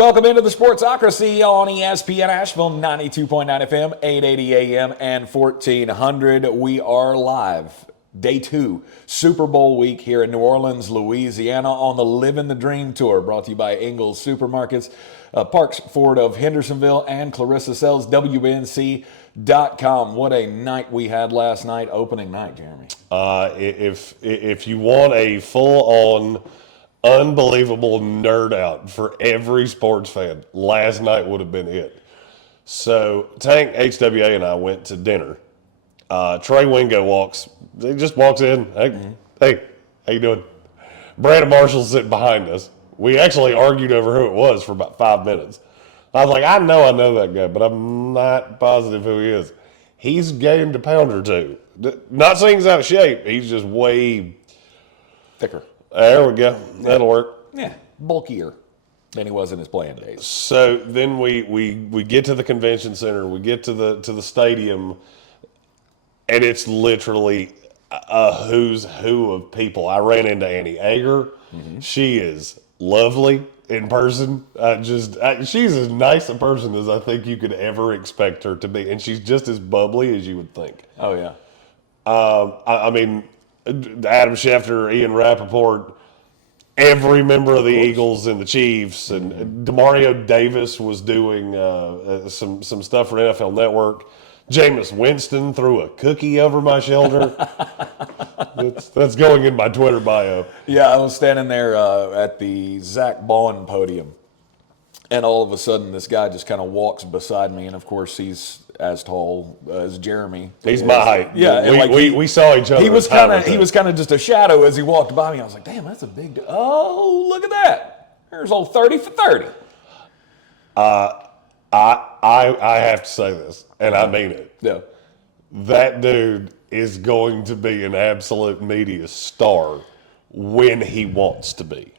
Welcome into the Sportsocracy on ESPN Asheville, 92.9 FM, 880 AM, and 1400. We are live. Day 2, Super Bowl week here in New Orleans, Louisiana on the Living the Dream Tour, brought to you by Ingles Supermarkets, Parks Ford of Hendersonville, and Clarissa Sells, WNC.com. What a night we had last night, opening night, Jeremy. If you want a full-on, unbelievable nerd out for every sports fan, last night would have been it. So Tank, HWA, and I went to dinner. Trey Wingo just walks in. Hey, how you doing? Brandon Marshall's sitting behind us. We actually argued over who it was for about 5 minutes. I was like, I know that guy, but I'm not positive who he is. He's gained a pound or two. Not saying he's out of shape. He's just way Thicker. There we go. That'll work. Yeah, bulkier than he was in his playing days. So then we get to the convention center. We get to the stadium, and it's literally a who's who of people. I ran into Annie Ager. Mm-hmm. She is lovely in person. She's as nice a person as I think you could ever expect her to be, and she's just as bubbly as you would think. Oh yeah. I mean, Adam Schefter, Ian Rappaport, every member of the Eagles and the Chiefs, and DeMario Davis was doing some stuff for NFL Network. Jameis Winston threw a cookie over my shoulder. That's going in my Twitter bio. Yeah, I was standing there at the Zach Baun podium, and all of a sudden this guy just kind of walks beside me, and of course he's as tall as Jeremy. He's my height. Yeah, we saw each other. He was kind of just a shadow as he walked by me. I was like, damn, that's a big dude. Oh, look at that. There's old 30 for 30. I have to say this, and I mean it. Yeah. That dude is going to be an absolute media star when he wants to be.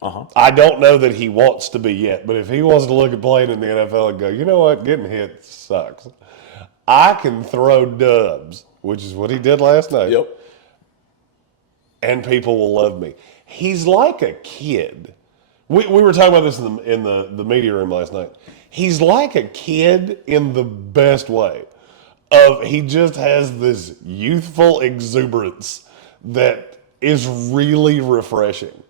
Uh-huh. I don't know that he wants to be yet, but if he wants to look at playing in the NFL and go, you know what, getting hit sucks. I can throw dubs, which is what he did last night. Yep. And people will love me. He's like a kid. We were talking about this in the media room last night. He's like a kid in the best way. He just has this youthful exuberance that is really refreshing.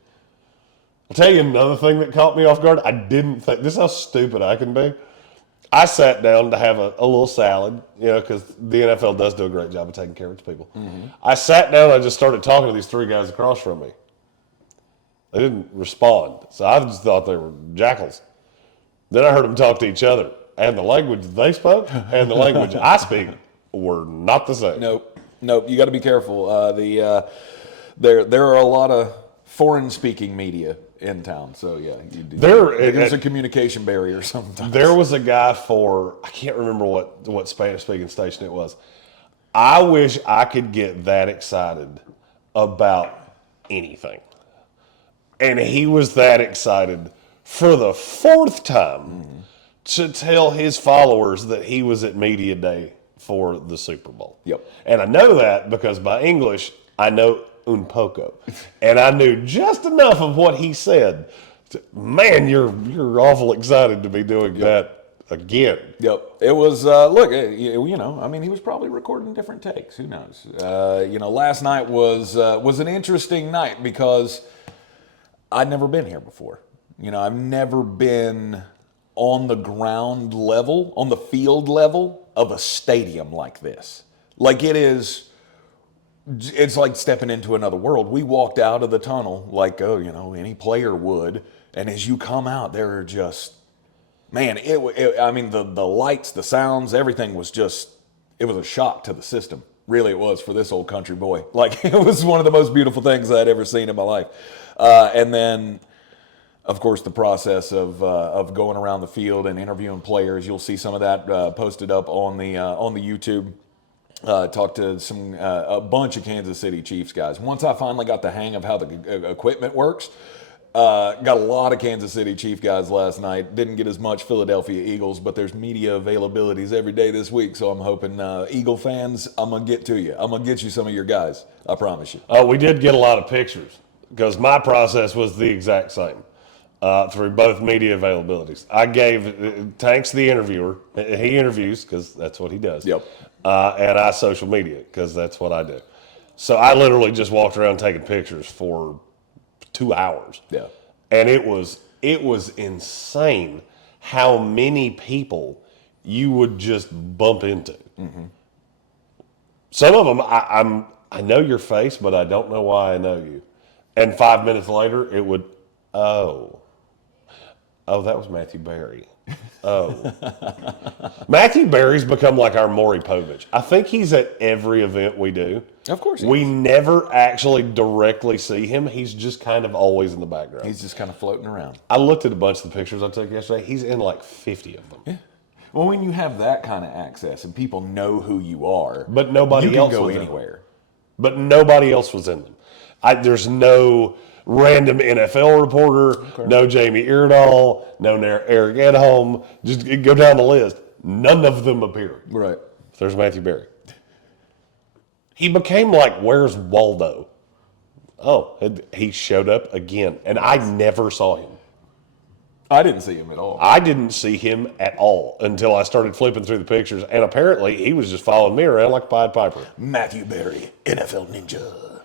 I'll tell you another thing that caught me off guard. I didn't think, this is how stupid I can be. I sat down to have a little salad, because the NFL does do a great job of taking care of its people. Mm-hmm. I sat down and I just started talking to these three guys across from me. They didn't respond, so I just thought they were jackals. Then I heard them talk to each other, and the language they spoke and the language I speak were not the same. Nope. You got to be careful. There are a lot of foreign-speaking media in town, so yeah, there's a communication barrier sometimes. There was a guy I can't remember what Spanish-speaking station it was. I wish I could get that excited about anything. And he was that excited for the fourth time to tell his followers that he was at Media Day for the Super Bowl. Yep. And I know that because by English, I know un poco. And I knew just enough of what he said. Man, you're awful excited to be doing that again. Yep. It was, he was probably recording different takes. Who knows? Last night was an interesting night because I'd never been here before. I've never been on the ground level, on the field level of a stadium like this. Like it's like stepping into another world. We walked out of the tunnel like, any player would. And as you come out, there are just, man, the lights, the sounds, everything was it was a shock to the system. Really, it was for this old country boy. Like, it was one of the most beautiful things I'd ever seen in my life. And then, of course, the process of going around the field and interviewing players. You'll see some of that posted up on the YouTube. Talked to a bunch of Kansas City Chiefs guys. Once I finally got the hang of how the equipment works, got a lot of Kansas City Chief guys last night. Didn't get as much Philadelphia Eagles, but there's media availabilities every day this week, so I'm hoping Eagle fans, I'm going to get to you. I'm going to get you some of your guys. I promise you. We did get a lot of pictures because my process was the exact same. through both media availabilities. I gave Tanks the interviewer. He interviews because that's what he does. Yep. And I social media because that's what I do. So I literally just walked around taking pictures for 2 hours. Yeah. And it was insane how many people you would just bump into. Mm-hmm. Some of them, I know your face, but I don't know why I know you. And 5 minutes later, it would, oh, that was Matthew Berry. Oh. Matthew Berry's become like our Maury Povich. I think he's at every event we do. Of course he We is. never actually directly see him. He's just kind of always in the background. He's just kind of floating around. I looked at a bunch of the pictures I took yesterday. He's in like 50 of them. Yeah. Well, when you have that kind of access and people know who you are, But nobody you can else go was in anywhere. But nobody else was in them. There's no random NFL reporter, no Jamie Iredall, no Eric Edholm. Just go down the list. None of them appeared. Right. There's Matthew Berry. He became like, where's Waldo? Oh, he showed up again. And I never saw him. I didn't see him at all. I didn't see him at all until I started flipping through the pictures. And apparently he was just following me around like a Pied Piper. Matthew Berry, NFL Ninja.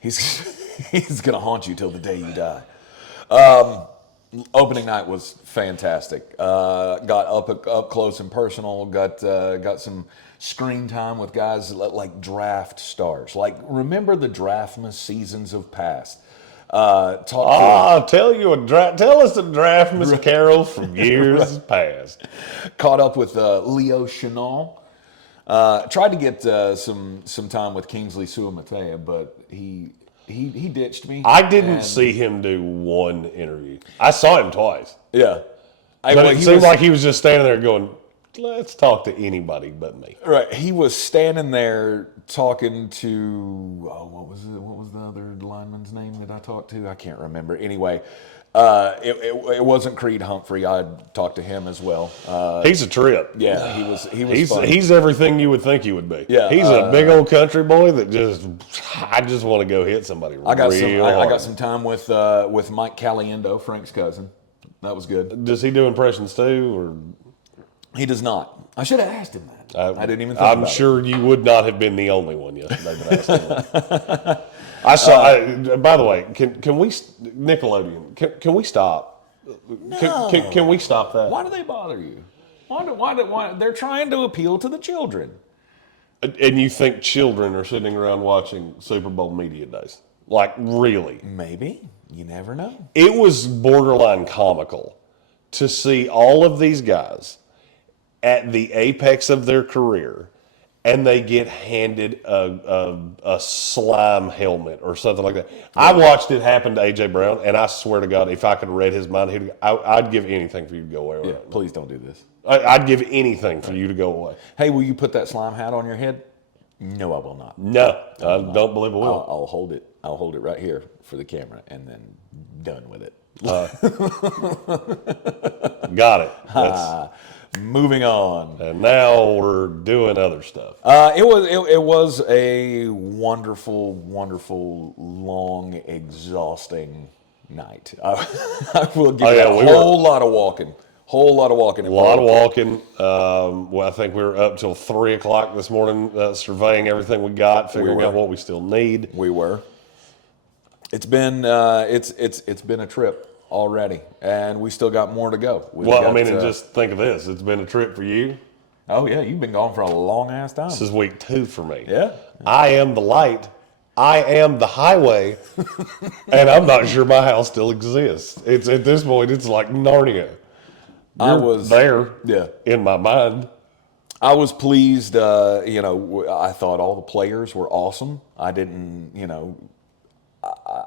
He's going to haunt you till the day you die. Opening night was fantastic. Got up close and personal. Got some screen time with guys like draft stars. Like, remember the Draftmas seasons of past. I'll tell us a Draftmas Carol from years past. Caught up with Leo Chenal. Tried to get some time with Kingsley Suamatea, but he ditched me. I didn't see him do one interview. I saw him twice. Yeah. But it seemed like he was just standing there going, let's talk to anybody but me. Right. He was standing there talking to, what was the other lineman's name that I talked to? I can't remember. Anyway, it wasn't Creed Humphrey. I talked to him as well. He's a trip. Yeah, he was fun. He's everything you would think he would be. Yeah, he's a big old country boy that I just want to go hit somebody I got hard. some time with Mike Caliendo, Frank's cousin. That was good. Does he do impressions too, or? He does not. I should have asked him that. I didn't even think about it. I'm sure you would not have been the only one yesterday that asked him. I saw. By the way, can we Nickelodeon? Can we stop? No. Can we stop that? Why do they bother you? Why? They're trying to appeal to the children. And you think children are sitting around watching Super Bowl media days? Like, really? Maybe. You never know. It was borderline comical to see all of these guys at the apex of their career, and they get handed a slime helmet or something like that. I watched it happen to A.J. Brown, and I swear to God, if I could read his mind, I'd give anything for you to go away. Yeah, please don't do this. I'd give anything for you to go away. Hey, will you put that slime hat on your head? No, I will not. No, I don't believe I will. I'll hold it. I'll hold it right here for the camera, and then done with it. Got it. Moving on. And now we're doing other stuff. It was a wonderful, wonderful, long, exhausting night. I will give you a whole lot of walking. A lot of walking. Well, I think we were up till 3 o'clock this morning, surveying everything we got, figuring out what we still need. We were. It's been it's been a trip already, and we still got more to go. And just think of this. It's been a trip for you. Oh, yeah. You've been gone for a long-ass time. This is week 2 for me. Yeah. I am the light. I am the highway. And I'm not sure my house still exists. It's at this point, it's like Narnia. I was there in my mind. I was pleased. I thought all the players were awesome. I didn't,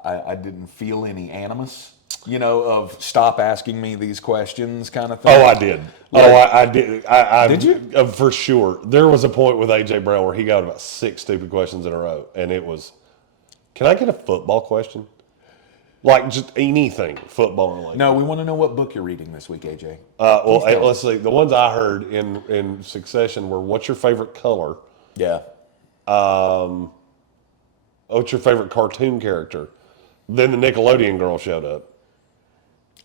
I didn't feel any animus, of stop asking me these questions kind of thing. Oh, I did. I did. Did you? For sure. There was a point with A.J. Brown where he got about 6 stupid questions in a row. And it was, can I get a football question? Like just anything football related. No, we want to know what book you're reading this week, AJ. Let's see. The ones I heard in succession were, what's your favorite color? Yeah. What's your favorite cartoon character? Then the Nickelodeon girl showed up.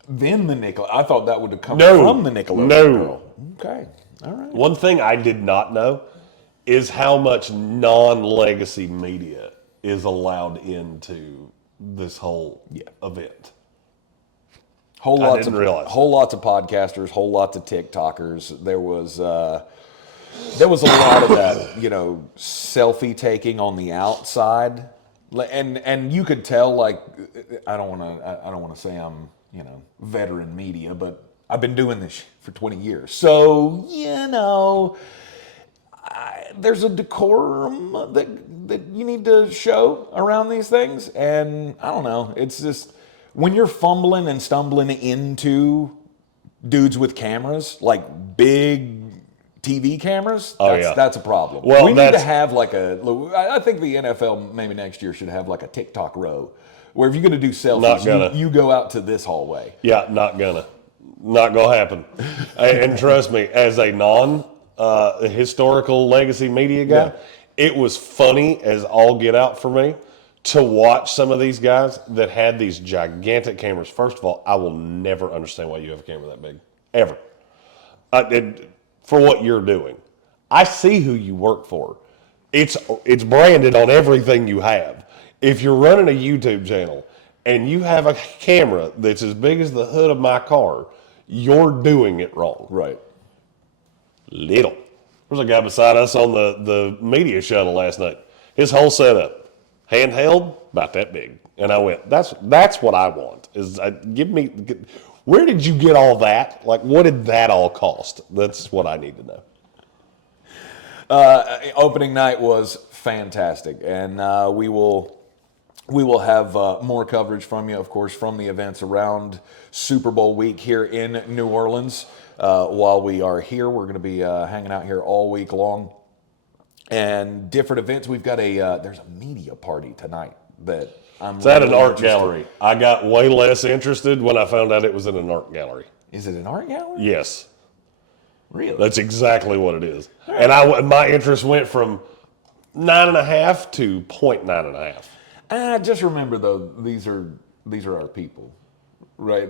Then the Nickel. I thought that would have come No. from the Nickelodeon No. girl. Okay. All right. One thing I did not know is how much non-legacy media is allowed into this whole event. Whole lots didn't realize. Whole lots of podcasters, whole lots of TikTokers. There was a lot of that, selfie taking on the outside, and you could tell. Like, I don't want to say I'm veteran media, but I've been doing this for 20 years, so there's a decorum that you need to show around these things, and I don't know. It's just when you're fumbling and stumbling into dudes with cameras, like big TV cameras, that's a problem. Well, we need to have I think the NFL maybe next year should have like a TikTok row, where if you're going to do selfies, you go out to this hallway. Yeah, not gonna happen. And trust me, as a historical legacy media guy, it was funny as all get out for me to watch some of these guys that had these gigantic cameras. First of all, I will never understand why you have a camera that big, ever. For what you're doing. I see who you work for. It's branded on everything you have. If you're running a YouTube channel and you have a camera that's as big as the hood of my car, you're doing it wrong. Right. Little. There's a guy beside us on the media shuttle last night. His whole setup, handheld, about that big. And I went, that's what I want. Where did you get all that? Like, what did that all cost? That's what I need to know. Opening night was fantastic, and we will have more coverage from you, of course, from the events around Super Bowl week here in New Orleans. While we are here, we're going to be hanging out here all week long, and different events. We've got there's a media party tonight that It's at an art gallery. I got way less interested when I found out it was in an art gallery. Is it an art gallery? Yes. Really? That's exactly what it is. Right. And my interest went from 9.5 to 0.9.5. Just remember though, these are our people, right?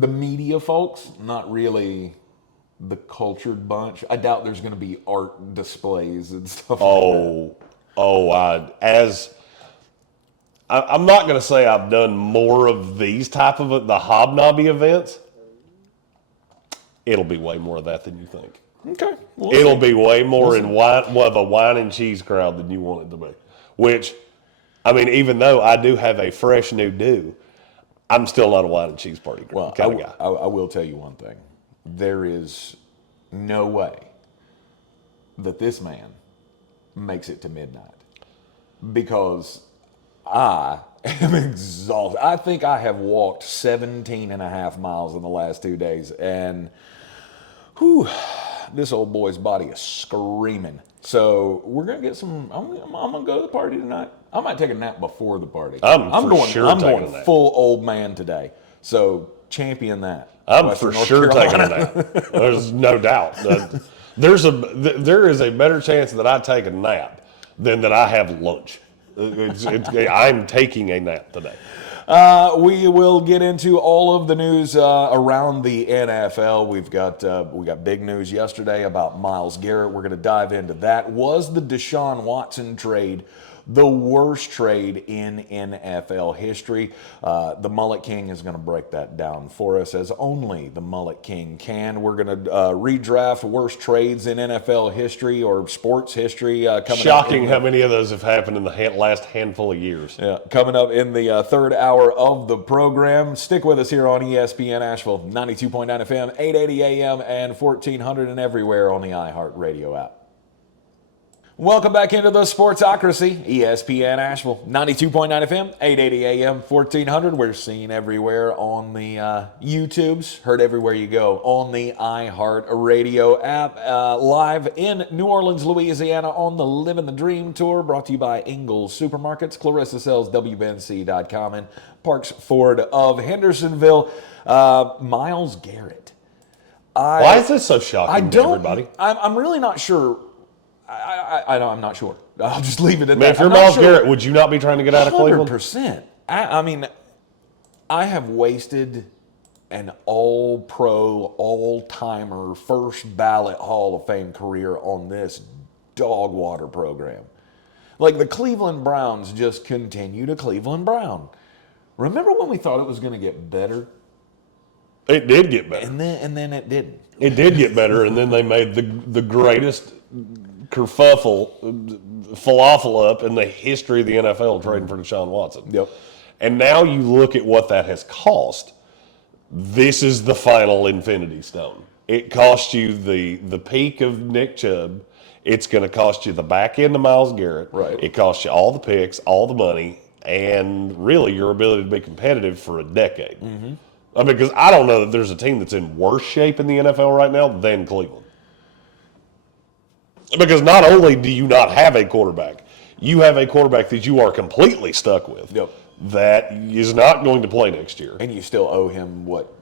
The media folks, not really the cultured bunch. I doubt there's going to be art displays and stuff like that. I'm not going to say I've done more of these type of the hobnobby events. It'll be way more of that than you think. Okay. It'll be way more of a wine and cheese crowd than you want it to be. Which, I mean, even though I do have a fresh new do, I'm still not a wine and cheese party kind of guy. I will tell you one thing. There is no way that this man makes it to midnight, because I am exhausted. I think I have walked 17 and a half miles in the last 2 days, and this old boy's body is screaming. So we're going to get some, I'm going to go to the party tonight. I might take a nap before the party. I'm going full old man today. So champion that. I'm for sure taking a nap. There's no doubt. There is a better chance that I take a nap than that I have lunch. I'm taking a nap today. We will get into all of the news around the NFL. We got big news yesterday about Myles Garrett. We're going to dive into that. Was the Deshaun Watson trade the worst trade in NFL history? The Mullet King is going to break that down for us, as only the Mullet King can. We're going to redraft worst trades in NFL history or sports history. Shocking how many of those have happened in the last handful of years. Yeah, coming up in the third hour of the program. Stick with us here on ESPN Asheville, 92.9 FM, 880 AM, and 1400, and everywhere on the iHeartRadio app. Welcome back into the Sportsocracy, ESPN Asheville, 92.9 FM, 880 AM, 1400. We're seen everywhere on the YouTubes, heard everywhere you go on the iHeartRadio app. Live in New Orleans, Louisiana on the Living the Dream Tour, brought to you by Ingles Supermarkets, Clarissa sells WNC.com, and Parks Ford of Hendersonville. Myles Garrett. Why is this so shocking to everybody? I'm really not sure. I'm not sure. I'll just leave it at that. If you're Myles Garrett, would you not be trying to get out of Cleveland? 100%. I mean, I have wasted an all-pro, all-timer, first ballot Hall of Fame career on this dog water program. Like, the Cleveland Browns just continue to Cleveland Brown. Remember when we thought it was going to get better? It did get better. And then it didn't. It did get better, and then they made the greatest falafel up in the history of the NFL trading for Deshaun Watson. Yep. And now you look at what that has cost. This is the final infinity stone. It cost you the peak of Nick Chubb. It's going to cost you the back end of Myles Garrett. Right. It costs you all the picks, all the money, and really your ability to be competitive for a decade. Mm-hmm. I mean, because I don't know that there's a team that's in worse shape in the NFL right now than Cleveland. Because not only do you not have a quarterback, you have a quarterback that you are completely stuck with. Yep. That is not going to play next year. And you still owe him, what,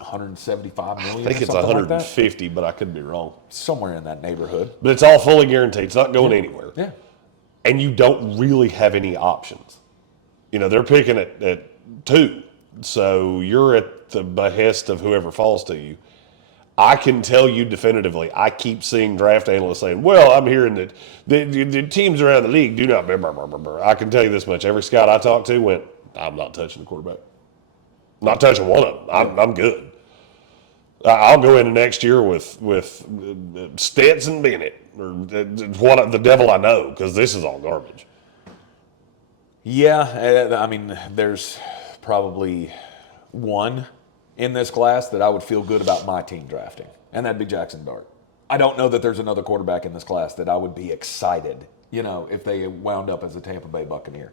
$175 million? I think it's 150, like, but I could be wrong. Somewhere in that neighborhood. But it's all fully guaranteed. It's not going anywhere. Yeah. And you don't really have any options. You know, they're picking at 2. So you're at the behest of whoever falls to you. I can tell you definitively, I keep seeing draft analysts saying, well, I'm hearing that the teams around the league do not. Blah, blah, blah, blah, blah. I can tell you this much. Every scout I talked to went, I'm not touching the quarterback. Not touching one of them. I'm good. I'll go into next year with Stetson Bennett or the devil I know, because this is all garbage. Yeah, I mean, there's probably one in this class that I would feel good about my team drafting, and that'd be Jackson Dart. I don't know that there's another quarterback in this class that I would be excited, if they wound up as a Tampa Bay Buccaneer,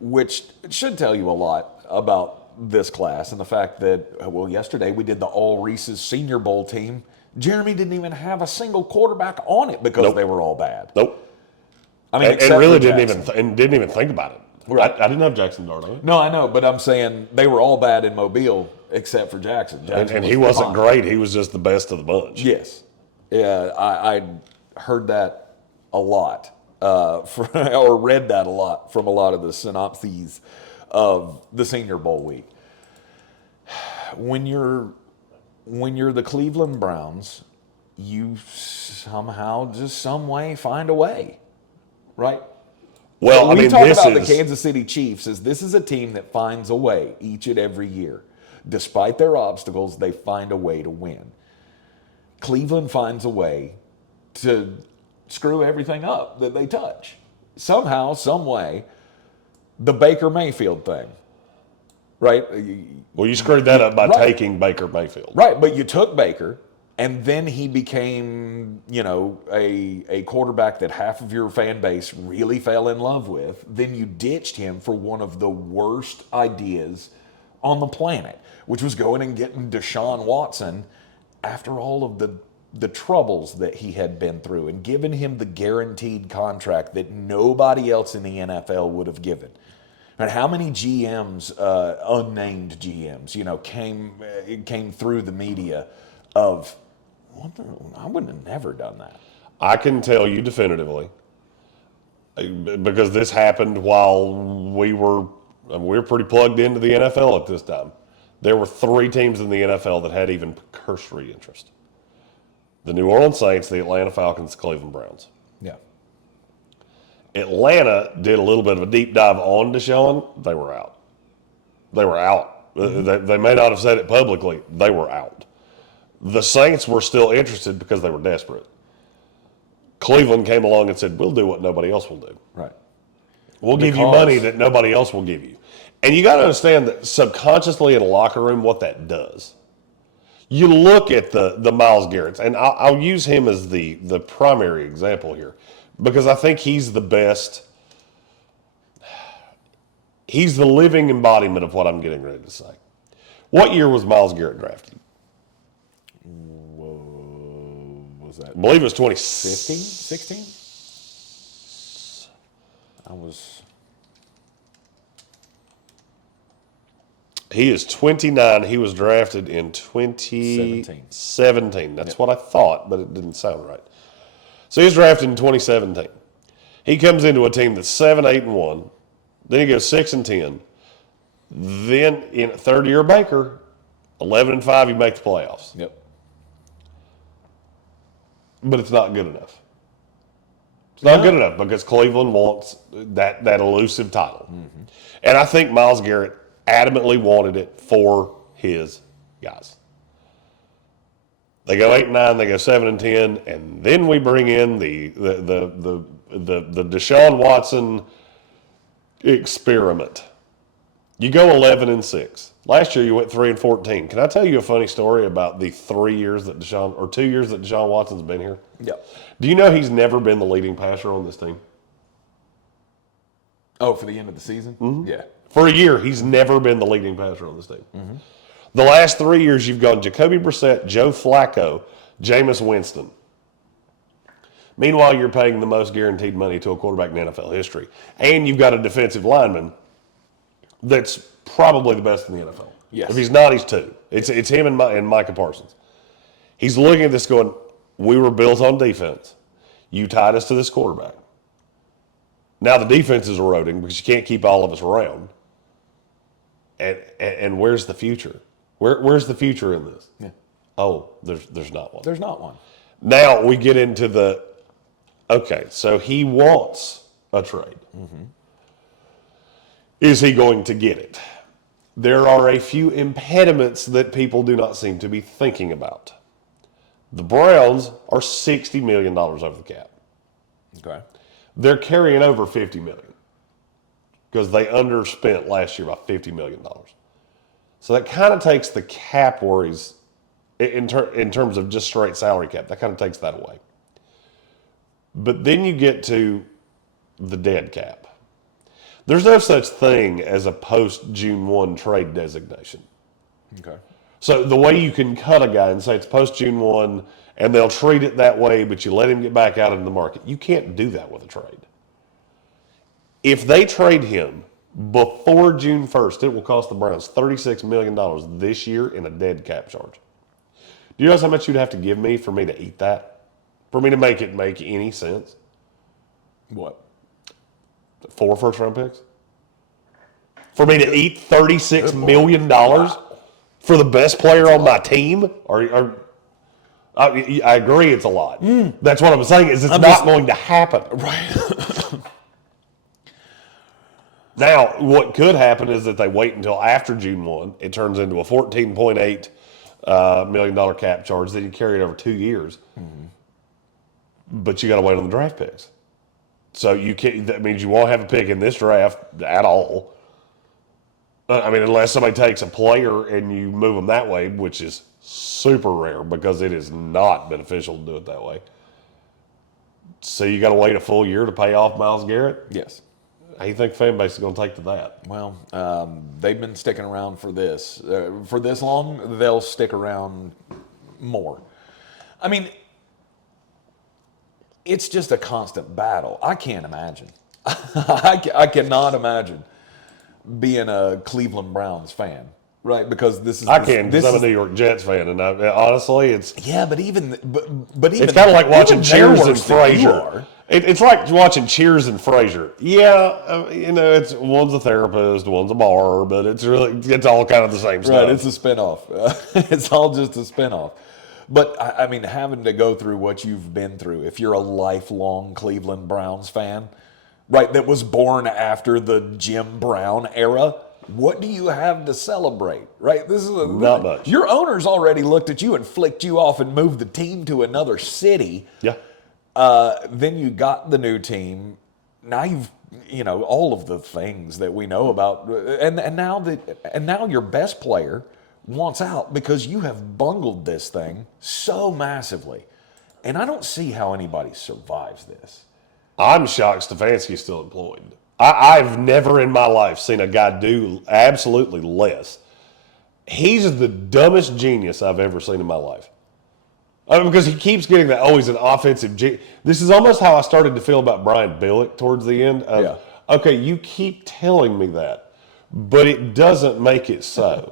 which should tell you a lot about this class and the fact that, well, yesterday we did the All Reese's Senior Bowl team. Jeremy didn't even have a single quarterback on it because they were all bad. Nope. I mean, and really didn't even think about it. Right. I didn't have Jackson Dart on it. No, I know, but I'm saying they were all bad in Mobile except for Jackson. And he wasn't great. He was just the best of the bunch. Yes. Yeah, I heard that a lot, or read that a lot from a lot of the synopses of the Senior Bowl week. When you're the Cleveland Browns, you somehow, just some way, find a way, right? Well, we talk about the Kansas City Chiefs as this is a team that finds a way each and every year. Despite their obstacles, they find a way to win. Cleveland finds a way to screw everything up that they touch. Somehow, some way, the Baker Mayfield thing, right? Well, you screwed that up by taking Baker Mayfield. Right, but you took Baker, and then he became, a quarterback that half of your fan base really fell in love with. Then you ditched him for one of the worst ideas on the planet, which was going and getting Deshaun Watson after all of the troubles that he had been through and giving him the guaranteed contract that nobody else in the NFL would have given. And how many GMs, unnamed GMs, came through the media of, I wouldn't have never done that. I can tell you definitively, because this happened while we were pretty plugged into the NFL at this time. There were 3 teams in the NFL that had even cursory interest. The New Orleans Saints, the Atlanta Falcons, the Cleveland Browns. Yeah. Atlanta did a little bit of a deep dive on Deshaun. They were out. They were out. Mm-hmm. They may not have said it publicly. They were out. The Saints were still interested because they were desperate. Cleveland came along and said, we'll do what nobody else will do. Right. We'll give you money that nobody else will give you. And you got to understand that subconsciously in a locker room, what that does. You look at the Myles Garretts, and I'll use him as the primary example here because I think he's the best. He's the living embodiment of what I'm getting ready to say. What year was Myles Garrett drafted? Was that? I believe it was 2015, 16? He is 29. He was drafted in 2017. That's what I thought, but it didn't sound right. So he was drafted in 2017. He comes into a team that's 7-8-1. Then he goes 6-10. Then in third year Baker, 11-5, you make the playoffs. Yep. But it's not good enough. It's not good enough because Cleveland wants that elusive title. Mm-hmm. And I think Myles Garrett adamantly wanted it for his guys. They go 8-9, they go 7-10, and then we bring in the Deshaun Watson experiment. You go 11-6. Last year you went 3-14. Can I tell you a funny story about the 2 years that Deshaun Watson's been here? Yeah. Do you know he's never been the leading passer on this team? Oh, for the end of the season? Mm-hmm. Yeah. For a year, he's never been the leading passer on this team. Mm-hmm. The last 3 years, you've gone Jacoby Brissett, Joe Flacco, Jameis Winston. Meanwhile, you're paying the most guaranteed money to a quarterback in NFL history. And you've got a defensive lineman that's probably the best in the NFL. Yes. If he's not, he's two. It's him and Micah Parsons. He's looking at this going, we were built on defense. You tied us to this quarterback. Now the defense is eroding because you can't keep all of us around. And where's the future? Where's the future in this? Yeah. Oh, there's not one. There's not one. Now we get into okay, so he wants a trade. Mm-hmm. Is he going to get it? There are a few impediments that people do not seem to be thinking about. The Browns are $60 million over the cap. Okay. They're carrying over $50 million because they underspent last year by $50 million. So that kind of takes the cap worries in terms of just straight salary cap. That kind of takes that away. But then you get to the dead cap. There's no such thing as a post-June 1 trade designation. Okay. So the way you can cut a guy and say it's post-June 1 and they'll treat it that way, but you let him get back out into the market, you can't do that with a trade. If they trade him before June 1st, it will cost the Browns $36 million this year in a dead cap charge. Do you know how much you'd have to give me for me to eat that? For me to make it make any sense? What? 4 first-round picks? For me to eat $36 million for the best player on my team? I agree it's a lot. That's what I'm saying is it's not going to happen. Right. Now, what could happen is that they wait until after June 1. It turns into a $14.8 million cap charge. Then you carry it over 2 years. Mm-hmm. But you got to wait on the draft picks. So that means you won't have a pick in this draft at all. I mean, unless somebody takes a player and you move them that way, which is super rare because it is not beneficial to do it that way. So you got to wait a full year to pay off Myles Garrett? Yes. How do you think the fan base is going to take to that? Well, they've been sticking around for this. For this long, they'll stick around more. I mean, it's just a constant battle. I can't imagine. I cannot imagine being a Cleveland Browns fan, right? Because this is I can because I'm a New York Jets fan, and honestly, it's but even it's kind of like watching Cheers and Frasier. It's like watching Cheers and Frasier. Yeah, it's one's a therapist, one's a bar, but it's all kind of the same stuff. Right, it's a spinoff. It's all just a spinoff. But, I mean, having to go through what you've been through, if you're a lifelong Cleveland Browns fan, right, that was born after the Jim Brown era, what do you have to celebrate, right? This is not much. Your owners already looked at you and flicked you off and moved the team to another city. Yeah. Then you got the new team. Now you've, all of the things that we know about, and now your best player wants out because you have bungled this thing so massively. And I don't see how anybody survives this. I'm shocked Stefanski's still employed. I've never in my life seen a guy do absolutely less. He's the dumbest genius I've ever seen in my life. Because he keeps getting that, he's an offensive genius. This is almost how I started to feel about Brian Billick towards the end. Yeah. Okay, you keep telling me that, but it doesn't make it so.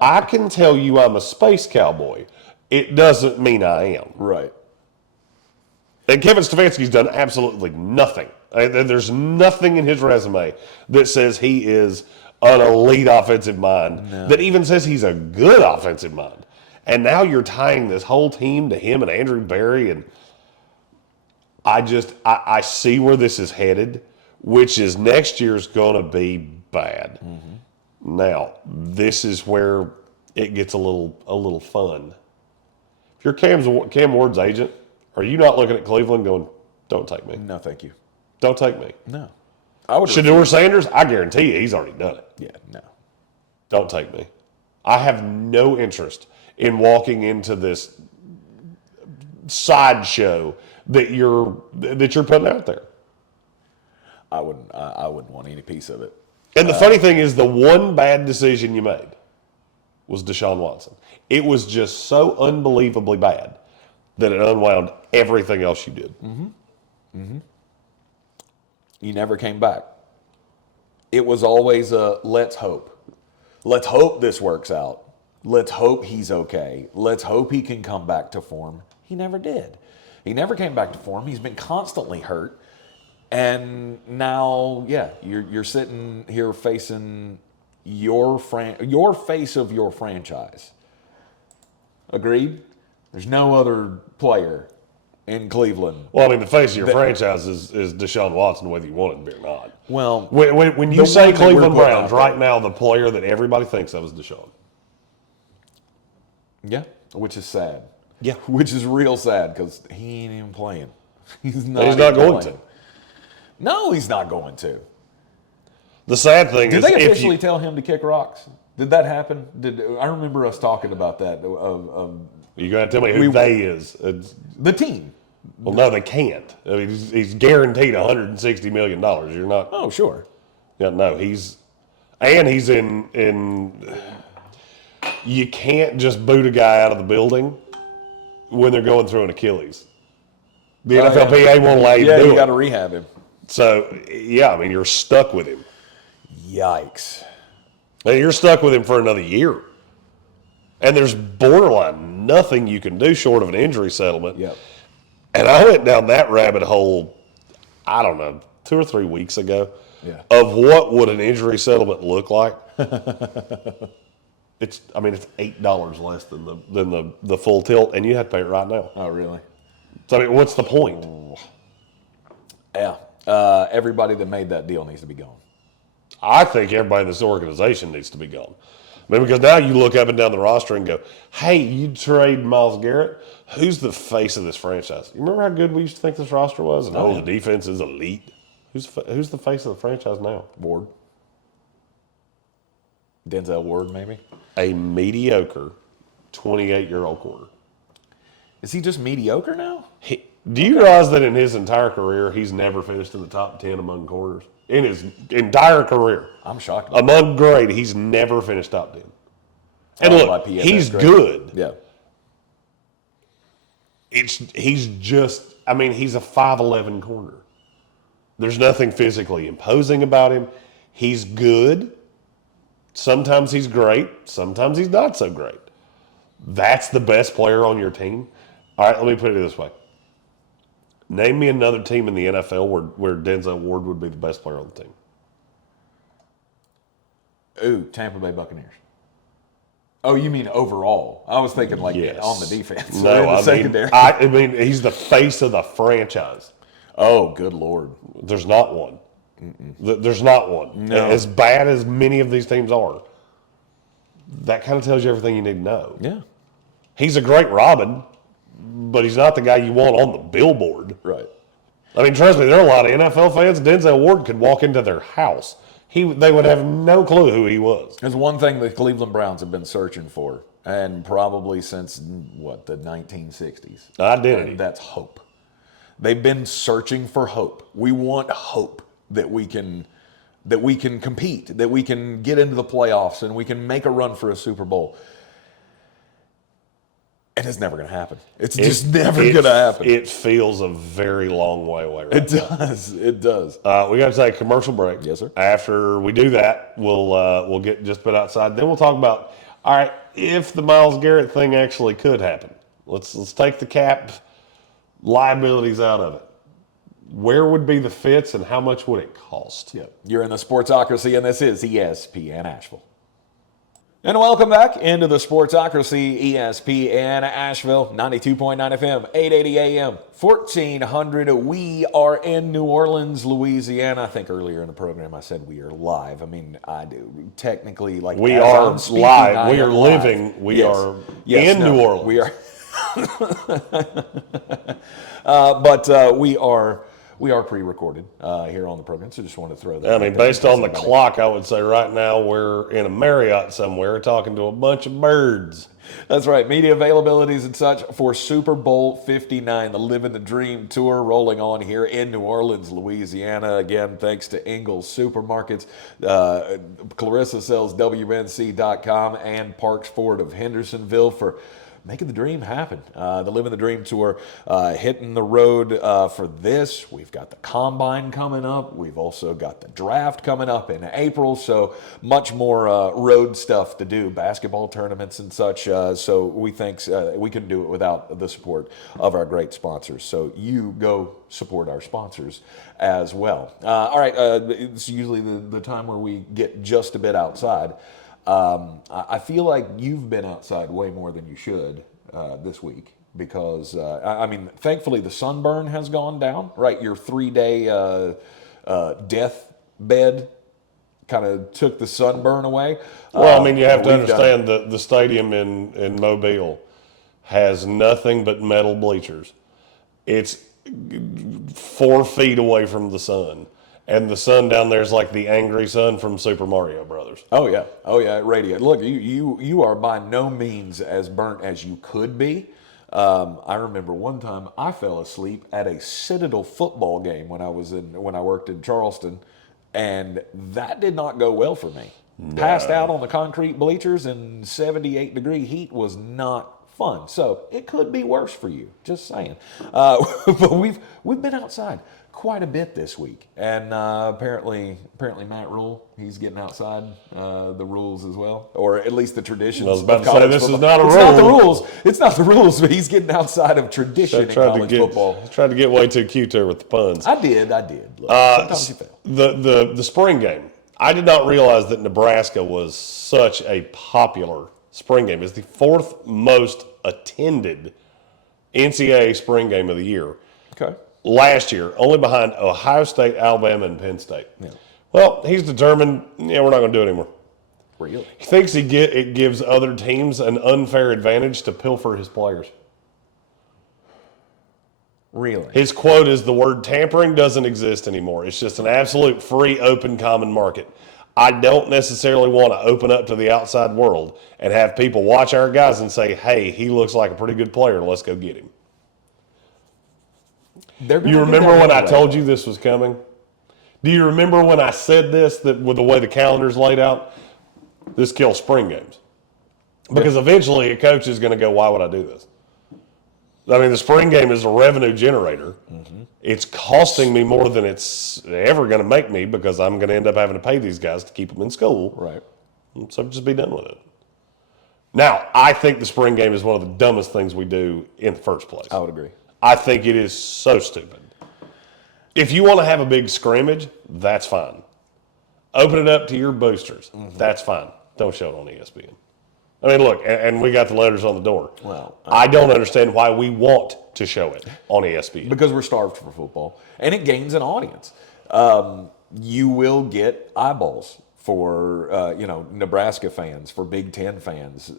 I can tell you I'm a space cowboy. It doesn't mean I am. Right. And Kevin Stefanski's done absolutely nothing. There's nothing in his resume that says he is an elite offensive mind that even says he's a good offensive mind. And now you're tying this whole team to him and Andrew Berry. And I see where this is headed, which is next year's going to be bad. Mm-hmm. Now, this is where it gets a little fun. If you're Cam Ward's agent, are you not looking at Cleveland going, don't take me? No, thank you. Don't take me. No. I would. Shedeur Sanders, I guarantee you he's already done it. Yeah, no. Don't take me. I have no interest in walking into this sideshow that you're putting out there. I wouldn't want any piece of it. And the funny thing is, the one bad decision you made was Deshaun Watson. It was just so unbelievably bad that it unwound everything else you did. Mm-hmm. Mm-hmm. You never came back. It was always a let's hope. Let's hope this works out. Let's hope he's okay. Let's hope he can come back to form. He never did. He never came back to form. He's been constantly hurt. And now, yeah, you're sitting here facing your face of your franchise. Agreed? There's no other player in Cleveland. Well, I mean, the face of your franchise is Deshaun Watson, whether you want it to be or not. Well, when you say Cleveland Browns, right now, the player that everybody thinks of is Deshaun. Yeah, which is sad. Yeah. Which is real sad because he ain't even playing. He's not going to. No, he's not going to. The sad thing is, did they officially tell him to kick rocks? Did that happen? I remember us talking about that. You got to tell me who they is. The team. Well, no, they can't. I mean, he's guaranteed $160 million. You're not. Oh, sure. Yeah, no, he's in. You can't just boot a guy out of the building when they're going through an Achilles. The NFLPA won't allow you to do it. Yeah, you got to rehab him. So, yeah, I mean, you're stuck with him. Yikes. And you're stuck with him for another year. And there's borderline nothing you can do short of an injury settlement. Yep. And I went down that rabbit hole, I don't know, 2 or 3 weeks ago, of what would an injury settlement look like. It's $8 less than the full tilt, and you have to pay it right now. Oh, really? So, I mean, what's the point? Yeah. Everybody that made that deal needs to be gone. I think everybody in this organization needs to be gone. I mean, because now you look up and down the roster and go, hey, you trade Myles Garrett, who's the face of this franchise? You remember how good we used to think this roster was? And the defense is elite. Who's the face of the franchise now? Ward. Denzel Ward, maybe? A mediocre 28-year-old corner. Is he just mediocre now? Do you realize that in his entire career, he's never finished in the top 10 among corners? In his entire career. I'm shocked. Among grade, he's never finished top 10. And look, he's good. Yeah. He's just, I mean, he's a 5'11" corner. There's nothing physically imposing about him. He's good. Sometimes he's great. Sometimes he's not so great. That's the best player on your team. All right, let me put it this way. Name me another team in the NFL where Denzel Ward would be the best player on the team. Ooh, Tampa Bay Buccaneers. Oh, you mean overall? I was thinking on the defense. No, the secondary. I mean, he's the face of the franchise. Oh, good Lord. There's not one. There's not one. No. As bad as many of these teams are, that kind of tells you everything you need to know. Yeah. He's a great Robin, but he's not the guy you want on the billboard. Right. I mean, trust me, there are a lot of NFL fans. Denzel Ward could walk into their house. They would have no clue who he was. There's one thing the Cleveland Browns have been searching for, and probably since, the 1960s. Identity. And that's hope. They've been searching for hope. We want hope that we can compete, that we can get into the playoffs, and we can make a run for a Super Bowl. And it's never going to happen. It's just never going to happen. It feels a very long way away right It does. It does. We got to take a commercial break. Yes, sir. After we do that, we'll get just a bit outside. Then we'll talk about, all right, if the Myles Garrett thing actually could happen. Let's take the cap liabilities out of it. where would be the fits and how much would it cost? Yeah. You're in the Sportsocracy, and this is ESPN Asheville. And welcome back into the Sportsocracy, ESPN Asheville, 92.9 FM, 880 AM, 1400. We are in New Orleans, Louisiana. I think earlier in the program I said we are live. I mean, I do technically, like, We as are I'm speaking, live. We are live. living. We Yes. are Yes, in no, New Orleans. We are. But we are pre-recorded here on the program, so just want to throw that. I mean, out there. based on the clock, I would say right now we're in a Marriott somewhere talking to a bunch of birds. That's right. Media availabilities and such for Super Bowl 59, the Living the Dream Tour, rolling on here in New Orleans, Louisiana. Again, thanks to Ingles Supermarkets. Clarissa sells WNC.com and Parks Ford of Hendersonville for making the dream happen. The Living the Dream Tour hitting the road for this. We've got the Combine coming up. We've also got the draft coming up in April. So much more road stuff to do, basketball tournaments and such. So we think we couldn't do it without the support of our great sponsors. So you go support our sponsors as well. All right, it's usually the time where we get just a bit outside. I feel like you've been outside way more than you should this week because, I mean, thankfully the sunburn has gone down, right? Your 3-day death bed kind of took the sunburn away. Well, I mean, you have to understand that the stadium in Mobile has nothing but metal bleachers. It's 4 feet away from the sun. And the sun down there is like the angry sun from Super Mario Brothers. Oh yeah, it radiates. Look, you are by no means as burnt as you could be. I remember one time I fell asleep at a Citadel football game when I worked in Charleston, and that did not go well for me. No. Passed out on the concrete bleachers in 78-degree heat was not fun. So it could be worse for you. Just saying. But we've been outside quite a bit this week, and apparently Matt Rule, he's getting outside the rules as well, or at least the traditions. I was about to say this is not a rule. It's not the rules. It's not the rules, but he's getting outside of tradition in college football. Tried to get way too cute there with the puns. I did. Look, sometimes you fail. The spring game. I did not realize that Nebraska was such a popular spring game. It's the 4th most attended NCAA spring game of the year. Okay. Last year, only behind Ohio State, Alabama, and Penn State. Yeah. Well, he's determined, we're not going to do it anymore. Really? He thinks it gives other teams an unfair advantage to pilfer his players. Really? His quote is, the word tampering doesn't exist anymore. It's just an absolute free, open, common market. I don't necessarily want to open up to the outside world and have people watch our guys and say, hey, he looks like a pretty good player. Let's go get him. You remember when I told you this was coming? Do you remember when I said this, that with the way the calendar's laid out, this kills spring games? Because eventually a coach is going to go, why would I do this? I mean, the spring game is a revenue generator. Mm-hmm. It's costing me more than it's ever going to make me because I'm going to end up having to pay these guys to keep them in school. Right. So just be done with it. Now, I think the spring game is one of the dumbest things we do in the first place. I would agree. I think it is so stupid. If you want to have a big scrimmage, that's fine. Open it up to your boosters. Mm-hmm. That's fine. Don't show it on ESPN. I mean, look, and we got the letters on the door. Well, I don't understand why we want to show it on ESPN. Because we're starved for football, and it gains an audience. You will get eyeballs for Nebraska fans, for Big Ten fans.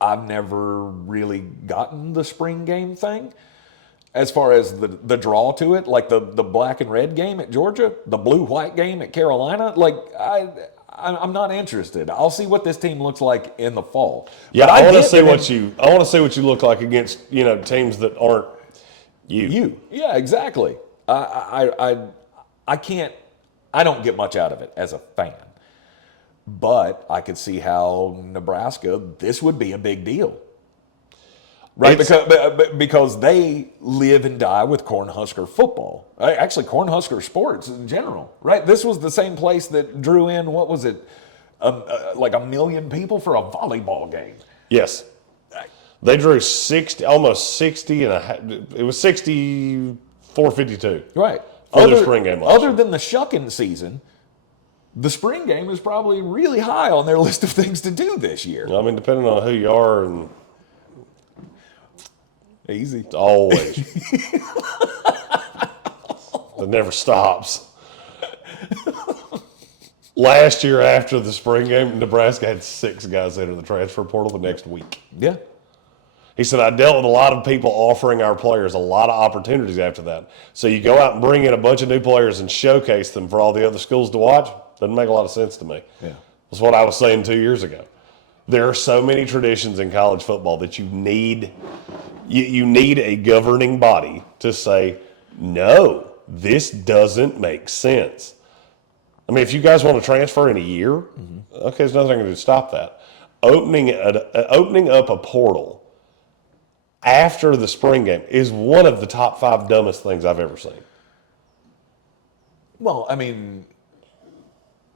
I've never really gotten the spring game thing as far as the draw to it, like the black and red game at Georgia, the blue-white game at Carolina. Like, I'm not interested. I'll see what this team looks like in the fall. Yeah, I want to see what you look like against teams that aren't you. Yeah, exactly. I don't get much out of it as a fan. But I could see how Nebraska, this would be a big deal. Right? Because they live and die with Cornhusker football. Actually, Cornhusker sports in general. Right? This was the same place that drew in, what was it, like 1 million people for a volleyball game. Yes. They drew almost 60, it was 63 452. Right. For their spring game last Other year. than the shucking season, the spring game is probably really high on their list of things to do this year. I mean, depending on who you are, and Easy. it's always. It never stops. Last year after the spring game, Nebraska had 6 guys enter the transfer portal the next week. Yeah. He said, I dealt with a lot of people offering our players a lot of opportunities after that. So you go out and bring in a bunch of new players and showcase them for all the other schools to watch? Doesn't make a lot of sense to me. Yeah. That's what I was saying 2 years ago. There are so many traditions in college football that you need a governing body to say, no, this doesn't make sense. I mean, if you guys want to transfer in a year, okay, there's nothing going to stop that. Opening up a portal after the spring game is one of the top 5 dumbest things I've ever seen. Well, I mean,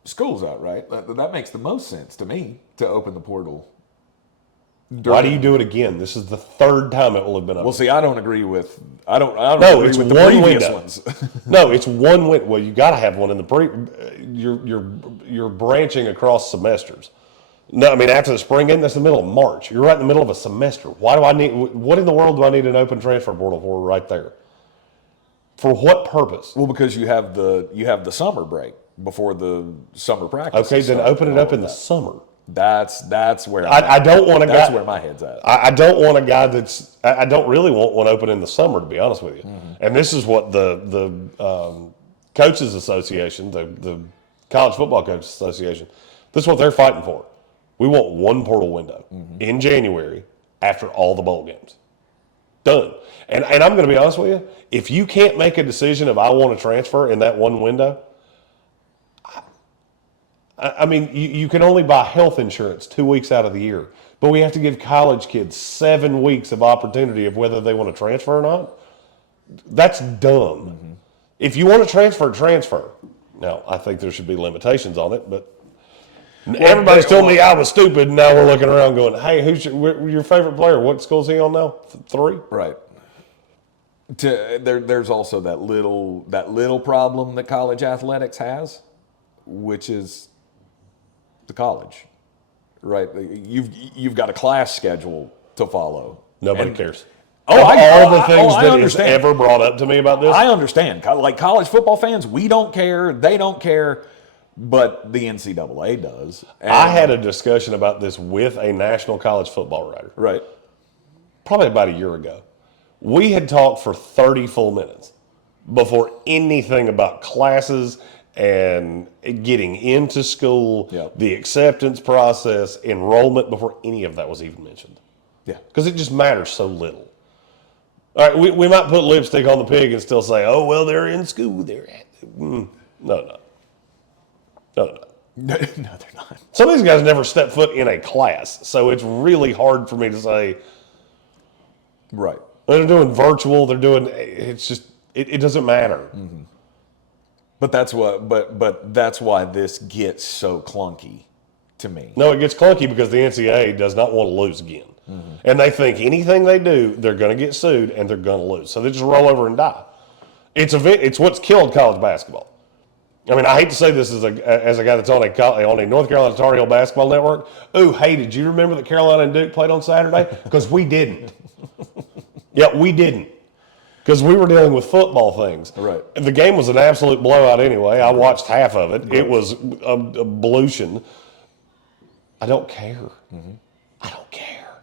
school's out, right? That makes the most sense to me to open the portal. Why do you do it again? This is the 3rd time it will have been open. Well, see, I don't agree with. I don't No, agree it's with the one previous window. ones. No, it's one window. Well, you got to have one in the you're branching across semesters. No, I mean after the spring game, that's the middle of March. You're right in the middle of a semester. Why do I need? What in the world do I need an open transfer portal for right there? For what purpose? Well, because you have the summer break before the summer practice. Okay, then open it up in the summer. That's where I don't want a guy. That's where my head's at. I don't want a guy that's. I don't really want one open in the summer, to be honest with you. And this is what the coaches association, the college football coaches association, this is what they're fighting for. We want one portal window in January after all the bowl games. Done. And I'm going to be honest with you. If you can't make a decision of I want to transfer in that one window, I mean, you can only buy health insurance 2 weeks out of the year. But we have to give college kids 7 weeks of opportunity of whether they want to transfer or not. That's dumb. If you want to transfer. Now, I think there should be limitations on it, but everybody's told me I was stupid, and now we're looking around going, hey, who's your favorite player? What school's he on now? 3? Right. There's also that little problem that college athletics has, which is the college, right? You've got a class schedule to follow. Nobody cares. Oh, all the things I that is understand. ever brought up to me about this. I understand. Like college football fans, we don't care. They don't care. But the NCAA does. And I had a discussion about this with a national college football writer. Right. Probably about a year ago. We had talked for 30 full minutes before anything about classes and getting into school, the acceptance process, enrollment, before any of that was even mentioned. Yeah. Because it just matters so little. All right, we might put lipstick on the pig and still say, oh, well, they're in school. No. No, they're not. Some of these guys never stepped foot in a class, so it's really hard for me to say. Right. They're doing virtual. They're doing. It's just. It doesn't matter. But that's why this gets so clunky to me. No, it gets clunky because the NCAA does not want to lose again, and they think anything they do, they're going to get sued and they're going to lose. So they just roll over and die. It's what's killed college basketball. I mean, I hate to say this as a guy that's on a North Carolina Tar Heel basketball network. Ooh, hey, did you remember that Carolina and Duke played on Saturday? Because we didn't. Yeah, we didn't. Because we were dealing with football things. Right. The game was an absolute blowout anyway. I watched half of it. It was ablution. I don't care. I don't care.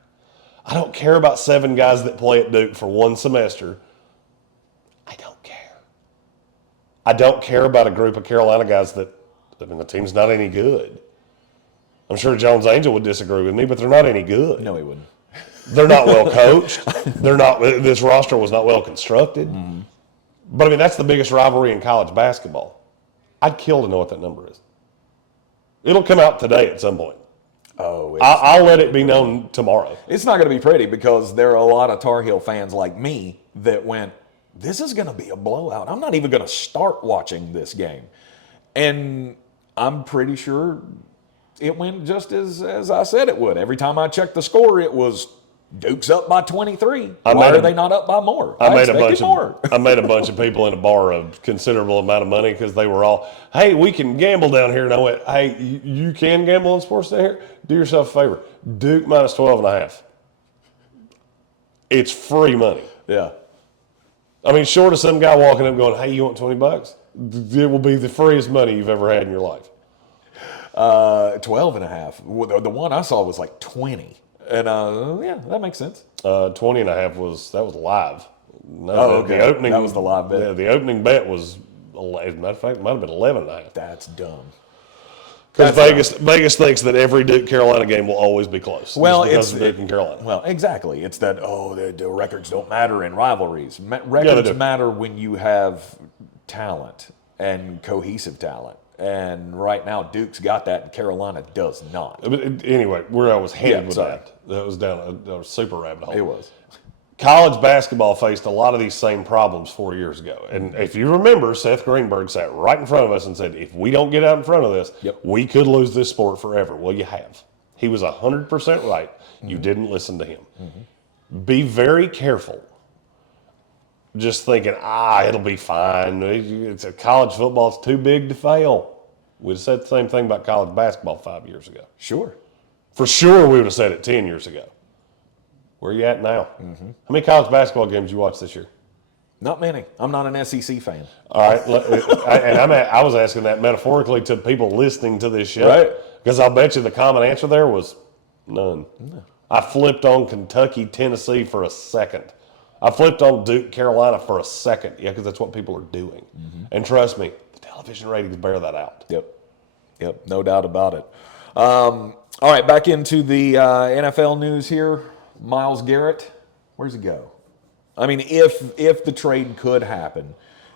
I don't care about 7 guys that play at Duke for 1 semester. I don't care. I don't care about a group of Carolina guys that, I mean, the team's not any good. I'm sure Jones Angel would disagree with me, but they're not any good. No, he wouldn't. They're not well coached. This roster was not well constructed. But I mean, that's the biggest rivalry in college basketball. I'd kill to know what that number is. It'll come out today at some point. Oh, I'll let it be known tomorrow. it's not going to be pretty because there are a lot of Tar Heel fans like me that went, this is going to be a blowout. I'm not even going to start watching this game. And I'm pretty sure it went just as I said it would. Every time I checked the score, it was Duke's up by 23. I Why made are a- they not up by more? I made expected more. I made a bunch of people in a bar a considerable amount of money because they were all, hey, we can gamble down here. And I went, hey, you can gamble on sports down here? Do yourself a favor. Duke minus 12.5. It's free money. Yeah. I mean, short of some guy walking up going, hey, you want $20? It will be the freest money you've ever had in your life. 12.5. The one I saw was like 20. And yeah, that makes sense. 20.5 was live. No, okay. The opening, that was the live bet. Yeah, the opening bet was, as a matter of fact, it might have been 11.5. That's dumb. Because Vegas thinks that every Duke Carolina game will always be close. Well, because of Duke and Carolina. Well, exactly. It's that the records don't matter in rivalries. Records matter when you have talent and cohesive talent. And right now, Duke's got that, and Carolina does not. But anyway, where I was headed with that was down a super rabbit hole. It was. College basketball faced a lot of these same problems 4 years ago. And if you remember, Seth Greenberg sat right in front of us and said, if we don't get out in front of this, we could lose this sport forever. Well, you have. He was 100% right. Mm-hmm. You didn't listen to him. Mm-hmm. Be very careful. Just thinking, it'll be fine. It's a college football. It's too big to fail. We'd have said the same thing about college basketball 5 years ago. Sure. For sure, we would have said it 10 years ago. Where are you at now? Mm-hmm. How many college basketball games you watched this year? Not many. I'm not an SEC fan. All right. I was asking that metaphorically to people listening to this show. Right. Because I'll bet you the common answer there was none. No. I flipped on Kentucky, Tennessee for a second. I flipped on Duke, Carolina for a second. Yeah, because that's what people are doing. Mm-hmm. And trust me, the television ratings bear that out. Yep, no doubt about it. All right, back into the NFL news here. Myles Garrett, where's he go? I mean, if the trade could happen,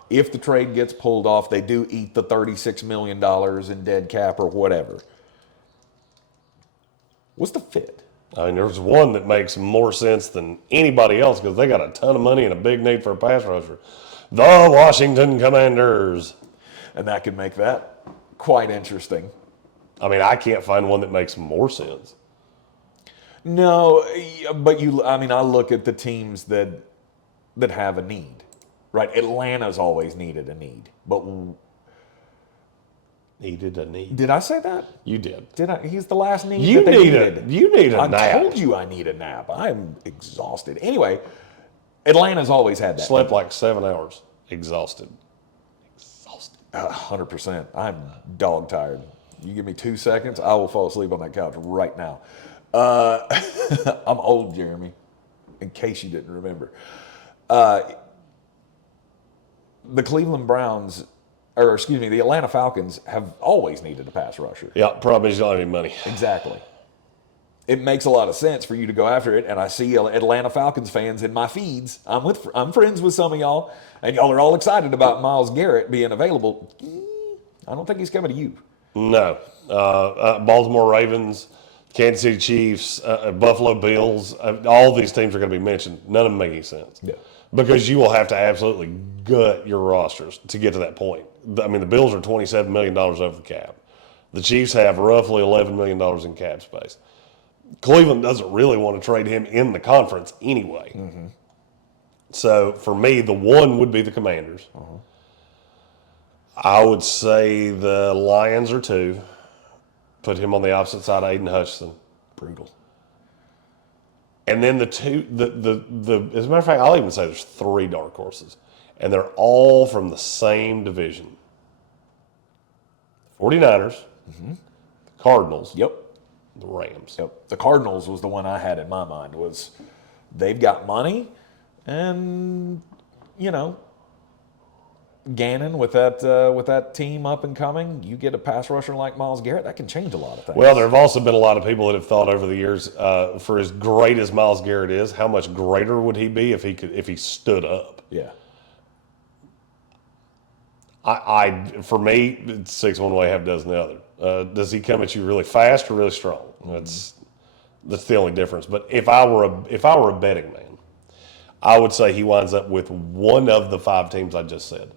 if the trade gets pulled off, they do eat the $36 million in dead cap or whatever. What's the fit? I mean, there's one that makes more sense than anybody else because they got a ton of money and a big need for a pass rusher. The Washington Commanders. And that could make that quite interesting. I mean, I can't find one that makes more sense. No, but I look at the teams that have a need, right? Atlanta's always needed a need, but needed a need. Did I say that? You did. Did I? He's the last need you that they need needed. You need a nap. I told you I need a nap. I'm exhausted. Anyway, Atlanta's always had that. Slept like 7 hours. Exhausted. 100%. I'm dog tired. You give me 2 seconds, I will fall asleep on that couch right now. I'm old, Jeremy, in case you didn't remember. The Cleveland Browns, the Atlanta Falcons have always needed a pass rusher. Yeah, problem is you don't have any money. Exactly. It makes a lot of sense for you to go after it, and I see Atlanta Falcons fans in my feeds. I'm friends with some of y'all, and y'all are all excited about Myles Garrett being available. I don't think he's coming to you. No. Baltimore Ravens, Kansas City Chiefs, Buffalo Bills, all these teams are going to be mentioned. None of them make any sense. Yeah. Because you will have to absolutely gut your rosters to get to that point. I mean, the Bills are $27 million over the cap. The Chiefs have roughly $11 million in cap space. Cleveland doesn't really want to trade him in the conference anyway. Mm-hmm. So, for me, the one would be the Commanders. Uh-huh. I would say the Lions are 2. Put him on the opposite side of Aiden Hutchinson. Brutal. And then the 2, as a matter of fact, I'll even say there's 3 dark horses. And they're all from the same division. 49ers, mm-hmm. Cardinals, yep. The Rams. Yep. The Cardinals was the one I had in my mind. Was they've got money, and Gannon with that team up and coming. You get a pass rusher like Myles Garrett, that can change a lot of things. Well, there have also been a lot of people that have thought over the years, for as great as Myles Garrett is, how much greater would he be if he stood up? Yeah. For me, it's 6 one way, half dozen the other. Does he come at you really fast or really strong? Mm-hmm. That's the only difference. But if I were a betting man, I would say he winds up with one of the 5 teams I just said.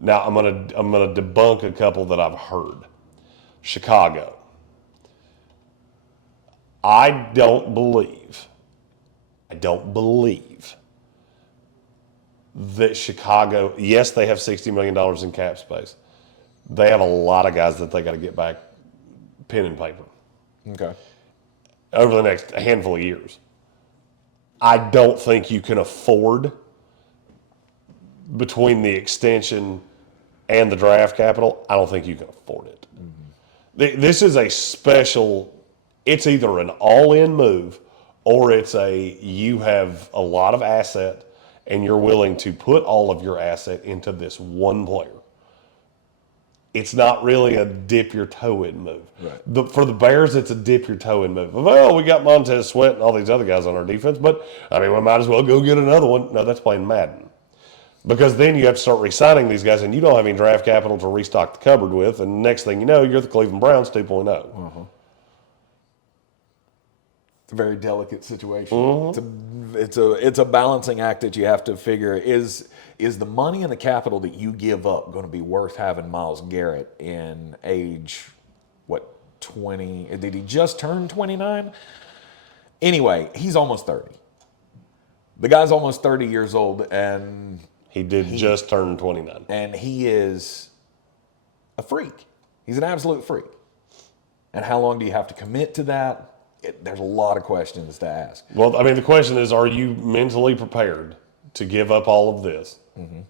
Now I'm gonna debunk a couple that I've heard. Chicago. I don't believe I don't believe that Chicago, yes, they have $60 million in cap space. They have a lot of guys that they got to get back pen and paper. Okay. Over the next handful of years. I don't think you can afford, between the extension and the draft capital, I don't think you can afford it. Mm-hmm. This is a special, it's either an all-in move or it's you have a lot of asset and you're willing to put all of your asset into this one player. It's not really a dip your toe in move. Right. For the Bears, it's a dip your toe in move. Well, we got Montez Sweat and all these other guys on our defense, but I mean, we might as well go get another one. No, that's playing Madden. Because then you have to start re-signing these guys, and you don't have any draft capital to restock the cupboard with, and next thing you know, you're the Cleveland Browns 2.0. Uh-huh. It's a very delicate situation. Mm-hmm. It's a balancing act that you have to figure. Is the money and the capital that you give up going to be worth having Myles Garrett in age, 20? Did he just turn 29? Anyway, he's almost 30. The guy's almost 30 years old, and he just turn 29. And he is a freak. He's an absolute freak. And how long do you have to commit to that? There's a lot of questions to ask. Well, I mean, the question is, are you mentally prepared to give up all of this? Mm-hmm.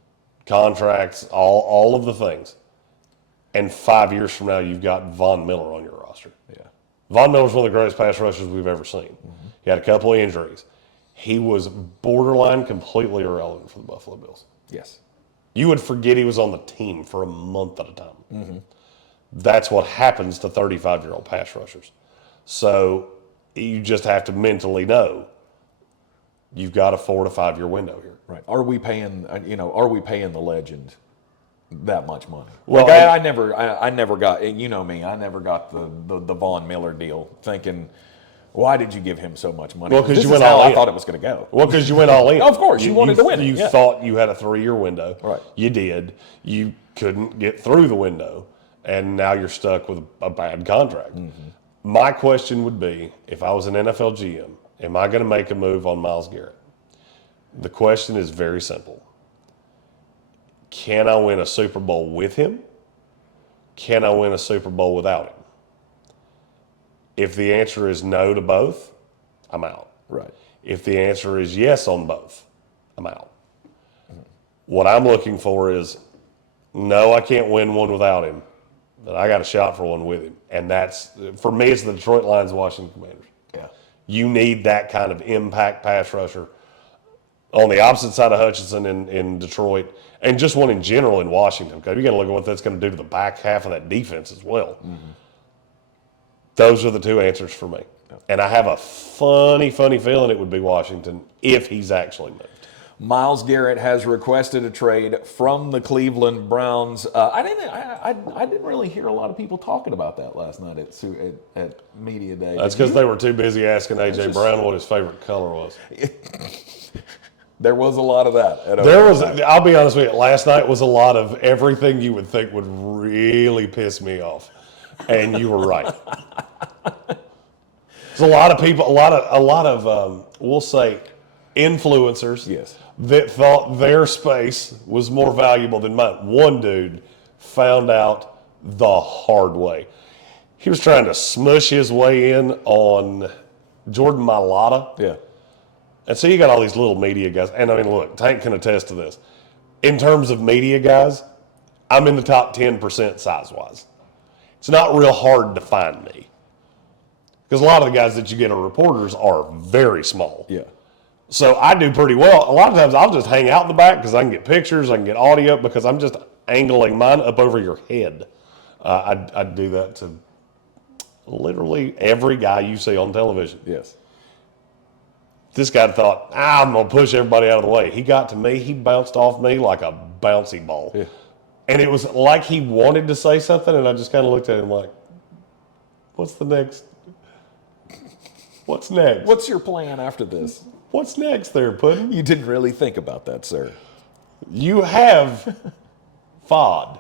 Contracts, all of the things. And 5 years from now, you've got Von Miller on your roster. Yeah. Von Miller's one of the greatest pass rushers we've ever seen. Mm-hmm. He had a couple of injuries. He was borderline completely irrelevant for the Buffalo Bills. Yes. You would forget he was on the team for a month at a time. Mm-hmm. That's what happens to 35-year-old pass rushers. So you just have to mentally know you've got a 4 to 5 year window here. Right. Are we paying the legend that much money? Well, like I never got, you know me, I never got the Von Miller deal, thinking, why did you give him so much money? Well, because you went all in. I thought it was going to go. Well, because you went all in. Of course, you wanted to win. You thought you had a 3-year window. Right. You did. You couldn't get through the window, and now you're stuck with a bad contract. Mm-hmm. My question would be, if I was an NFL GM, am I going to make a move on Myles Garrett? The question is very simple. Can I win a Super Bowl with him? Can I win a Super Bowl without him? If the answer is no to both, I'm out. Right. If the answer is yes on both, I'm out. Mm-hmm. What I'm looking for is, no, I can't win one without him, but I got a shot for one with him. And that's, for me, it's the Detroit Lions, Washington Commanders. Yeah. You need that kind of impact pass rusher on the opposite side of Hutchinson in Detroit, and just one in general in Washington, because you got to look at what that's going to do to the back half of that defense as well. Mm-hmm. Those are the two answers for me. And I have a funny feeling it would be Washington if he's actually moved. Myles Garrett has requested a trade from the Cleveland Browns. I didn't really hear a lot of people talking about that last night at Media Day. That's because they were too busy asking A.J. Brown what his favorite color was. There was a lot of that. I'll be honest with you, last night was a lot of everything you would think would really piss me off. And you were right. There's a lot of people, a lot of we'll say influencers, yes, that thought their space was more valuable than mine. One dude found out the hard way. He was trying to smush his way in on Jordan Mailata. Yeah. And so you got all these little media guys. And I mean, look, Tank can attest to this. In terms of media guys, I'm in the top 10% size-wise. It's not real hard to find me. Because a lot of the guys that you get are reporters are very small. Yeah. So I do pretty well. A lot of times I'll just hang out in the back because I can get pictures, I can get audio, because I'm just angling mine up over your head. I do that to literally every guy you see on television. Yes. This guy thought, I'm going to push everybody out of the way. He got to me, he bounced off me like a bouncy ball. Yeah. And it was like he wanted to say something, and I just kind of looked at him like, what's the next? What's next? What's your plan after this? What's next there, Puddin'? You didn't really think about that, sir. You have FOD.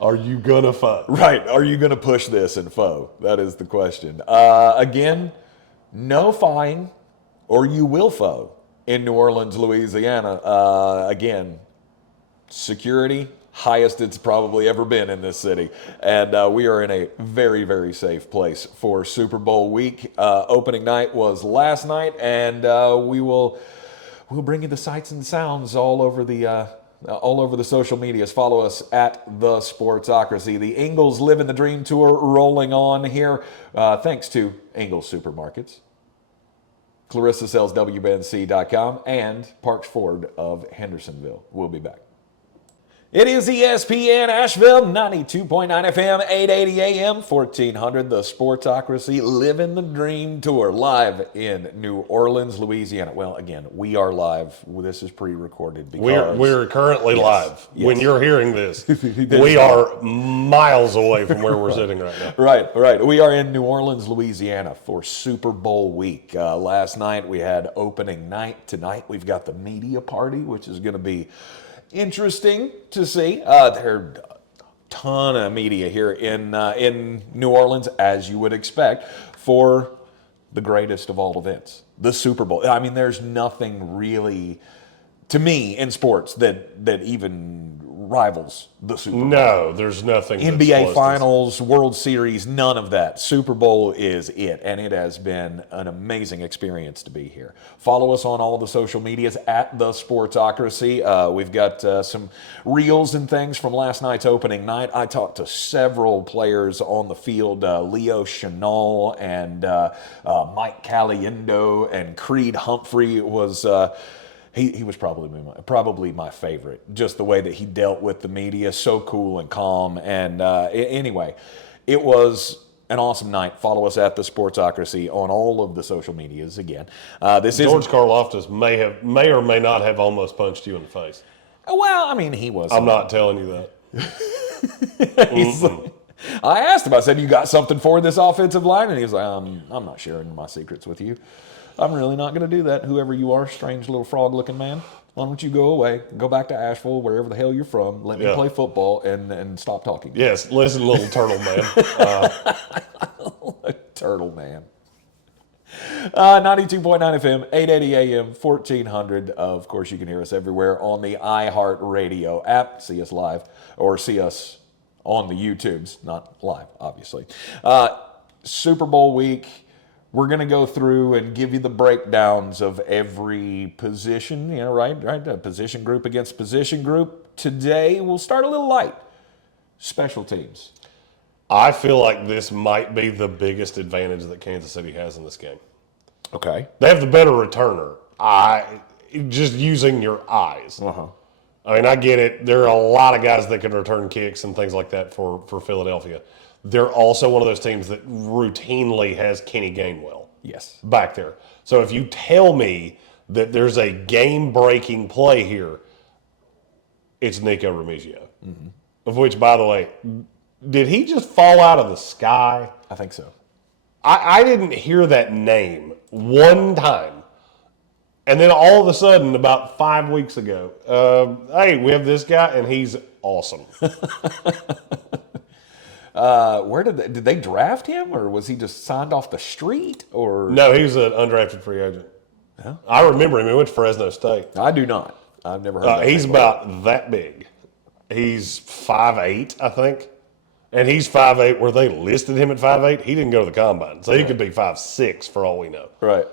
Are you going to FUD? Right. Are you going to push this in foe? That is the question. Again, no fine or UWILFO in New Orleans, Louisiana. Again, security, highest it's probably ever been in this city. And we are in a very, very safe place for Super Bowl week. Opening night was last night, and we'll bring you the sights and sounds all over the social medias. Follow us at the Sportsocracy. The Ingles Living the Dream Tour rolling on here. Thanks to Ingles Supermarkets. Clarissa sells WBNC.com and Parks Ford of Hendersonville. We'll be back. It is ESPN Asheville, 92.9 FM, 880 AM, 1400, the Sportsocracy Living the Dream Tour, live in New Orleans, Louisiana. Well, again, we are live. This is pre-recorded because... We're currently live. Yes. When you're hearing this, we are miles away from where we're sitting right now. Right. We are in New Orleans, Louisiana for Super Bowl week. Last night we had opening night. Tonight we've got the media party, which is going to be interesting to see. There are a ton of media here in New Orleans, as you would expect, for the greatest of all events, the Super Bowl. I mean, there's nothing really, to me, in sports that even rivals the Super Bowl. No, there's nothing. NBA Finals, World Series, none of that. Super Bowl is it, and it has been an amazing experience to be here. Follow us on all of the social medias at the Sportsocracy. We've got some reels and things from last night's opening night. I talked to several players on the field, Leo Chenal and Mike Caliendo, and Creed Humphrey was... He was probably my favorite. Just the way that he dealt with the media, so cool and calm. And anyway, it was an awesome night. Follow us at the Sportsocracy on all of the social medias. Again, George Karlaftis may or may not have almost punched you in the face. Well, I mean, he was. I'm not telling you that. I asked him. I said, "You got something for this offensive line?" And he was like, "I'm not sharing my secrets with you. I'm really not going to do that. Whoever you are, strange little frog-looking man, why don't you go away, go back to Asheville, wherever the hell you're from, let me play football, and stop talking." Yes, listen, little turtle man. Turtle man. 92.9 FM, 880 AM, 1400. Of course, you can hear us everywhere on the iHeartRadio app. See us live, or see us on the YouTubes, not live, obviously. Super Bowl week. We're going to go through and give you the breakdowns of every position, right? Position group against position group. Today, we'll start a little light. Special teams. I feel like this might be the biggest advantage that Kansas City has in this game. Okay. They have the better returner. Just using your eyes. Uh-huh. I mean, I get it. There are a lot of guys that can return kicks and things like that for Philadelphia. They're also one of those teams that routinely has Kenny Gainwell back there. So if you tell me that there's a game-breaking play here, it's Nico Remigio. Mm-hmm. Of which, by the way, did he just fall out of the sky? I think so. I didn't hear that name one time. And then all of a sudden, about 5 weeks ago, hey, we have this guy, and he's awesome. Where did they draft him, or was he just signed off the street? Or no, he was an undrafted free agent. Huh? I remember him. He went to Fresno State. I do not. I've never heard. He's about that big. He's 5'8", I think, and he's 5'8". Where they listed him at 5'8", he didn't go to the combine, so he could be 5'6" for all we know. Right.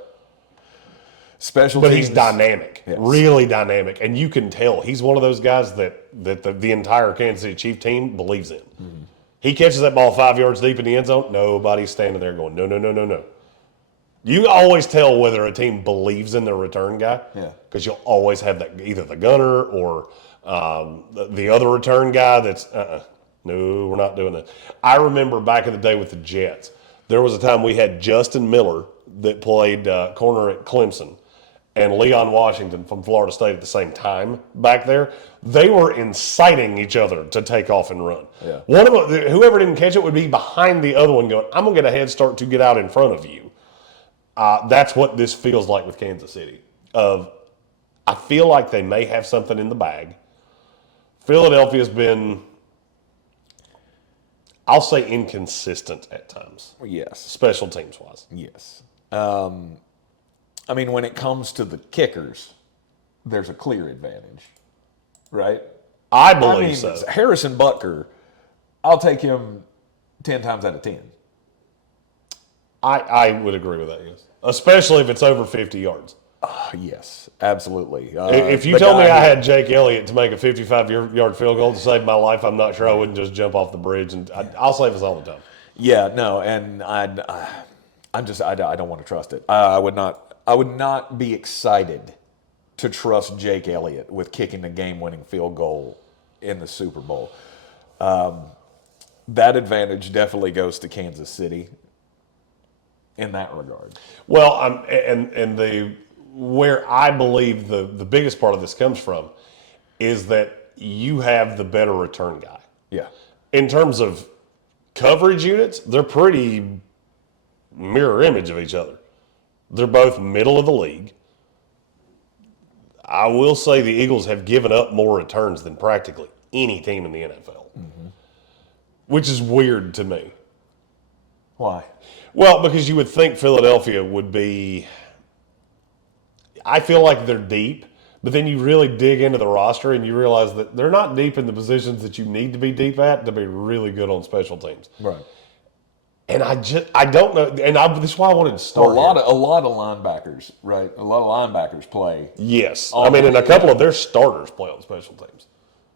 Special but teams. he's dynamic, really dynamic, and you can tell he's one of those guys that the entire Kansas City Chiefs team believes in. Mm-hmm. He catches that ball 5 yards deep in the end zone, nobody's standing there going, no. You always tell whether a team believes in their return guy, because you'll always have that either the gunner or the other return guy that's, no, we're not doing that. I remember back in the day with the Jets, there was a time we had Justin Miller that played corner at Clemson, and Leon Washington from Florida State at the same time back there. They were inciting each other to take off and run. Yeah. One of them, whoever didn't catch it would be behind the other one going, I'm going to get a head start to get out in front of you. That's what this feels like with Kansas City. I feel like they may have something in the bag. Philadelphia's been, I'll say, inconsistent at times. Yes. Special teams-wise. Yes. I mean, when it comes to the kickers, there's a clear advantage, right? I believe so. Harrison Butker, I'll take him 10 times out of 10. I would agree with that, yes. Especially if it's over 50 yards. Yes, absolutely. If you told me I had Jake Elliott to make a 55-yard field goal to save my life, I'm not sure I wouldn't just jump off the bridge. And I'll save us all the time. Yeah, no, and I don't want to trust it. I would not be excited to trust Jake Elliott with kicking the game-winning field goal in the Super Bowl. That advantage definitely goes to Kansas City in that regard. Well, where I believe the biggest part of this comes from is that you have the better return guy. Yeah. In terms of coverage units, they're pretty mirror image of each other. They're both middle of the league. I will say the Eagles have given up more returns than practically any team in the NFL, which is weird to me. Why? Well, because you would think Philadelphia would be – I feel like they're deep, but then you really dig into the roster and you realize that they're not deep in the positions that you need to be deep at to be really good on special teams. Right. And I don't know, and this is why I wanted to start. A lot of linebackers, right? A lot of linebackers play. Yes, I mean, and a couple of their starters play on special teams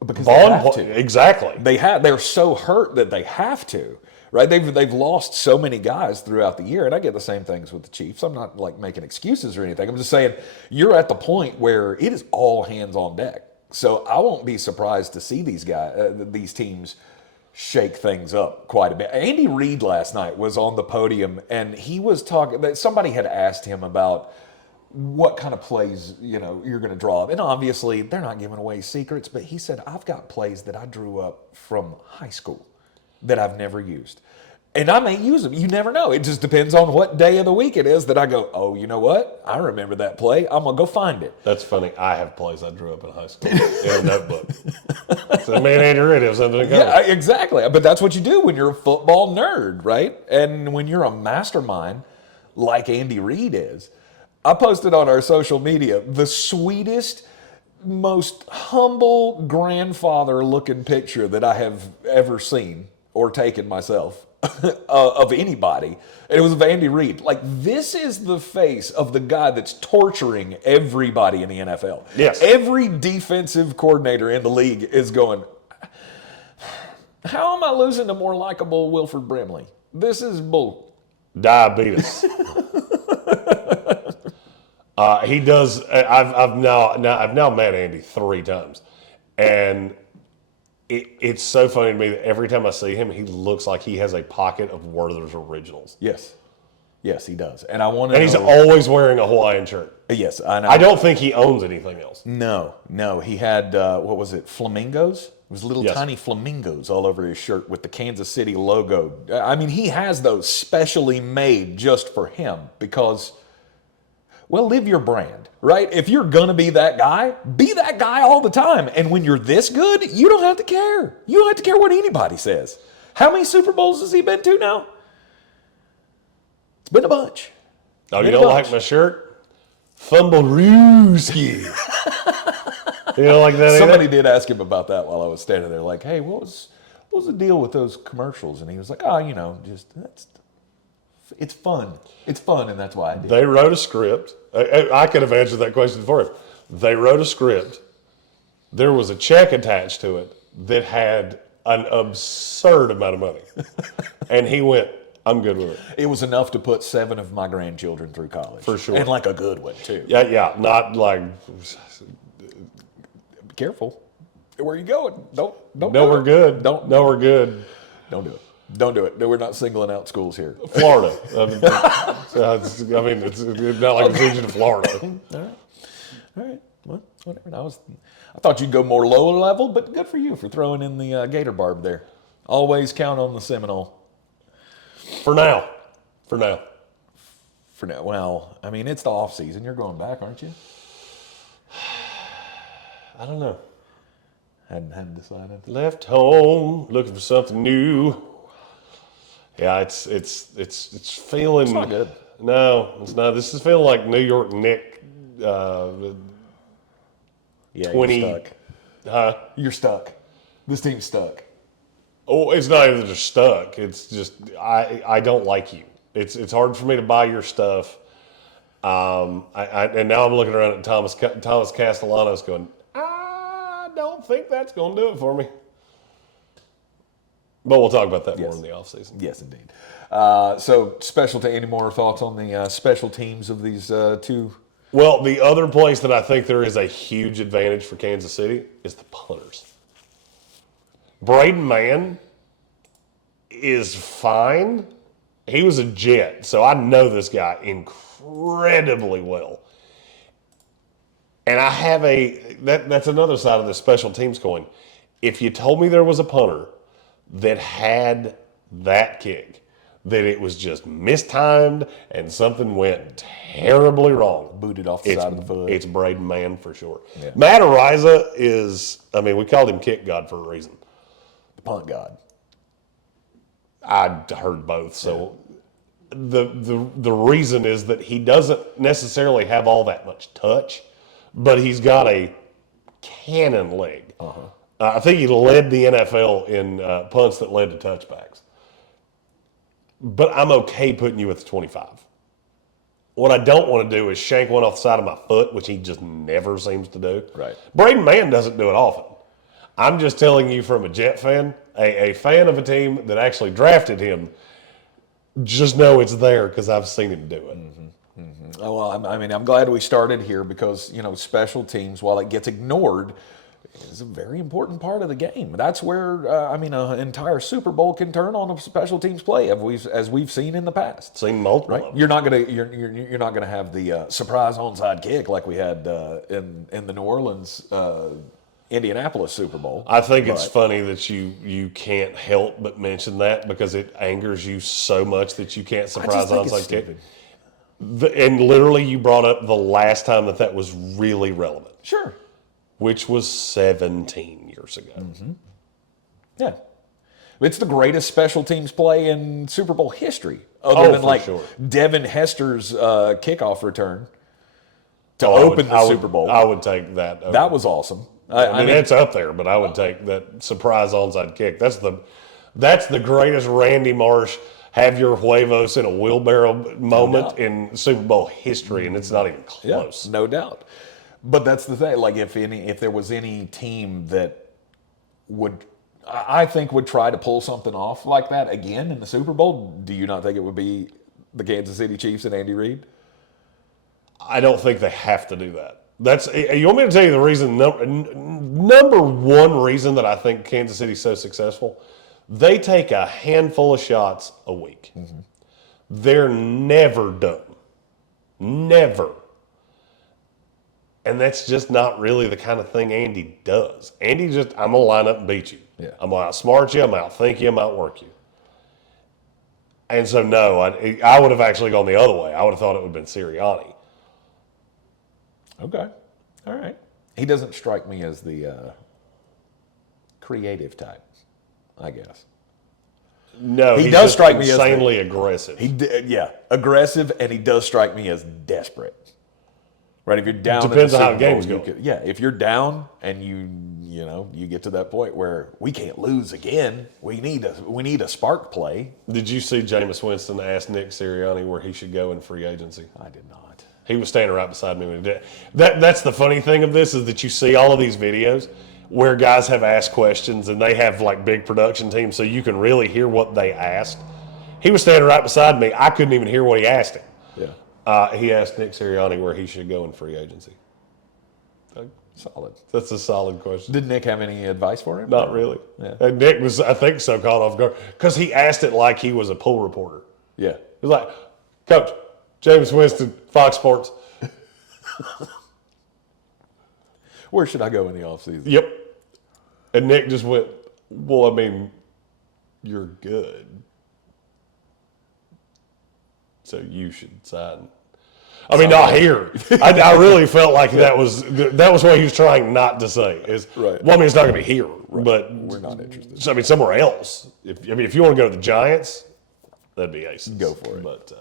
because they have to. Exactly. They're so hurt that they have to, right? They've lost so many guys throughout the year, and I get the same things with the Chiefs. I'm not like making excuses or anything. I'm just saying you're at the point where it is all hands on deck. So I won't be surprised to see these teams shake things up quite a bit. Andy Reid last night was on the podium, and he was talking that somebody had asked him about what kind of plays, you're going to draw up. And obviously, they're not giving away secrets, but he said, I've got plays that I drew up from high school that I've never used. And I may use them. You never know. It just depends on what day of the week it is that I go, oh, you know what? I remember that play. I'm going to go find it. That's funny. I have plays I drew up in high school in a notebook. So, man, Andrew Reid has something to cover. Yeah, exactly. But that's what you do when you're a football nerd, right? And when you're a mastermind like Andy Reid is. I posted on our social media the sweetest, most humble grandfather-looking picture that I have ever seen or taken myself. Of anybody, and it was of Andy Reid. Like, this is the face of the guy that's torturing everybody in the NFL. Yes. Every defensive coordinator in the league is going, how am I losing to more likable Wilford Brimley? This is bull. Diabetes. He does. I've now met Andy 3 times, and it's so funny to me that every time I see him, he looks like he has a pocket of Werther's Originals. Yes, he does. And I want to. And he's always wearing a Hawaiian shirt. Yes, I know. I don't think he owns anything else. No. He had what was it? Flamingos. It was little tiny flamingos all over his shirt with the Kansas City logo. I mean, he has those specially made just for him because. Well, live your brand, right? If you're going to be that guy all the time. And when you're this good, you don't have to care. You don't have to care what anybody says. How many Super Bowls has he been to now? It's been a bunch. Oh, you don't like my shirt? Fumblerooski. You don't like that either? Somebody did ask him about that while I was standing there. Like, hey, what was the deal with those commercials? And he was like, it's fun. It's fun, and that's why I did. They wrote a script. I could have answered that question for him. They wrote a script. There was a check attached to it that had an absurd amount of money. And he went, I'm good with it. It was enough to put 7 of my grandchildren through college. For sure. And like a good one, too. Yeah, not like... Be careful. Where are you going? Don't No, we're good. No, we're good. Don't do it. Don't do it. No, we're not singling out schools here. Florida. It's not like it's easy to Florida. All right. Well, whatever. I thought you'd go more lower level, but good for you for throwing in the gator barb there. Always count on the Seminole. For now. Well, I mean, it's the off season. You're going back, aren't you? I don't know. Hadn't decided. Left home, looking for something new. Yeah, it's feeling. It's not good. No, it's not. This is feeling like New York Nick. Yeah, 20. you're stuck. Huh? You're stuck. This team's stuck. Oh, it's not even just stuck. It's just I don't like you. It's hard for me to buy your stuff. And now I'm looking around at Thomas Castellanos going, I don't think that's going to do it for me. But we'll talk about that more in the offseason. Yes, indeed. So, any more thoughts on the special teams of these two? Well, the other place that I think there is a huge advantage for Kansas City is the punters. Braden Mann is fine. He was a Jet, so I know this guy incredibly well. And I have that's another side of the special teams coin. If you told me there was a punter that had that kick, that it was just mistimed and something went terribly wrong. Booted off the side of the foot. It's Braden Mann for sure. Yeah. Matt Ariza is, we called him Kick God for a reason. The punt god. I heard both. So the reason is that he doesn't necessarily have all that much touch, but he's got a cannon leg. I think he led the NFL in punts that led to touchbacks. But I'm okay putting you at the 25. What I don't want to do is shank one off the side of my foot, which he just never seems to do. Right. Braden Mann doesn't do it often. I'm just telling you from a Jet fan, a fan of a team that actually drafted him, just know it's there because I've seen him do it. Mm-hmm. Mm-hmm. Oh, well, I'm glad we started here because, special teams, while it gets ignored, is a very important part of the game. That's where, an entire Super Bowl can turn on a special teams play, as we've seen in the past. Seen multiple. Right? You're not gonna have the surprise onside kick like we had in the New Orleans Indianapolis Super Bowl. I think it's funny that you can't help but mention that because it angers you so much that you can't surprise onside kick. And literally, you brought up the last time that was really relevant. Sure. Which was 17 years ago. Mm-hmm. Yeah. It's the greatest special teams play in Super Bowl history, other than sure. Devin Hester's kickoff return to open the Super Bowl. I would take that. Over. That was awesome. It's up there, but I would take that surprise onside kick. That's the greatest Randy Marsh have your huevos in a wheelbarrow moment in Super Bowl history, and it's not even close. Yeah, no doubt. But that's the thing. If there was any team that would try to pull something off like that again in the Super Bowl, do you not think it would be the Kansas City Chiefs and Andy Reid? I don't think they have to do that. You want me to tell you the reason? Number one reason that I think Kansas City's so successful, they take a handful of shots a week. Mm-hmm. They're never done. Never. And that's just not really the kind of thing Andy does. Andy I'm going to line up and beat you. Yeah. I'm going to outsmart you. I'm going to outthink you. I'm going to outwork you. And so, no, I would have actually gone the other way. I would have thought it would have been Sirianni. Okay. All right. He doesn't strike me as the creative type, I guess. No, he does strike me as insanely aggressive. Aggressive, and he does strike me as desperate. Right, if you're down, depends on how the game's going. If you're down and you get to that point where we can't lose again, we need a spark play. Did you see Jameis Winston ask Nick Sirianni where he should go in free agency? I did not. He was standing right beside me when he did. That's the funny thing of this is that you see all of these videos where guys have asked questions and they have big production teams, so you can really hear what they asked. He was standing right beside me. I couldn't even hear what he asked him. Yeah. He asked Nick Sirianni where he should go in free agency. Solid. That's a solid question. Did Nick have any advice for him? Not really. Yeah. And Nick was, I think, so caught off guard because he asked it like he was a pool reporter. Yeah. He was like, Coach, Jameis Winston, Fox Sports. Where should I go in the offseason? Yep. And Nick just went, well, you're good. So you should sign. Not here. I really felt like that was what he was trying not to say. Right. Well, it's not going to be here, right. But we're not interested. So, somewhere else. If you want to go to the Giants, that'd be ace. Go for it. But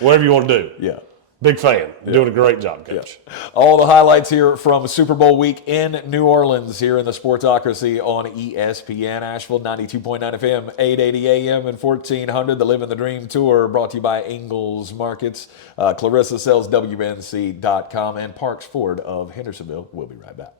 Whatever you want to do. Yeah. Big fan. You're doing a great job, Coach. Yeah. All the highlights here from Super Bowl week in New Orleans here in the Sportsocracy on ESPN Asheville, 92.9 FM, 880 AM, and 1400. The Living the Dream Tour brought to you by Ingles Markets. Clarissa sells WNC.com and Parks Ford of Hendersonville. We'll be right back.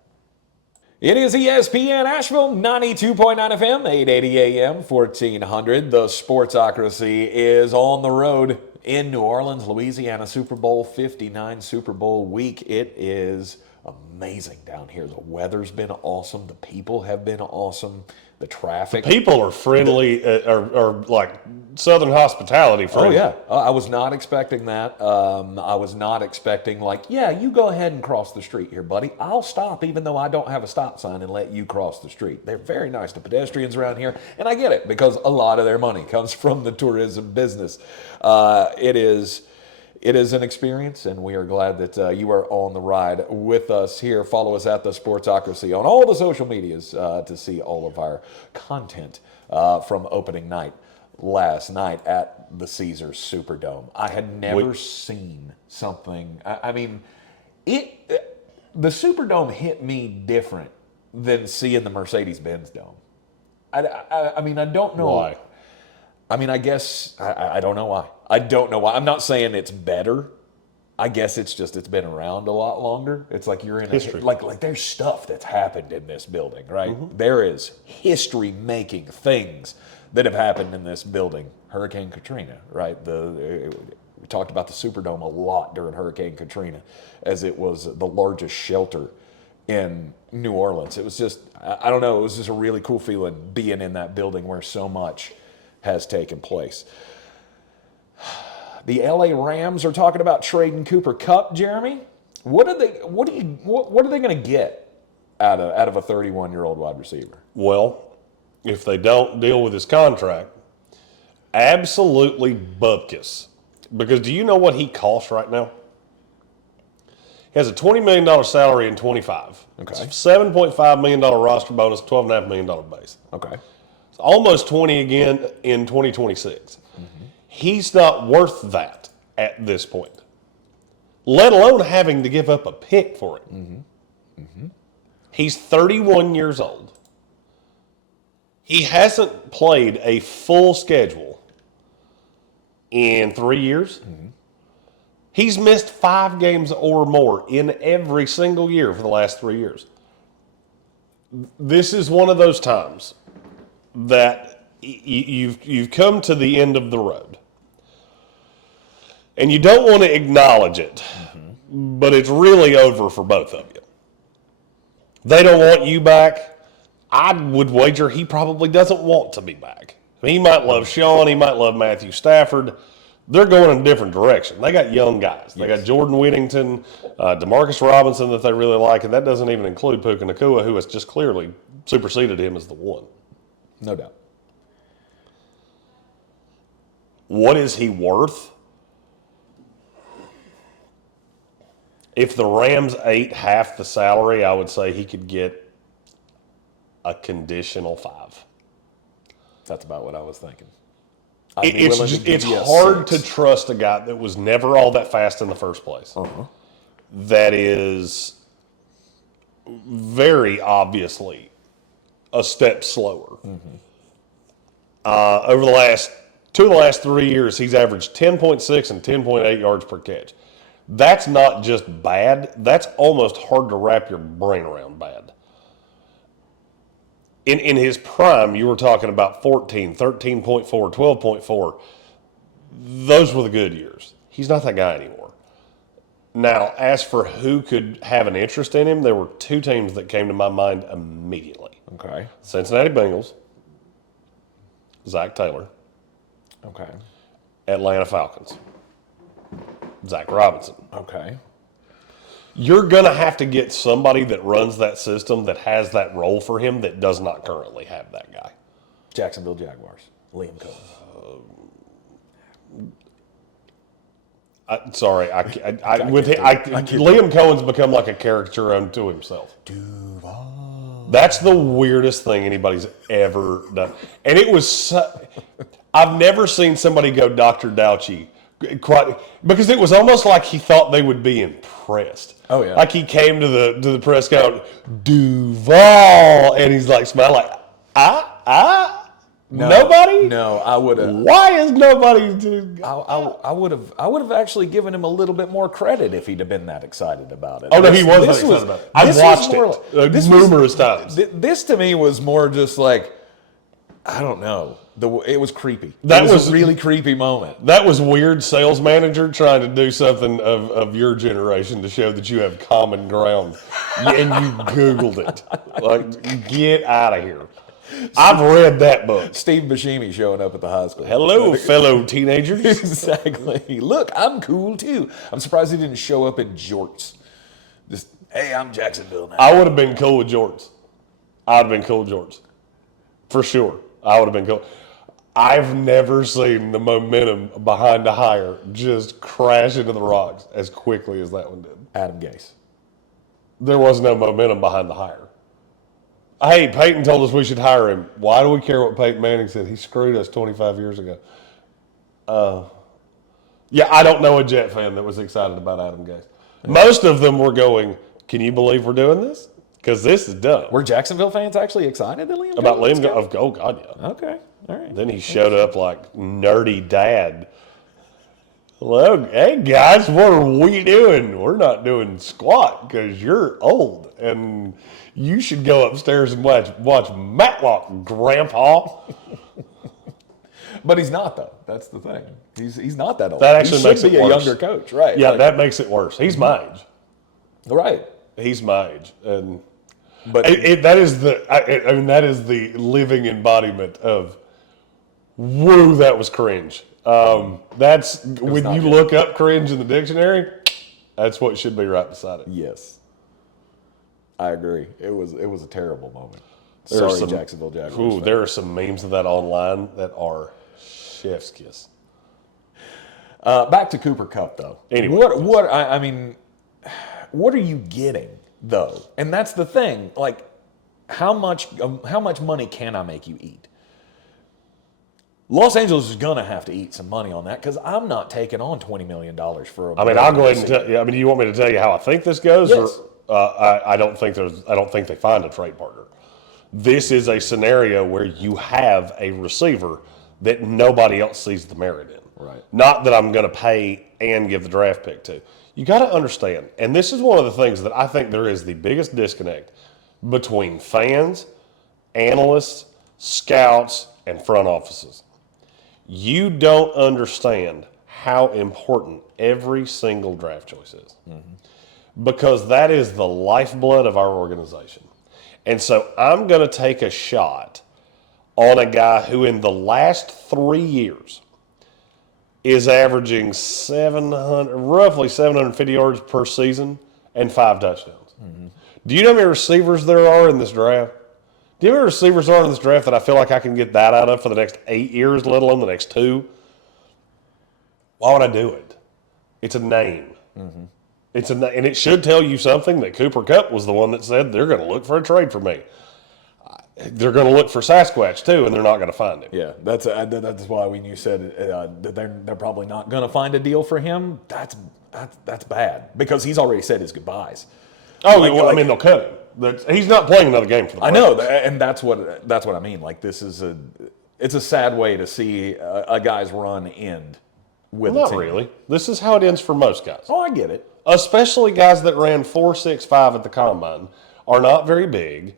It is ESPN Asheville, 92.9 FM, 880 AM, 1400. The Sportsocracy is on the road in New Orleans, Louisiana, Super Bowl 59, Super Bowl week. It is amazing down here. The weather's been awesome. The people have been awesome. The traffic. People are friendly, are like Southern hospitality friendly. Oh, yeah. I was not expecting that. I was not expecting, you go ahead and cross the street here, buddy. I'll stop even though I don't have a stop sign and let you cross the street. They're very nice to pedestrians around here, and I get it because a lot of their money comes from the tourism business. It is an experience, and we are glad that you are on the ride with us here. Follow us at the Sportsocracy on all the social medias to see all of our content from opening night last night at the Caesars Superdome. I had never seen something. The Superdome hit me different than seeing the Mercedes-Benz Dome. I don't know why. I guess I don't know why. I don't know why. I'm not saying it's better. I guess it's been around a lot longer. It's like you're in history. Like there's stuff that's happened in this building, right? Mm-hmm. There is history-making things that have happened in this building. Hurricane Katrina, right? We talked about the Superdome a lot during Hurricane Katrina, as it was the largest shelter in New Orleans. It was just, I don't know, it was just a really cool feeling being in that building where so much has taken place. The LA Rams are talking about trading Cooper Kupp, Jeremy. What are they going to get out of a 31-year-old wide receiver? Well, if they don't deal with his contract, absolutely bupkis. Because do you know what he costs right now? He has a $20 million salary in 25. Okay. It's a $7.5 million roster bonus, $12.5 million base. Okay. It's almost 20 again in 2026. Mm-hmm. He's not worth that at this point, let alone having to give up a pick for it. Mm-hmm. Mm-hmm. He's 31 years old. He hasn't played a full schedule in 3 years. Mm-hmm. He's missed 5 games or more in every single year for the last 3 years. This is one of those times that you've come to the end of the road. And you don't want to acknowledge it, mm-hmm. but it's really over for both of you. They don't want you back. I would wager he probably doesn't want to be back. He might love Sean. He might love Matthew Stafford. They're going in a different direction. They got young guys. They got Jordan Whittington, Demarcus Robinson that they really like, and that doesn't even include Puka Nacua, who has just clearly superseded him as the one. No doubt. What is he worth? If the Rams ate half the salary, I would say he could get a conditional 5. That's about what I was thinking. It's hard to trust a guy that was never all that fast in the first place. Uh-huh. That is very obviously a step slower. Mm-hmm. Over the last 3 years, he's averaged 10.6 and 10.8 yards per catch. That's not just bad. That's almost hard to wrap your brain around bad. In his prime, you were talking about 14, 13.4, 12.4. Those were the good years. He's not that guy anymore. Now, as for who could have an interest in him, there were 2 teams that came to my mind immediately. Okay. Cincinnati Bengals, Zach Taylor. Okay. Atlanta Falcons, Zach Robinson. Okay. You're going to have to get somebody that runs that system that has that role for him that does not currently have that guy. Jacksonville Jaguars, Liam Cohen. Liam Cohen's become like a caricature unto himself. Duval. That's the weirdest thing anybody's ever done. And it was, I've never seen somebody go Dr. Douchy quite, because it was almost like he thought they would be impressed. Oh, yeah. Like he came to the press conference, Duval, and he's like smiling like, nobody? No, I would have. Why is nobody doing? I would have actually given him a little bit more credit if he'd have been that excited about it. Oh no, he was excited about it. I've watched it numerous times. This to me was more just like, I don't know. It was creepy. That was a really creepy moment. That was weird sales manager trying to do something of your generation to show that you have common ground. And you Googled it. Like, get out of here. I've read that book. Steve Buscemi showing up at the high school. Hello, fellow teenagers. Exactly. Look, I'm cool too. I'm surprised he didn't show up in jorts. Just, hey, I'm Jacksonville now. I would have been cool with jorts. I would have been cool with jorts. For sure. I would have been cool. I've never seen the momentum behind a hire just crash into the rocks as quickly as that one did. Adam Gase. There was no momentum behind the hire. Hey, Peyton told us we should hire him. Why do we care what Peyton Manning said? He screwed us 25 years ago. Yeah, I don't know a Jet fan that was excited about Adam Gase. Most of them were going, can you believe we're doing this? Because this is dumb. Were Jacksonville fans actually excited that Liam About Gaines Liam? Oh, God, yeah. Okay, all right. Then he showed up like nerdy dad. Hello, hey guys, what are we doing? We're not doing squat because you're old and you should go upstairs and watch Matlock, Grandpa. But he's not though. That's the thing. He's not that old. That actually makes it be worse. a younger coach, right? Yeah, that makes it worse. He's my age. Right. He's my age, and But that is the living embodiment of woo. That was cringe. That's when you good. look up cringe in the dictionary. That's what should be right beside it. yes, I agree. It was a terrible moment. There are Sorry, some- Jacksonville Jaguars. Ooh, fans. there are some memes of that online that are chef's kiss. Back to Cooper Kupp though. Anyway. I mean, what are you getting though? And that's the thing. Like, how much money can I make you eat? Los Angeles is gonna have to eat some money on that because I'm not taking on $20 million for a. I mean, I'll go ahead and tell you. I mean, do you want me to tell you how I think this goes? Yes. Or I don't think they find a trade partner. This is a scenario where you have a receiver that nobody else sees the merit in. Right. Not that I'm going to pay and give the draft pick to. You got to understand, and this is one of the things that I think there is the biggest disconnect between fans, analysts, scouts, and front offices. You don't understand how important every single draft choice is. Mm-hmm. Because that is the lifeblood of our organization. And so I'm going to take a shot on a guy who in the last 3 years is averaging roughly 750 yards per season and 5 touchdowns. Mm-hmm. Do you know how many receivers there are in this draft? Do you know how many receivers there are in this draft that I feel like I can get that out of for the next 8 years, let alone the next 2? Why would I do it? It's a name. Mm-hmm. And it should tell you something that Cooper Kupp was the one that said they're going to look for a trade for me. They're going to look for Sasquatch too, and they're not going to find him. Yeah, that's why when you said that they're probably not going to find a deal for him, that's bad because he's already said his goodbyes. Oh, I mean they'll cut him. He's not playing another game for the Braves. I know, and that's what I mean. Like it's a sad way to see a guy's run end with Well, a not team. really. This is how it ends for most guys. Oh, I get it. Especially guys that ran 4.65 at the combine are not very big.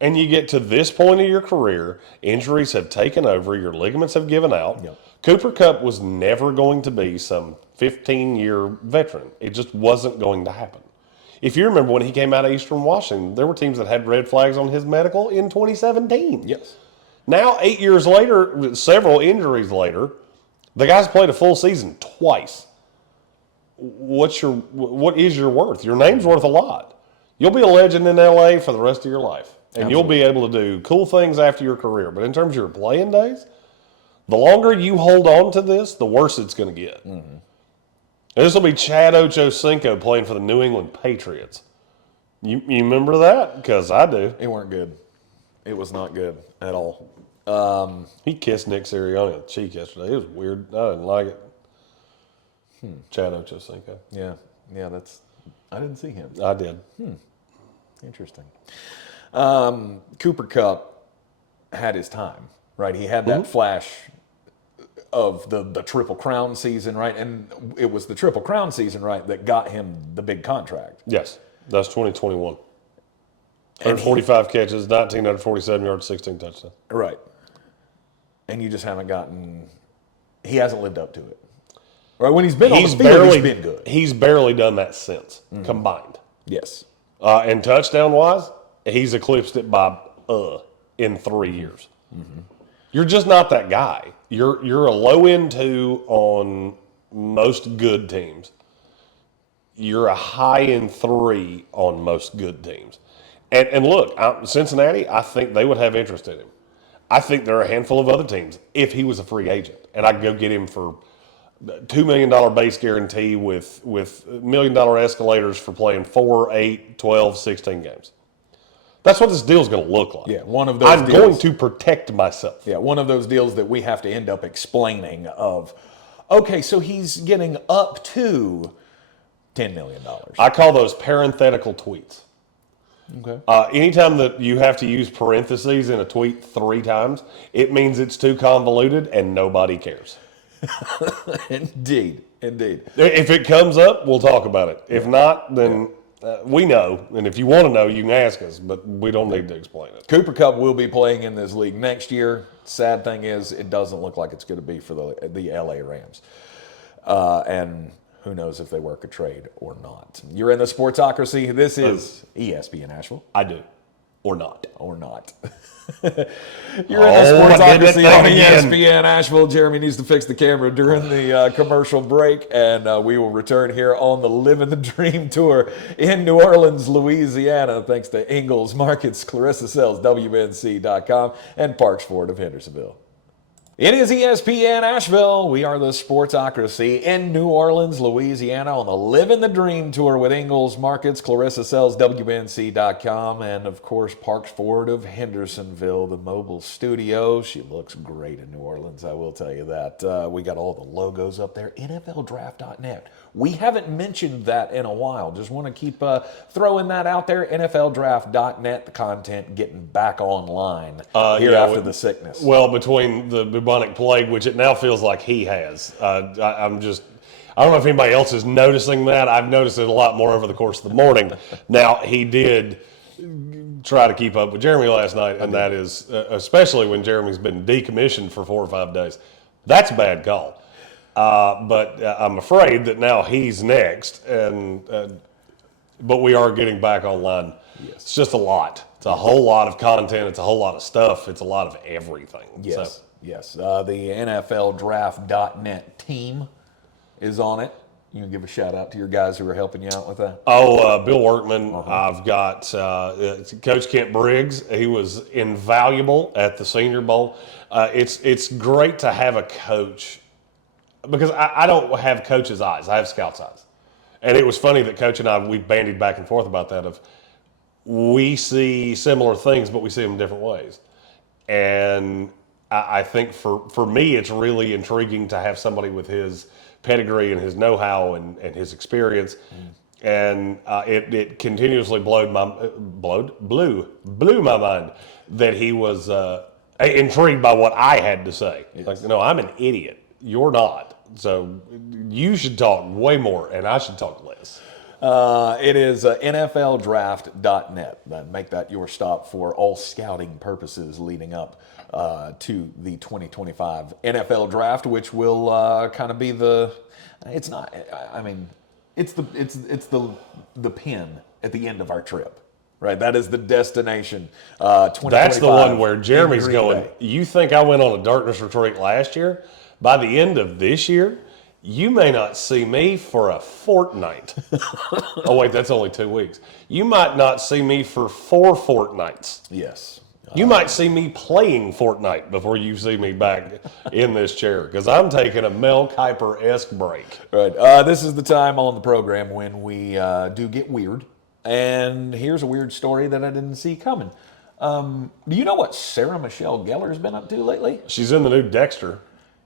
And you get to this point of your career, injuries have taken over, your ligaments have given out. Yep. Cooper Kupp was never going to be some 15-year veteran. It just wasn't going to happen. If you remember when he came out of Eastern Washington, there were teams that had red flags on his medical in 2017. Yes. Now, 8 years later, several injuries later, the guy's played a full season twice. What is your worth? Your name's worth a lot. You'll be a legend in LA for the rest of your life. And Absolutely. You'll be able to do cool things after your career. But in terms of your playing days, the longer you hold on to this, the worse it's going to get. Mm-hmm. This will be Chad Ochocinco playing for the New England Patriots. You remember that? Because I do. It weren't good. It was not good at all. He kissed Nick Sirianni on the cheek yesterday. It was weird. I didn't like it. Chad Ochocinco. Yeah, I didn't see him. I did. Interesting. Cooper Kupp had his time, right? He had that flash of the Triple Crown season, right? And it was the Triple Crown season, right, that got him the big contract. Yes, that's 2021. 145 catches, 1,947 yards, 16 touchdowns. Right. And you just haven't he hasn't lived up to it. Right, when he's been on the field, he's been good. He's barely done that since, combined. Yes. And touchdown-wise, he's eclipsed it by in 3 years. You're just not that guy. You're a low-end 2 on most good teams. You're a high-end 3 on most good teams. And look, Cincinnati, I think they would have interest in him. I think there are a handful of other teams, if he was a free agent, and I'd go get him for $2 million base guarantee with $1 million escalators for playing 4, 8, 12, 16 games. That's what this deal's going to look like. Yeah, one of those I'm deals. going to protect myself. Yeah, one of those deals that we have to end up explaining of, okay, so he's getting up to $10 million. I call those parenthetical tweets. Okay. Anytime that you have to use parentheses in a tweet 3 times, it means it's too convoluted and nobody cares. Indeed. If it comes up, we'll talk about it. If not, then we know. And if you want to know, you can ask us, but we don't need to explain it. Cooper Kupp will be playing in this league next year. Sad thing is, it doesn't look like it's going to be for the LA Rams. And who knows if they work a trade or not. You're in the Sportsocracy. This is ESPN Asheville. I do. Or not. Or not. You're in the Sportsocracy on ESPN Asheville. Jeremy needs to fix the camera during the commercial break, and we will return here on the Living the Dream Tour in New Orleans, Louisiana, thanks to Ingles Markets, Clarissa Sells, WNC.com, and Parks Ford of Hendersonville. It is ESPN Asheville. We are the Sportsocracy in New Orleans, Louisiana on the Living the Dream Tour with Ingles Markets, Clarissa Sells, WNC.com, and of course Parks Ford of Hendersonville, the mobile studio. She looks great in New Orleans, I will tell you that. We got all the logos up there, NFLdraft.net. We haven't mentioned that in a while. Just want to keep throwing that out there, NFLdraft.net, the content getting back online after the sickness. Well, between the bubonic plague, which it now feels like he has. I don't know if anybody else is noticing that. I've noticed it a lot more over the course of the morning. Now, he did try to keep up with Jeremy last night, and that is, especially when Jeremy's been decommissioned for 4 or 5 days, that's a bad call. But I'm afraid that now he's next, but we are getting back online. Yes. It's just a lot. It's a whole lot of content. It's a whole lot of stuff. It's a lot of everything. Yes, so. yes. The NFLdraft.net team is on it. You can give a shout out to your guys who are helping you out with that. Bill Workman. I've got Coach Kent Briggs. He was invaluable at the Senior Bowl. It's great to have a coach, because I don't have coach's eyes. I have scout's eyes. And it was funny that Coach and I, we bandied back and forth about that of, we see similar things, but we see them in different ways. And I think for me, it's really intriguing to have somebody with his pedigree and his know-how and his experience. And it continuously blew my mind that he was intrigued by what I had to say. Yes. Like, no, I'm an idiot. You're not. So you should talk way more, and I should talk less. It is NFLdraft.net. Make that your stop for all scouting purposes leading up to the 2025 NFL Draft, which will kind of be the. It's not. I mean, it's the pin at the end of our trip. Right, that is the destination. That's the one where Jeremy's going, you think I went on a darkness retreat last year? By the end of this year, you may not see me for a fortnight. Oh, wait, that's only 2 weeks. You might not see me for 4 fortnights. Yes. You might see me playing Fortnite before you see me back in this chair, because I'm taking a Mel Kiper-esque break. Right. This is the time on the program when we do get weird. And here's a weird story that I didn't see coming. Do you know what Sarah Michelle Gellar's been up to lately? She's in the new Dexter.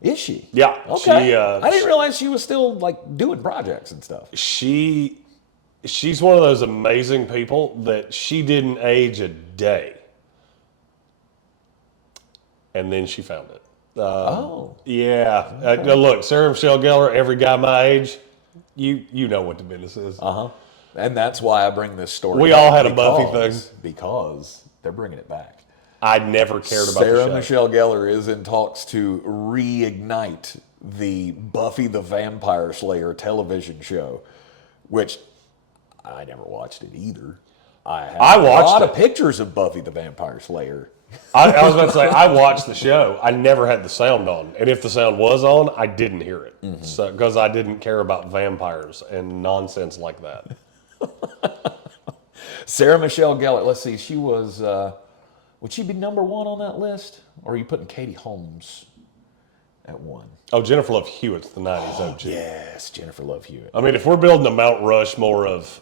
Is she? Yeah. Okay. I didn't realize she was still like doing projects and stuff. She's one of those amazing people that she didn't age a day. And then she found it. Yeah. Okay. Look, Sarah Michelle Gellar, every guy my age, you know what the business is. And that's why I bring this story. We all had a Buffy thing. Because they're bringing it back. I never cared about Sarah the show. Michelle Gellar is in talks to reignite the Buffy the Vampire Slayer television show, which I never watched it either. I watched a lot of pictures of Buffy the Vampire Slayer. I was about to say, I watched the show. I never had the sound on. And if the sound was on, I didn't hear it. Because I didn't care about vampires and nonsense like that. Sarah Michelle Gellar, let's see, she was, would she be number one on that list? Or are you putting Katie Holmes at one? Oh, Jennifer Love Hewitt's the 90s OG. Yes, Jennifer Love Hewitt. I mean, if we're building a Mount Rushmore of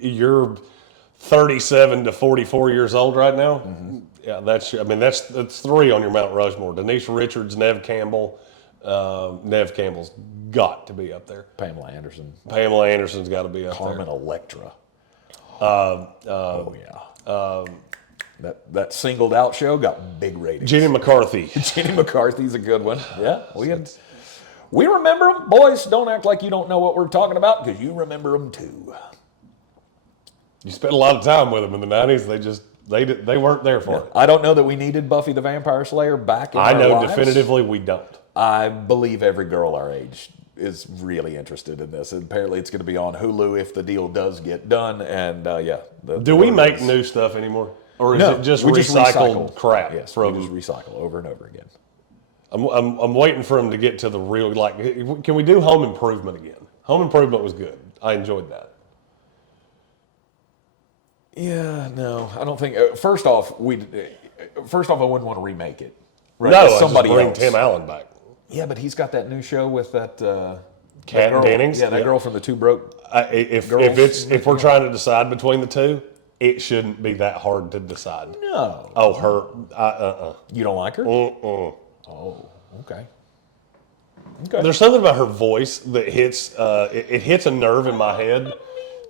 you're 37 to 44 years old right now, yeah, that's 3 on your Mount Rushmore. Denise Richards, Neve Campbell. Neve Campbell's got to be up there. Pamela Anderson. Pamela Anderson's got to be up Carmen there. Electra. That singled out show got big ratings. Jenny McCarthy. Jenny McCarthy's a good one. Yeah, we remember them. Boys, don't act like you don't know what we're talking about, because you remember them too. You spent a lot of time with them in the 90s. They weren't there for it. I don't know that we needed Buffy the Vampire Slayer back in our I know lives. definitively we don't. I believe every girl our age is really interested in this. And apparently it's going to be on Hulu if the deal does get done. And Do we make new stuff anymore? Or is it just recycled crap? Yes, we just recycle over and over again. I'm waiting for them to get to the real, like, can we do Home Improvement again? Home Improvement was good. I enjoyed that. Yeah, no, I don't think. First off, I wouldn't want to remake it. Right? No, somebody just bring else. Tim Allen back. Yeah, but he's got that new show with that Kat girl, Dennings. Yeah, that girl from the Two Broke. If we're trying to decide between the two, it shouldn't be that hard to decide. No. Oh, her. You don't like her? Oh, okay. There's something about her voice that hits. It hits a nerve in my head.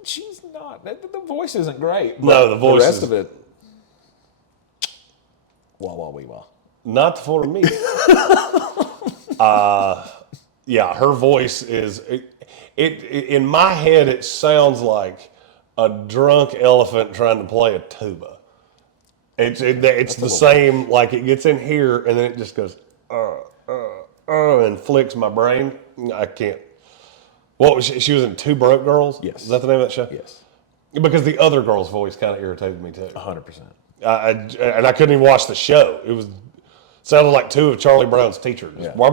She's not. The voice isn't great. No, the voice. The rest of it. Wah wah wee wah. Not for me. Yeah, her voice is. It in my head, it sounds like a drunk elephant trying to play a tuba. It's the same. Like, it gets in here and then it just goes and flicks my brain. I can't. What was she was in Two Broke Girls? Yes. Is that the name of that show? Yes. Because the other girl's voice kind of irritated me too. 100%. And I couldn't even watch the show. It sounded like two of Charlie Brown's teachers. Yeah. Can't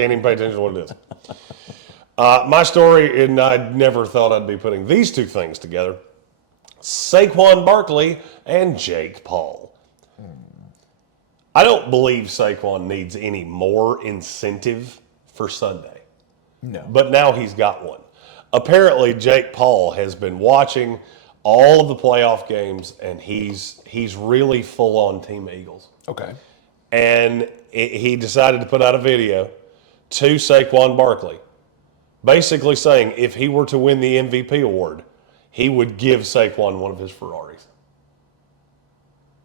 even pay attention to what it is. My story, and I never thought I'd be putting these two things together: Saquon Barkley and Jake Paul. I don't believe Saquon needs any more incentive for Sunday. No. But now he's got one. Apparently, Jake Paul has been watching all of the playoff games, and he's really full on Team Eagles. Okay. And he decided to put out a video to Saquon Barkley, basically saying if he were to win the MVP award, he would give Saquon one of his Ferraris.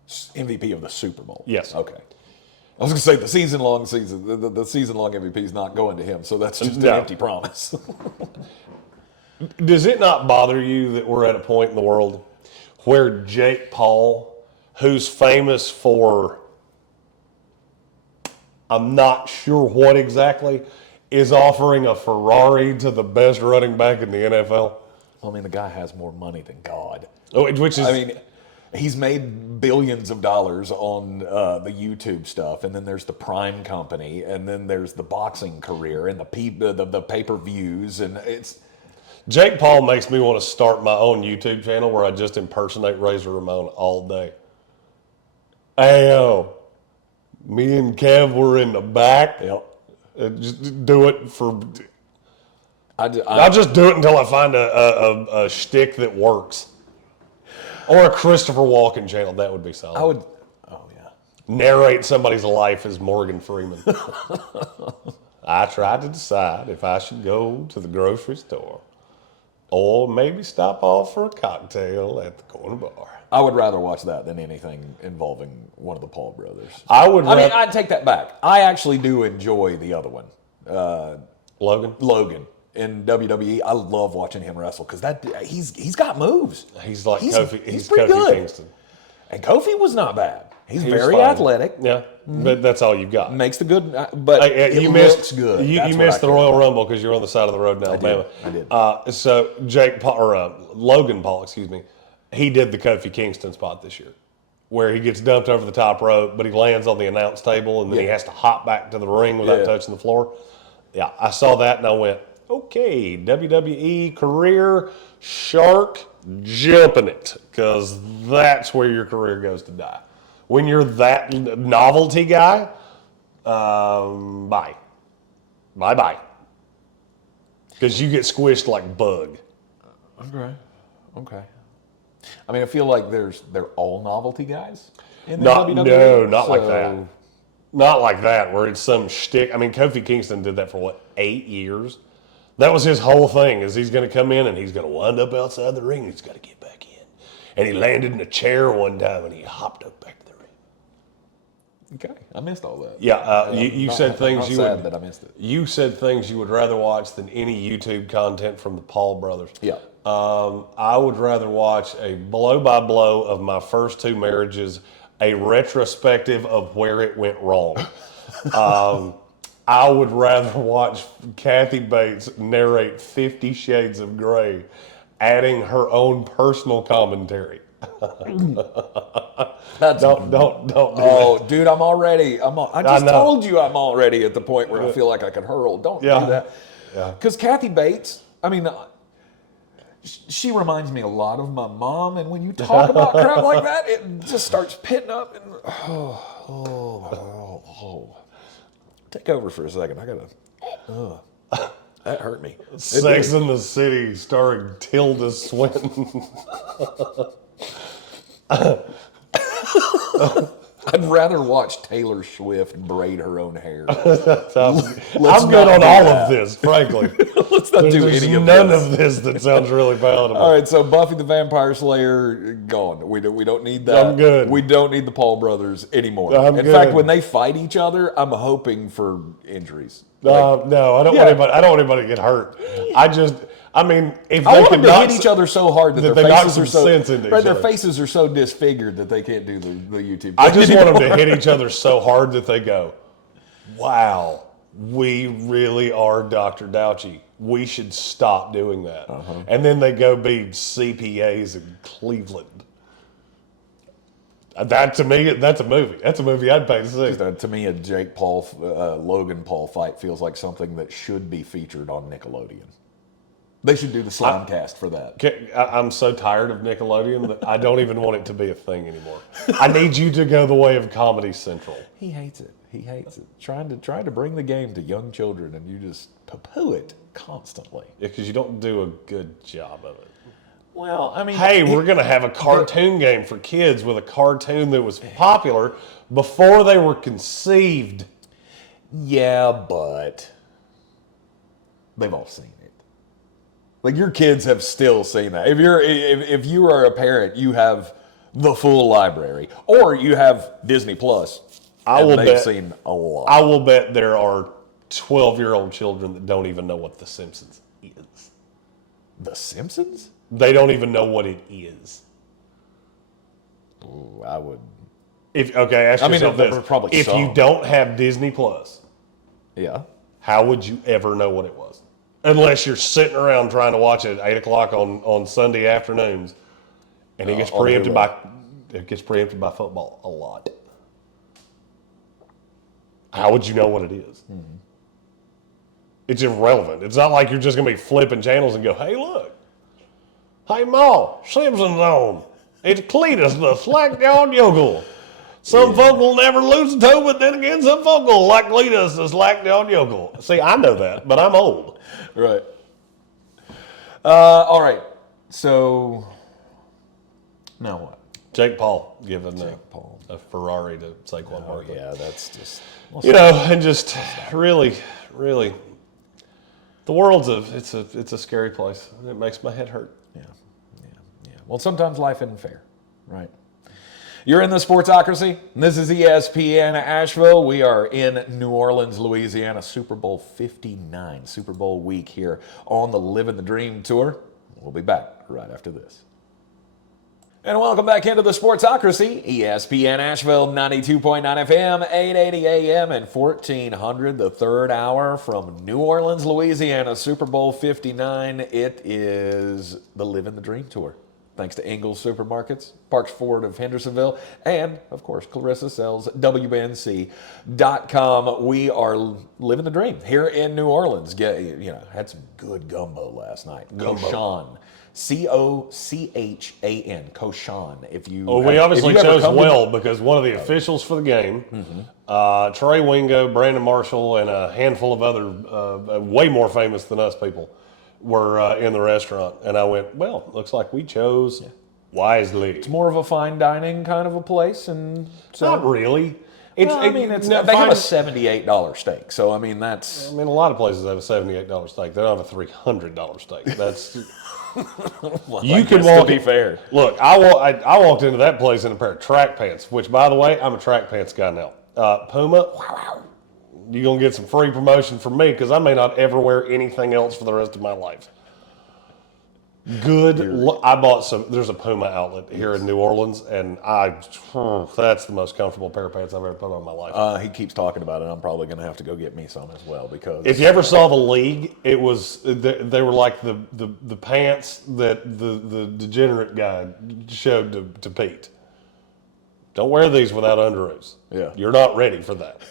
MVP of the Super Bowl. Yes. Okay. I was going to say the season-long MVP is not going to him, so that's just an empty promise. Does it not bother you that we're at a point in the world where Jake Paul, who's famous for, I'm not sure what exactly, is offering a Ferrari to the best running back in the NFL? I mean, the guy has more money than God. Which is, I mean, he's made billions of dollars on the YouTube stuff, and then there's the Prime Company, and then there's the boxing career and the pay-per-views, and it's. Jake Paul makes me want to start my own YouTube channel where I just impersonate Razor Ramon all day. Ayo, me and Kev were in the back. Yep. Just do it for. I'll just do it until I find a shtick that works. Or a Christopher Walken channel. That would be solid. I would. Oh yeah. narrate somebody's life as Morgan Freeman. I tried to decide if I should go to the grocery store or maybe stop off for a cocktail at the corner bar. I would rather watch that than anything involving one of the Paul brothers. I'd take that back. I actually do enjoy the other one. Logan in WWE. I love watching him wrestle because he's got moves. He's like Kofi. He's pretty Kofi good. Kingston. And Kofi was not bad. He's He very was fine. athletic. Yeah, but that's all you've got. Makes the good, but it looks good. You missed the Royal Rumble because you're on the side of the road in Alabama. I did. So Logan Paul, excuse me, he did the Kofi Kingston spot this year, where he gets dumped over the top rope, but he lands on the announce table, and then he has to hop back to the ring without touching the floor. Yeah, I saw that and I went, okay, WWE career shark, jumping it, because that's where your career goes to die. When you're that novelty guy, bye. Bye-bye. Because you get squished like bug. Okay. I mean, I feel like they're all novelty guys in the Not WWE. like that. Not like that, where it's some shtick. I mean, Kofi Kingston did that for, 8 years? That was his whole thing, is he's going to come in and he's going to wind up outside the ring and he's got to get back in. And he landed in a chair one time and he hopped up back to the ring. Okay, I missed all that. Yeah, you said things I'm you sad would. that I missed it. You said things you would rather watch than any YouTube content from the Paul brothers. Yeah. I would rather watch a blow by blow of my first 2 marriages, a retrospective of where it went wrong. I would rather watch Kathy Bates narrate 50 Shades of Grey, adding her own personal commentary. Don't do that. Dude, I just told you I'm already at the point where I feel like I can hurl. Don't do that. Yeah. Because Kathy Bates, I mean, she reminds me a lot of my mom, and when you talk about crap like that, it just starts pitting up. And take over for a second. I gotta. That hurt me. Sex in the City starring Tilda Swinton. I'd rather watch Taylor Swift braid her own hair. I'm good on all of this, frankly. Let's not do There's any of none this. of this that sounds really palatable. All right, so Buffy the Vampire Slayer gone. We don't need that. I'm good. We don't need the Paul brothers anymore. In good. fact, when they fight each other, I'm hoping for injuries. No, I don't want anybody. I don't want anybody to get hurt. I mean, if I they want can them to hit each other so hard that that their they knock faces some are so sense into right, each their other. faces are so disfigured that they can't do the YouTube. I just want them to hit each other so hard that they go, "Wow, we really are Dr. Douchy. We should stop doing that." And then they go be CPAs in Cleveland. That to me, that's a movie. That's a movie I'd pay to see. To me, a Jake Paul, Logan Paul fight feels like something that should be featured on Nickelodeon. They should do the Slimecast for that. I'm so tired of Nickelodeon that I don't even want it to be a thing anymore. I need you to go the way of Comedy Central. He hates it. He hates it. Trying to bring the game to young children, and you just poo-poo it constantly. Because you don't do a good job of it. Well, I mean, Hey, we're going to have a cartoon game for kids with a cartoon that was popular before they were conceived. Yeah, but they've all seen it. Like, your kids have still seen that. If you are a parent, you have the full library, or you have Disney Plus. They've seen a lot. I will bet there are 12-year-old children that don't even know what The Simpsons is. The Simpsons? They don't even know what it is. Ooh, I would. Ask yourself there this. were probably If some. you don't have Disney Plus, Yeah. how would you ever know what it was? Unless you're sitting around trying to watch it at 8 o'clock on Sunday afternoons, and it gets preempted by football a lot. How would you know what it is? Mm-hmm. It's irrelevant. It's not like you're just going to be flipping channels and go, "Hey, look. Hey, Ma, Simpsons on. It's Cletus, the slack-jawed yokel. Some folk will never lose a toe, but then again, some folk will like Cletus, the slack-jawed yokel." See, I know that, but I'm old. Right. All right. So, now what? Jake Paul giving Paul. a Ferrari to Saquon Barkley. Yeah, that's just... And just really, really, the world's it's a scary place. It makes my head hurt. Yeah. Well, sometimes life isn't fair, right? You're in the Sportsocracy. This is ESPN Asheville. We are in New Orleans, Louisiana, Super Bowl 59, Super Bowl week here on the Living the Dream Tour. We'll be back right after this. And welcome back into the Sportsocracy, ESPN Asheville, 92.9 FM, 880 AM, and 1400, the third hour from New Orleans, Louisiana, Super Bowl 59. It is the Living the Dream Tour. Thanks to Ingles Supermarkets, Parks Ford of Hendersonville, and, of course, Clarissa Sells, WNC.com. We are living the dream here in New Orleans. Had some good gumbo last night. Cochan. Cochan. Cochan. We obviously chose well because one of the officials for the game, Trey Wingo, Brandon Marshall, and a handful of other way more famous than us people were in the restaurant. And I went, well, looks like we chose wisely. It's more of a fine dining kind of a place. And so, not really. They have a $78 steak. So, that's... a lot of places have a $78 steak. They don't have a $300 steak. That's... Well, you can walk. To be fair, look, I walked into that place in a pair of track pants. Which, by the way, I'm a track pants guy now. Puma, you're gonna get some free promotion from me because I may not ever wear anything else for the rest of my life. I bought some. There's a Puma outlet here in New Orleans, and that's the most comfortable pair of pants I've ever put on in my life. He keeps talking about it. I'm probably going to have to go get me some as well because if you ever saw the league, it was they were like the pants that the degenerate guy showed to Pete. Don't wear these without underoos. Yeah, you're not ready for that.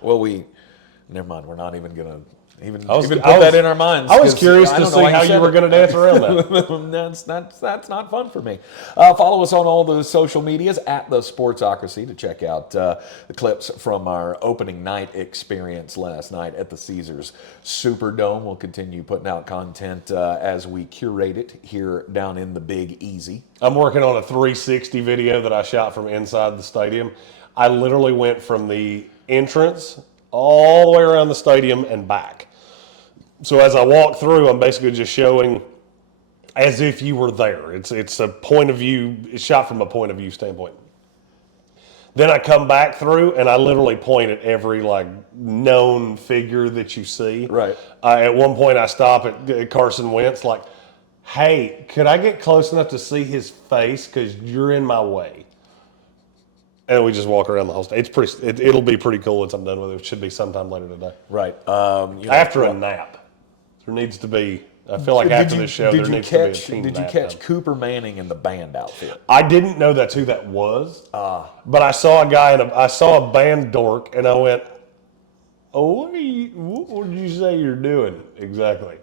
Well, never mind. We're not even going to. Even put that in our minds. I was curious to see how you were going to dance around that. That's not fun for me. Follow us on all the social medias at the Sportsocracy to check out the clips from our opening night experience last night at the Caesars Superdome. We'll continue putting out content as we curate it here down in the Big Easy. I'm working on a 360 video that I shot from inside the stadium. I literally went from the entrance all the way around the stadium and back. So as I walk through, I'm basically just showing as if you were there. It's a point of view, it's shot from a point of view standpoint. Then I come back through and I literally point at every known figure that you see. Right. At one point I stop at Carson Wentz hey, could I get close enough to see his face because you're in my way? And we just walk around the whole state. It'll be pretty cool once I'm done with it. It should be sometime later today. Right. After a nap. There needs to be, I feel like after this show, there needs to be a team nap. Did you catch Cooper Manning in the band outfit? I didn't know that's who that was. But I saw a guy, I saw a band dork, and I went, oh, what would you say you're doing exactly?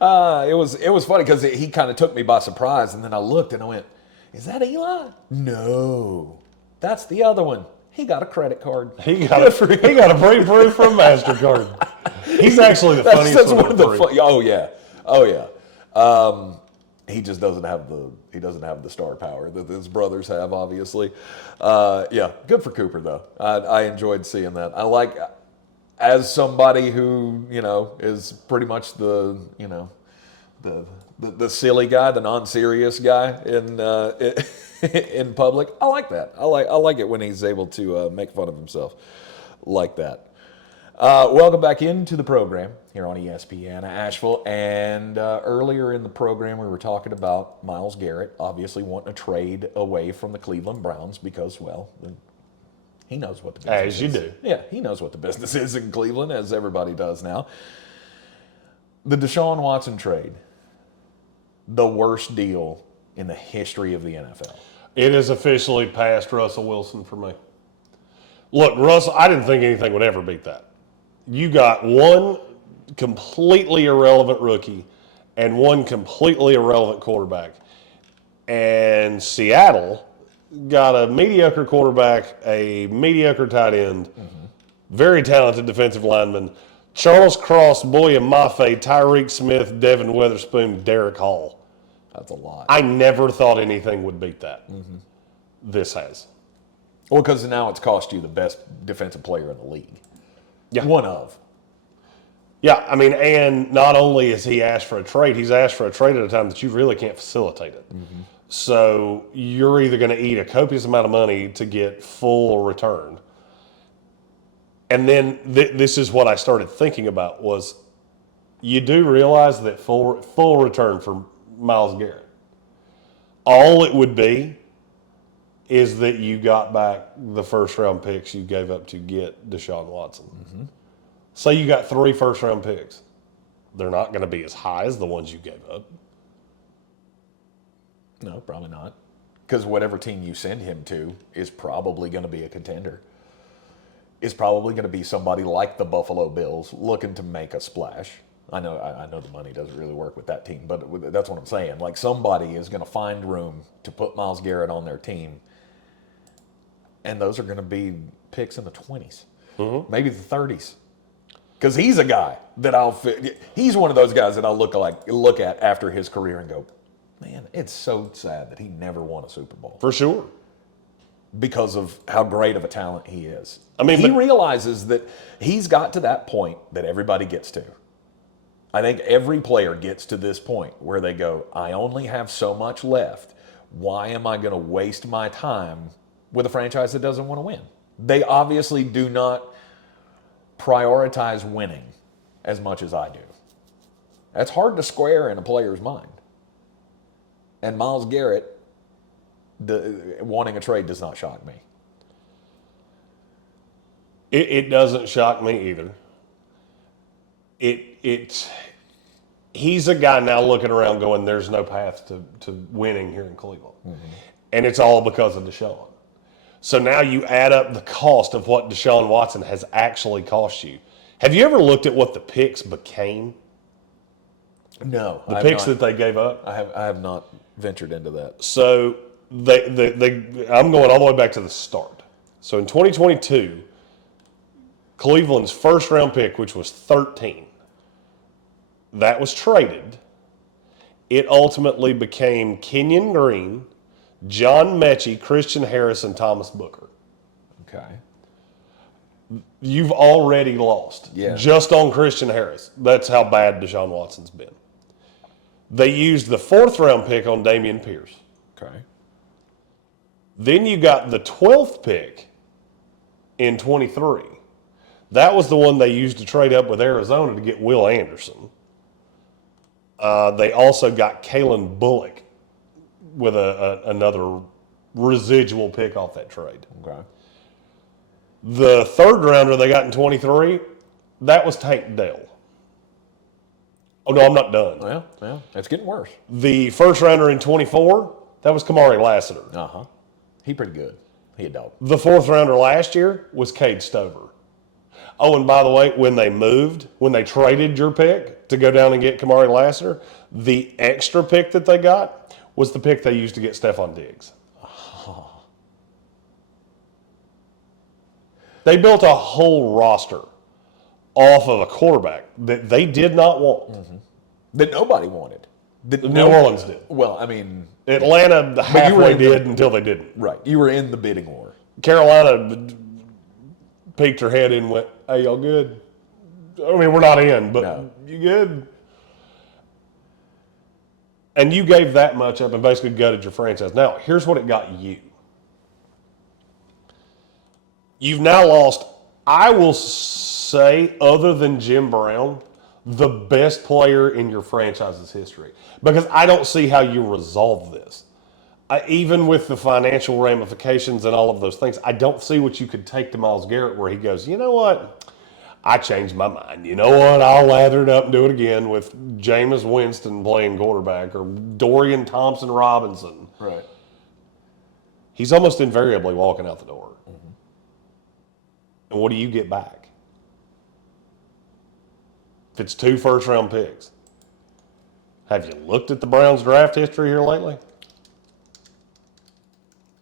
It was funny because he kind of took me by surprise, and then I looked and I went, is that Eli? No. That's the other one. He got a credit card. He got a pre-approved from MasterCard. He's actually the funniest one of the three. Oh yeah. He just doesn't have the star power that his brothers have, obviously. Good for Cooper though. I enjoyed seeing that. I like, as somebody who is pretty much the silly guy, the non-serious guy in public. I like that. I like it when he's able to make fun of himself like that. Welcome back into the program here on ESPN Asheville. And earlier in the program, we were talking about Myles Garrett obviously wanting to trade away from the Cleveland Browns because, well, he knows what the business is. As you do. Yeah, he knows what the business is in Cleveland, as everybody does now. The Deshaun Watson trade, the worst deal in the history of the NFL. It is officially past Russell Wilson for me. Look, Russell, I didn't think anything would ever beat that. You got one completely irrelevant rookie and one completely irrelevant quarterback. And Seattle got a mediocre quarterback, a mediocre tight end, very talented defensive lineman, Charles Cross, Boya Mafe, Tyreek Smith, Devin Witherspoon, Derek Hall. That's a lot. I never thought anything would beat that. This has. Well, because now it's cost you the best defensive player in the league. Yeah. One of. Yeah, I mean, and not only has he asked for a trade, he's asked for a trade at a time that you really can't facilitate it. So you're either going to eat a copious amount of money to get full return. And then this is what I started thinking about was you do realize that full return for Myles Garrett, all it would be is that you got back the first-round picks you gave up to get Deshaun Watson. Say you got 3 first-round picks. They're not going to be as high as the ones you gave up. No, probably not. Because whatever team you send him to is probably going to be a contender. Is probably going to be somebody like the Buffalo Bills looking to make a splash. I know the money doesn't really work with that team, but that's what I'm saying. Like somebody is going to find room to put Myles Garrett on their team, and those are going to be picks in the 20s, maybe the 30s. Because he's a guy that he's one of those guys that I'll look at after his career and go, man, it's so sad that he never won a Super Bowl. For sure. Because of how great of a talent he is. I mean, he realizes that he's got to that point that everybody gets to. I think every player gets to this point where they go, I only have so much left. Why am I going to waste my time with a franchise that doesn't want to win? They obviously do not prioritize winning as much as I do. That's hard to square in a player's mind. And Myles Garrett wanting a trade does not shock me. It doesn't shock me either. He's a guy now looking around going, there's no path to winning here in Cleveland. And it's all because of Deshaun. So now you add up the cost of what Deshaun Watson has actually cost you. Have you ever looked at what the picks became? No. The picks that they gave up? I have not ventured into that. So I'm going all the way back to the start. So in 2022, Cleveland's first round pick, which was 13, that was traded. It ultimately became Kenyon Greene, John Mechie, Christian Harris, and Thomas Booker. Okay. You've already lost. Yeah. Just on Christian Harris. That's how bad Deshaun Watson's been. They used the 4th round pick on Dameon Pierce. Okay. Then you got the 12th pick in 23. That was the one they used to trade up with Arizona to get Will Anderson. They also got Kalen Bullock with another residual pick off that trade. Okay. The 3rd rounder they got in 23, that was Tank Dell. Oh, no, I'm not done. Well, it's getting worse. The 1st rounder in 24, that was Kamari Lassiter. He pretty good. He a dog. The 4th rounder last year was Cade Stover. Oh, and by the way, when they traded your pick to go down and get Kamari Lassiter, the extra pick that they got was the pick they used to get Stephon Diggs. They built a whole roster off of a quarterback that they did not want. That nobody wanted. New Orleans did. Well, I mean, Atlanta halfway did until they didn't. Right. You were in the bidding war. Carolina peeked her head in and went, hey, y'all good? I mean, we're not in, but No. you good? And you gave that much up and basically gutted your franchise. Now, here's what it got you. You've now lost, I will say, other than Jim Brown, the best player in your franchise's history. Because I don't see how you resolve this. Even with the financial ramifications and all of those things, I don't see what you could take to Myles Garrett where he goes, you know what? I changed my mind. You know what? I'll lather it up and do it again with Jameis Winston playing quarterback or Dorian Thompson-Robinson. Right. He's almost invariably walking out the door. And what do you get back? If it's 2 first-round picks. Have you looked at the Browns' draft history here lately?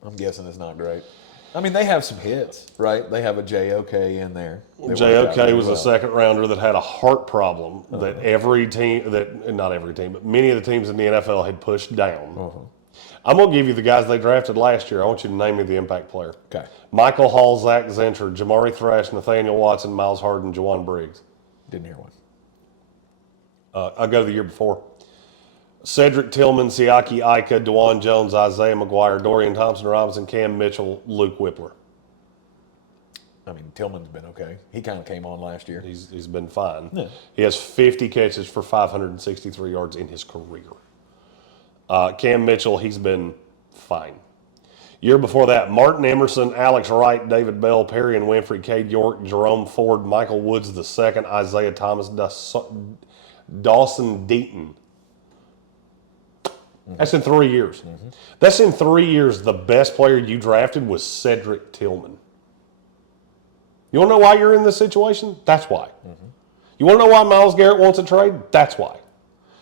I'm guessing it's not great. I mean, they have some hits, right? They have a JOK in there. JOK was a second rounder that had a heart problem that not every team, but many of the teams in the NFL had pushed down. I'm going to give you the guys they drafted last year. I want you to name me the impact player. Okay. Michael Hall, Zach Zencher, Jamari Thrash, Nathaniel Watson, Miles Harden, Jawan Briggs. Didn't hear one. I'll go to the year before. Cedric Tillman, Siaki Ika, DeJuan Jones, Isaiah McGuire, Dorian Thompson-Robinson, Cam Mitchell, Luke Whippler. I mean, Tillman's been okay. He kind of came on last year. He's been fine. Yeah. He has 50 catches for 563 yards in his career. Cam Mitchell, he's been fine. Year before that, Martin Emerson, Alex Wright, David Bell, Perry and Winfrey, Cade York, Jerome Ford, Michael Woods II, Isaiah Thomas, Dawson Deaton. That's in 3 years. That's in 3 years. The best player you drafted was Cedric Tillman. You want to know why you're in this situation? That's why. You want to know why Myles Garrett wants a trade? That's why.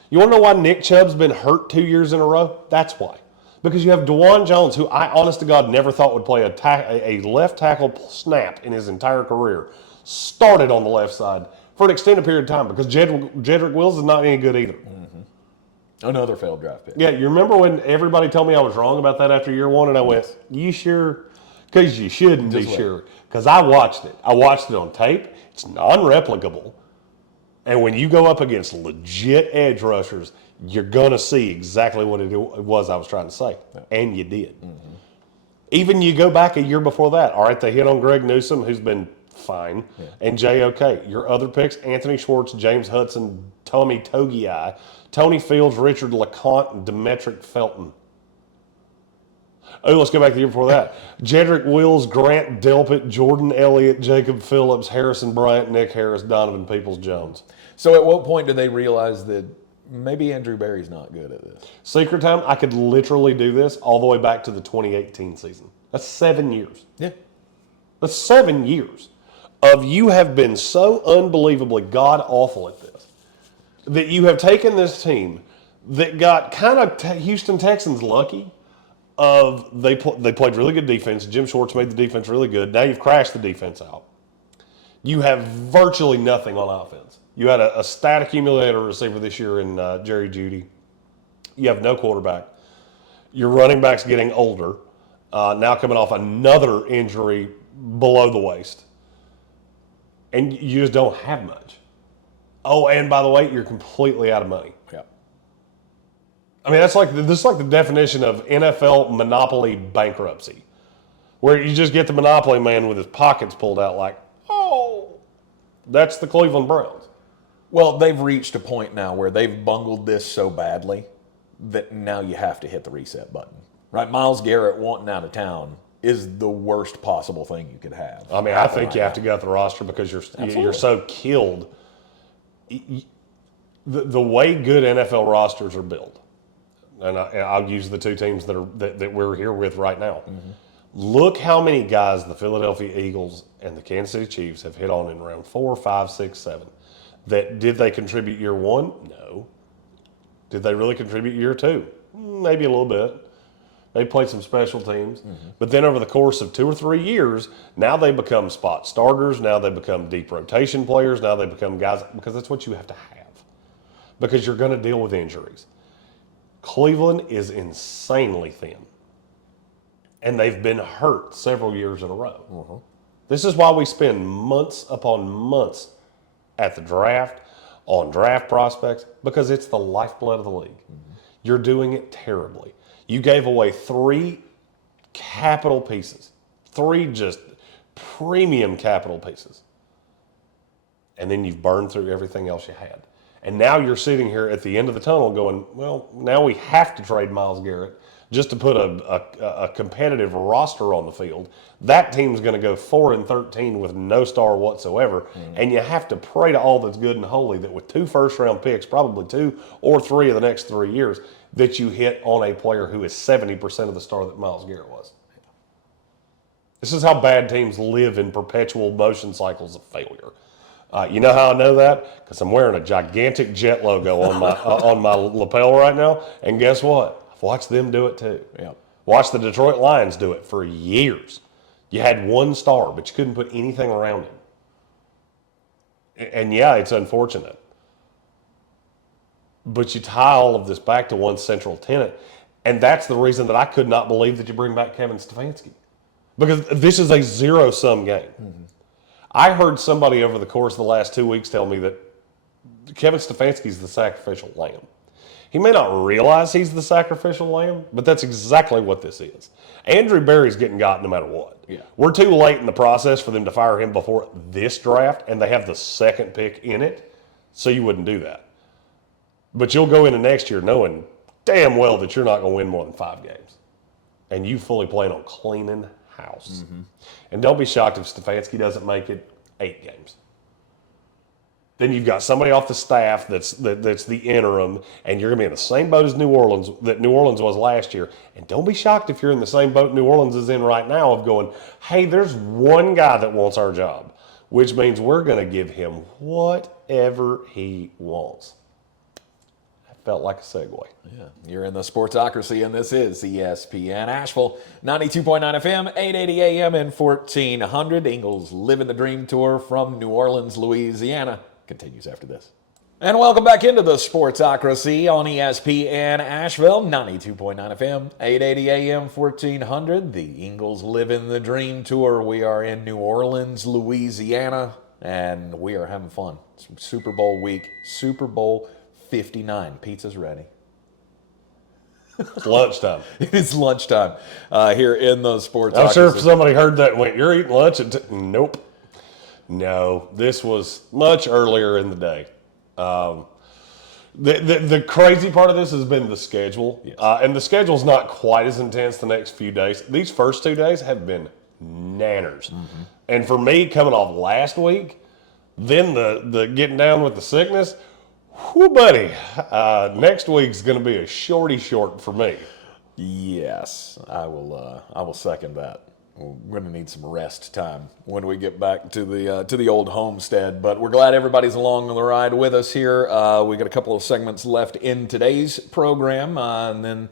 You want to know why Nick Chubb's been hurt 2 years in a row? That's why. Because you have DeJuan Jones, who I, honest to God, never thought would play a left tackle snap in his entire career, started on the left side for an extended period of time because Jedrick Wills is not any good either. Another failed draft pick. Yeah, you remember when everybody told me I was wrong about that after year one, and I went, you sure? Because you shouldn't be sure. Because I watched it. I watched it on tape. It's non-replicable. And when you go up against legit edge rushers, you're going to see exactly what it was I was trying to say. Yeah. And you did. Even you go back a year before that. All right, they hit on Greg Newsome, who's been fine, and JOK. Your other picks, Anthony Schwartz, James Hudson, Tommy Togiai, Tony Fields, Richard LeConte, and Demetric Felton. Oh, let's go back the year before that. Jedrick Wills, Grant Delpit, Jordan Elliott, Jacob Phillips, Harrison Bryant, Nick Harris, Donovan Peoples-Jones. So at what point did they realize that maybe Andrew Berry's not good at this? Secret time, I could literally do this all the way back to the 2018 season. That's 7 years. Yeah. That's 7 years of you have been so unbelievably god-awful at this that you have taken this team that got kind of Houston Texans lucky of they played really good defense. Jim Schwartz made the defense really good. Now you've crashed the defense out. You have virtually nothing on offense. You had a stat accumulator receiver this year in Jerry Jeudy. You have no quarterback. Your running back's getting older, now coming off another injury below the waist. And you just don't have much. Oh, and by the way, you're completely out of money. Yeah. I mean, this is like the definition of NFL monopoly bankruptcy, where you just get the monopoly man with his pockets pulled out like, oh, that's the Cleveland Browns. Well, they've reached a point now where they've bungled this so badly that now you have to hit the reset button. Right? Myles Garrett wanting out of town is the worst possible thing you could have. I mean, I think you have to get out the roster because you're so killed. The way good NFL rosters are built, and I'll use the two teams that we're here with right now. Look how many guys the Philadelphia Eagles and the Kansas City Chiefs have hit on in round 4, 5, 6, 7. Did they contribute year one? No. Did they really contribute year two? Maybe a little bit. They played some special teams. But then over the course of 2 or 3 years, now they become spot starters. Now they become deep rotation players. Now they become guys, because that's what you have to have. Because you're going to deal with injuries. Cleveland is insanely thin. And they've been hurt several years in a row. This is why we spend months upon months at the draft, on draft prospects, because it's the lifeblood of the league. You're doing it terribly. You gave away 3 capital pieces, 3 just premium capital pieces. And then you've burned through everything else you had. And now you're sitting here at the end of the tunnel going, well, now we have to trade Myles Garrett just to put a competitive roster on the field. That team's going to go 4-13 with no star whatsoever. And you have to pray to all that's good and holy that with 2 first-round picks, probably 2 or 3 of the next 3 years, that you hit on a player who is 70% of the star that Myles Garrett was. This is how bad teams live in perpetual motion cycles of failure. You know how I know that? Because I'm wearing a gigantic Jet logo on my lapel right now. And guess what? I've watched them do it too. Yeah. Watched the Detroit Lions do it for years. You had one star, but you couldn't put anything around him. And yeah, it's unfortunate. But you tie all of this back to one central tenet. And that's the reason that I could not believe that you bring back Kevin Stefanski. Because this is a zero-sum game. Mm-hmm. I heard somebody over the course of the last 2 weeks tell me that Kevin Stefanski is the sacrificial lamb. He may not realize he's the sacrificial lamb, but that's exactly what this is. Andrew Berry's getting got no matter what. Yeah. We're too late in the process for them to fire him before this draft, and they have the second pick in it, so you wouldn't do that. But you'll go into next year knowing damn well that you're not going to win more than 5 games. And you fully plan on cleaning house. Mm-hmm. And don't be shocked if Stefanski doesn't make it 8 games. Then you've got somebody off the staff that's the interim, and you're going to be in the same boat as New Orleans was last year. And don't be shocked if you're in the same boat New Orleans is in right now of going, hey, there's one guy that wants our job, which means we're going to give him whatever he wants. Felt like a segue. Yeah, you're in the Sportsocracy, and this is ESPN Asheville, 92.9 FM, 880 AM, and 1400. Ingles Living the Dream Tour from New Orleans, Louisiana continues after this. And welcome back into the Sportsocracy on ESPN Asheville, 92.9 FM, 880 AM, 1400. The Ingles Living the Dream Tour. We are in New Orleans, Louisiana, and we are having fun. It's Super Bowl week, Super Bowl 59. Pizza's ready. It's lunchtime. It is lunchtime here in the Sports. I'm sure if somebody heard that and went, you're eating lunch? Nope. No, this was much earlier in the day. The crazy part of this has been the schedule. Yes. And the schedule's not quite as intense the next few days. These first 2 days have been nanners. Mm-hmm. And for me, coming off last week, then the getting down with the sickness, whoo, buddy, next week's going to be a shorty short for me. Yes, I will second that. We're going to need some rest time when we get back to the old homestead. But we're glad everybody's along on the ride with us here. We got a couple of segments left in today's program, and then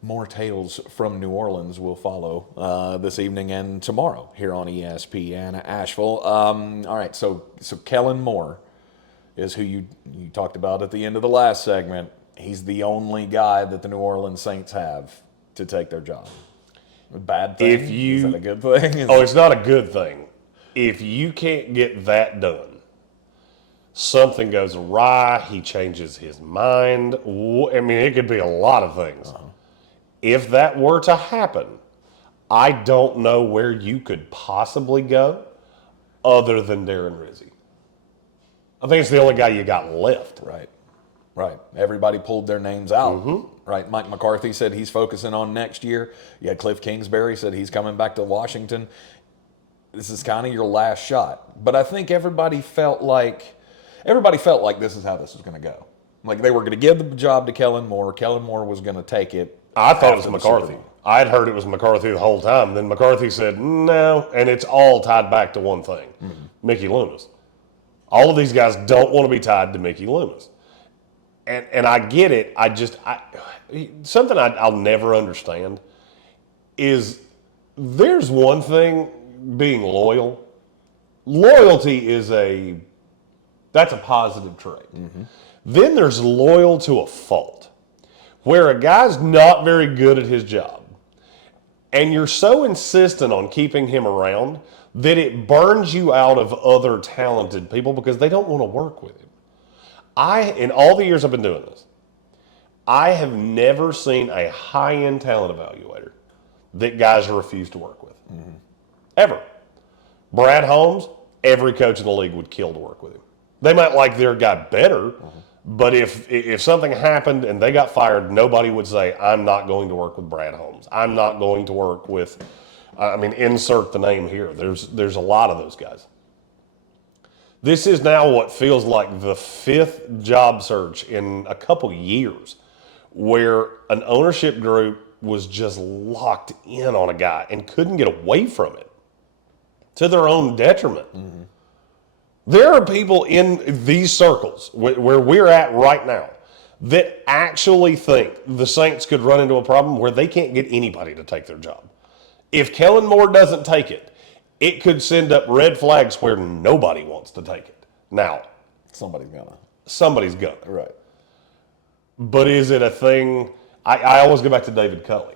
more tales from New Orleans will follow this evening and tomorrow here on ESPN Asheville. All right, so Kellen Moore is who you talked about at the end of the last segment. He's the only guy that the New Orleans Saints have to take their job. A bad thing? Is that a good thing? It's not a good thing. If you can't get that done, something goes awry, he changes his mind. I mean, it could be a lot of things. Uh-huh. If that were to happen, I don't know where you could possibly go other than Darren Rizzi. I think it's the only guy you got left. Right. Everybody pulled their names out. Mm-hmm. Right. Mike McCarthy said he's focusing on next year. You had Cliff Kingsbury said he's coming back to Washington. This is kind of your last shot. But I think everybody felt like this is how this was going to go. Like they were going to give the job to Kellen Moore. Kellen Moore was going to take it. I thought it was McCarthy. I'd heard it was McCarthy the whole time. Then McCarthy said no, and it's all tied back to one thing: Mickey Loomis. All of these guys don't want to be tied to Mickey Loomis. And I get it. Something I'll never understand is there's one thing being loyal. Loyalty that's a positive trait. Mm-hmm. Then there's loyal to a fault, where a guy's not very good at his job, and you're so insistent on keeping him around that it burns you out of other talented people because they don't want to work with him. In all the years I've been doing this, I have never seen a high-end talent evaluator that guys refuse to work with. Mm-hmm. Ever. Brad Holmes, every coach in the league would kill to work with him. They might like their guy better, but if something happened and they got fired, nobody would say, I'm not going to work with Brad Holmes. I'm not going to work with, insert the name here. There's a lot of those guys. This is now what feels like the 5th job search in a couple years where an ownership group was just locked in on a guy and couldn't get away from it to their own detriment. Mm-hmm. There are people in these circles where we're at right now that actually think the Saints could run into a problem where they can't get anybody to take their job. If Kellen Moore doesn't take it, it could send up red flags where nobody wants to take it. Now, somebody's gonna. Right. But is it a thing? I always go back to David Culley.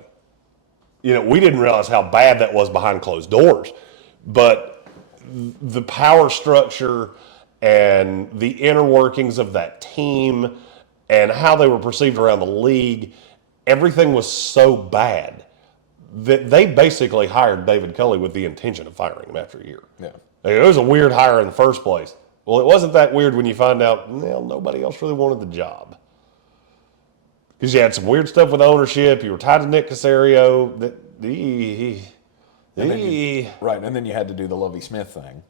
We didn't realize how bad that was behind closed doors. But the power structure and the inner workings of that team and how they were perceived around the league, everything was so bad that they basically hired David Culley with the intention of firing him after a year. Yeah. It was a weird hire in the first place. Well, it wasn't that weird when you find out, nobody else really wanted the job. Because you had some weird stuff with ownership. You were tied to Nick Caserio. Right, and then you had to do the Lovie Smith thing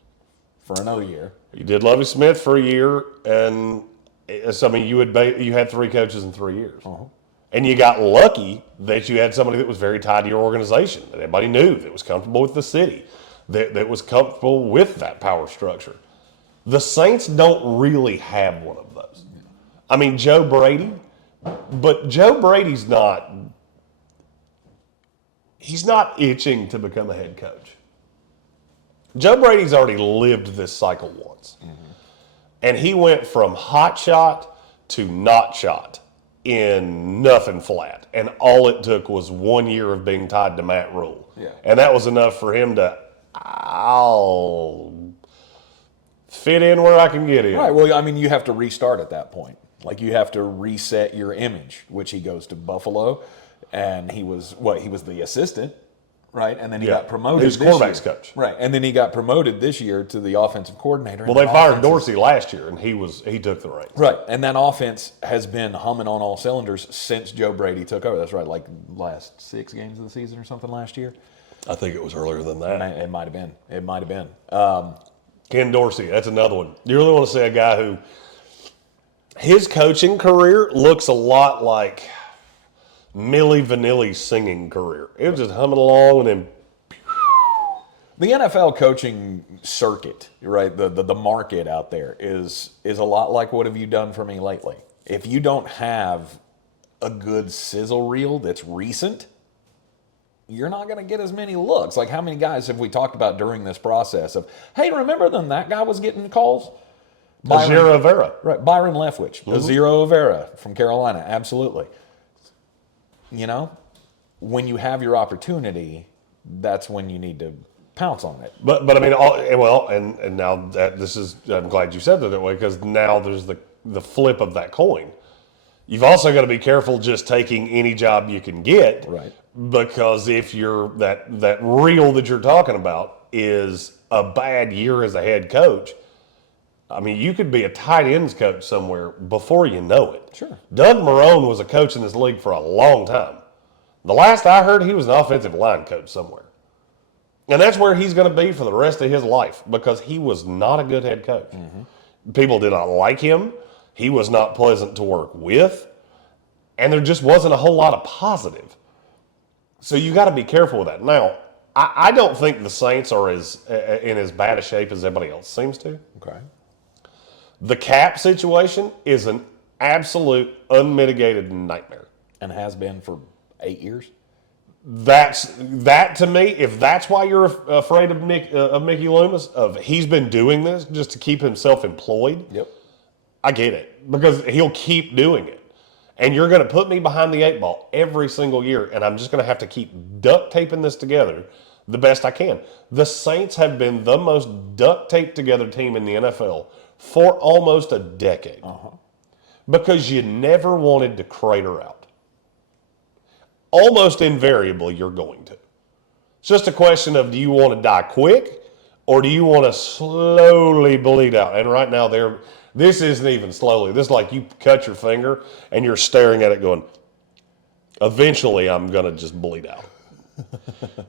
for another year. You did Lovie Smith for a year, and you had 3 coaches in 3 years. Uh-huh. And you got lucky that you had somebody that was very tied to your organization, that everybody knew, that was comfortable with the city, that was comfortable with that power structure. The Saints don't really have one of those. I mean, Joe Brady, but Joe Brady's not itching to become a head coach. Joe Brady's already lived this cycle once. Mm-hmm. And he went from hot shot to not shot in nothing flat. And all it took was 1 year of being tied to Matt Rule. Yeah. And that was enough for him to, I'll fit in where I can get in. Right. Well, I mean, you have to restart at that point. Like, you have to reset your image, which he goes to Buffalo, and he was the assistant, right? And then he got promoted. He was quarterback's coach. Right. And then he got promoted this year to the offensive coordinator. Well, they fired Dorsey last year, and he took the reins. Right. And that offense has been humming on all cylinders since Joe Brady took over. That's right, like last 6 games of the season or something last year. I think it was earlier than that. It might have been. Ken Dorsey, that's another one. You really want to see a guy who, his coaching career looks a lot like Milli Vanilli's singing career. It was just humming along and then. The NFL coaching circuit, right? The market out there is a lot like what have you done for me lately? If you don't have a good sizzle reel that's recent, you're not going to get as many looks. Like, how many guys have we talked about during this process of, hey, remember when that guy was getting calls? Azira Vera. Right, Byron Leftwich. Mm-hmm. Azira Vera from Carolina, absolutely. When you have your opportunity, that's when you need to pounce on it. But I mean, and now that this is, I'm glad you said that way, because now there's the flip of that coin. You've also got to be careful just taking any job you can get. Right. Because if you're that reel that you're talking about is a bad year as a head coach, I mean, you could be a tight ends coach somewhere before you know it. Sure. Doug Marrone was a coach in this league for a long time. The last I heard, he was an offensive line coach somewhere. And that's where he's going to be for the rest of his life, because he was not a good head coach. Mm-hmm. People did not like him. He was not pleasant to work with. And there just wasn't a whole lot of positive. So you got to be careful with that. Now, I don't think the Saints are in as bad a shape as everybody else seems to. Okay. The cap situation is an absolute unmitigated nightmare. And has been for 8 years? That to me, if that's why you're afraid of Mickey Loomis, of he's been doing this just to keep himself employed. Yep. I get it, because he'll keep doing it. And you're going to put me behind the 8 ball every single year, and I'm just going to have to keep duct taping this together the best I can. The Saints have been the most duct taped together team in the NFL for almost a decade. Uh-huh. Because you never wanted to crater out. Almost invariably, you're going to. It's just a question of, do you want to die quick, or do you want to slowly bleed out? And right now, this isn't even slowly. This is like you cut your finger and you're staring at it going, eventually I'm going to just bleed out.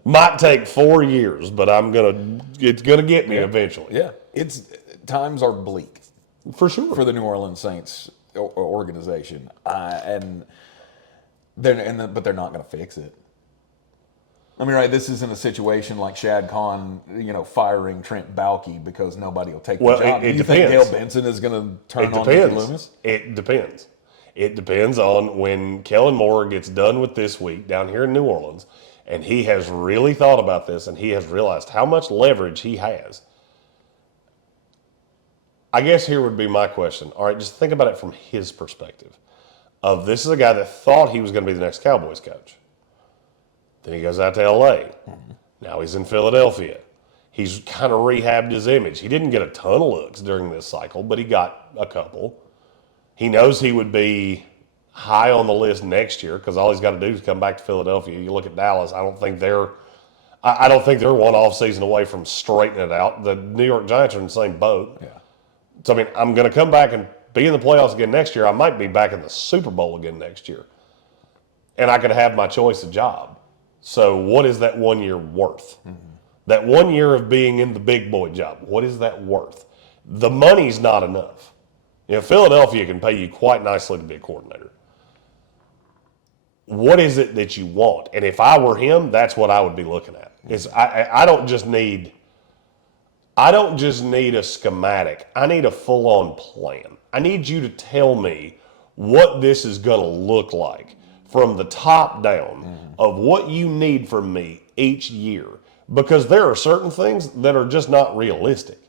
Might take 4 years, but it's going to get me eventually. Yeah. Times are bleak. For sure. For the New Orleans Saints organization. But they're not going to fix it. I mean, right, this isn't a situation like Shad Khan, firing Trent Baalke because nobody will take the job. It Do you depends. think Dale Benson is going to turn on Mickey Loomis? It depends. It depends on when Kellen Moore gets done with this week down here in New Orleans, and he has really thought about this, and he has realized how much leverage he has. I guess here would be my question. All right, just think about it from his perspective. This is a guy that thought he was going to be the next Cowboys coach. Then he goes out to L.A. Now he's in Philadelphia. He's kind of rehabbed his image. He didn't get a ton of looks during this cycle, but he got a couple. He knows he would be high on the list next year because all he's got to do is come back to Philadelphia. You look at Dallas, I don't think they're one off season away from straightening it out. The New York Giants are in the same boat. Yeah. So, I mean, I'm going to come back and be in the playoffs again next year. I might be back in the Super Bowl again next year. And I could have my choice of job. So what is that 1 year worth? That 1 year of being in the big boy job, what is that worth? The money's not enough. Philadelphia can pay you quite nicely to be a coordinator. What is it that you want? And if I were him, that's what I would be looking at. I don't just need a schematic. I need a full-on plan. I need you to tell me what this is going to look like from the top down of what you need from me each year. Because there are certain things that are just not realistic.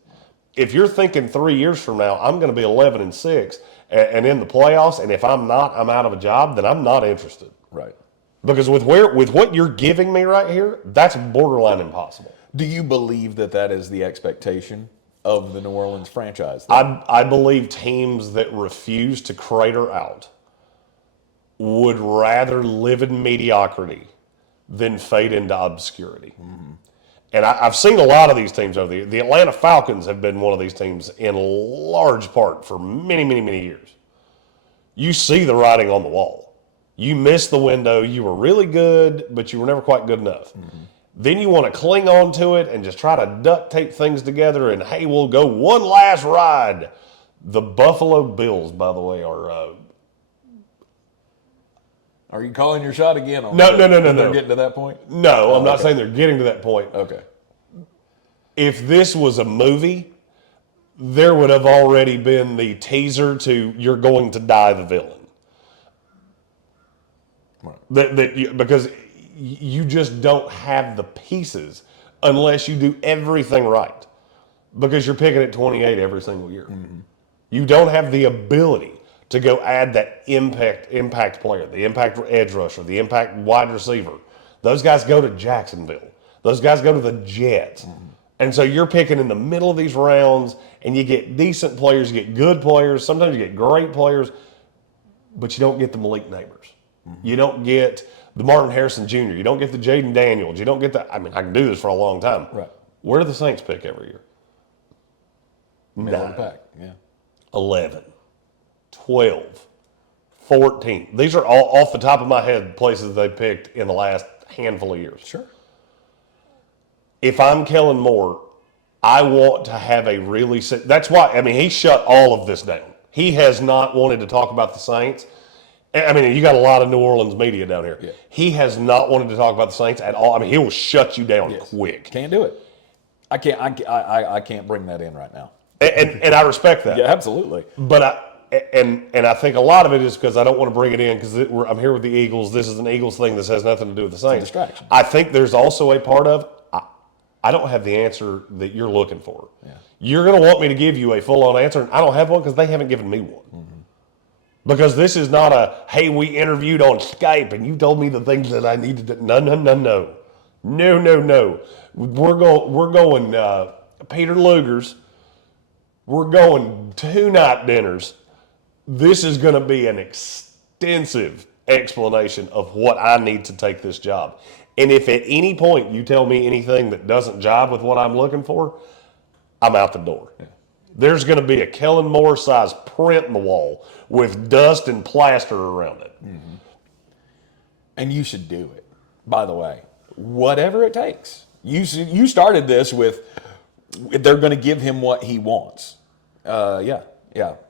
If you're thinking 3 years from now, I'm going to be 11-6 and in the playoffs, and if I'm not, I'm out of a job, then I'm not interested. Right. Because with what you're giving me right here, that's borderline impossible. Do you believe that is the expectation of the New Orleans franchise? I believe teams that refuse to crater out would rather live in mediocrity than fade into obscurity. And I've seen a lot of these teams over the Atlanta Falcons have been one of these teams in large part for many, many, many years. You see the writing on the wall. You missed the window. You were really good, but you were never quite good enough. Then you want to cling on to it and just try to duct tape things together and, hey, we'll go one last ride. The Buffalo Bills, by the way, Are you calling your shot again? No. They're getting to that point? No, I'm not saying they're getting to that point. Okay. If this was a movie, there would have already been the teaser to "You're going to die," the villain. Right. Because you just don't have the pieces unless you do everything right. Because you're picking at 28 every single year. You don't have the ability to go add that impact player, the impact edge rusher, the impact wide receiver. Those guys go to Jacksonville. Those guys go to the Jets. And so you're picking in the middle of these rounds, and you get decent players, you get good players, sometimes you get great players, but you don't get the Malik Neighbors. You don't get the Martin Harrison Jr., you don't get the Jaden Daniels, you don't get the, I can do this for a long time. Right. Where do the Saints pick every year? Middle of the pack, yeah. 11. 12, 14. These are all off the top of my head places they picked in the last handful of years. Sure. If I'm Kellen Moore, I want to have a really... That's why, he shut all of this down. He has not wanted to talk about the Saints. You got a lot of New Orleans media down here. Yeah. He has not wanted to talk about the Saints at all. He will shut you down quick. Can't do it. I can't bring that in right now. And I respect that. Yeah, absolutely. But I think a lot of it is because I don't want to bring it in because I'm here with the Eagles. This is an Eagles thing. This has nothing to do with the Saints. It's a distraction. I think there's also a part of I don't have the answer that you're looking for. Yeah. You're going to want me to give you a full-on answer, and I don't have one because they haven't given me one. Because this is not a, hey, we interviewed on Skype and you told me the things that I needed to. No. We're going Peter Luger's. We're going 2-night dinners. This is going to be an extensive explanation of what I need to take this job. And if at any point you tell me anything that doesn't jive with what I'm looking for, I'm out the door. Yeah. There's going to be a Kellen Moore size print in the wall with dust and plaster around it. And you should do it, by the way. Whatever it takes. You started this with, they're going to give him what he wants. Yeah.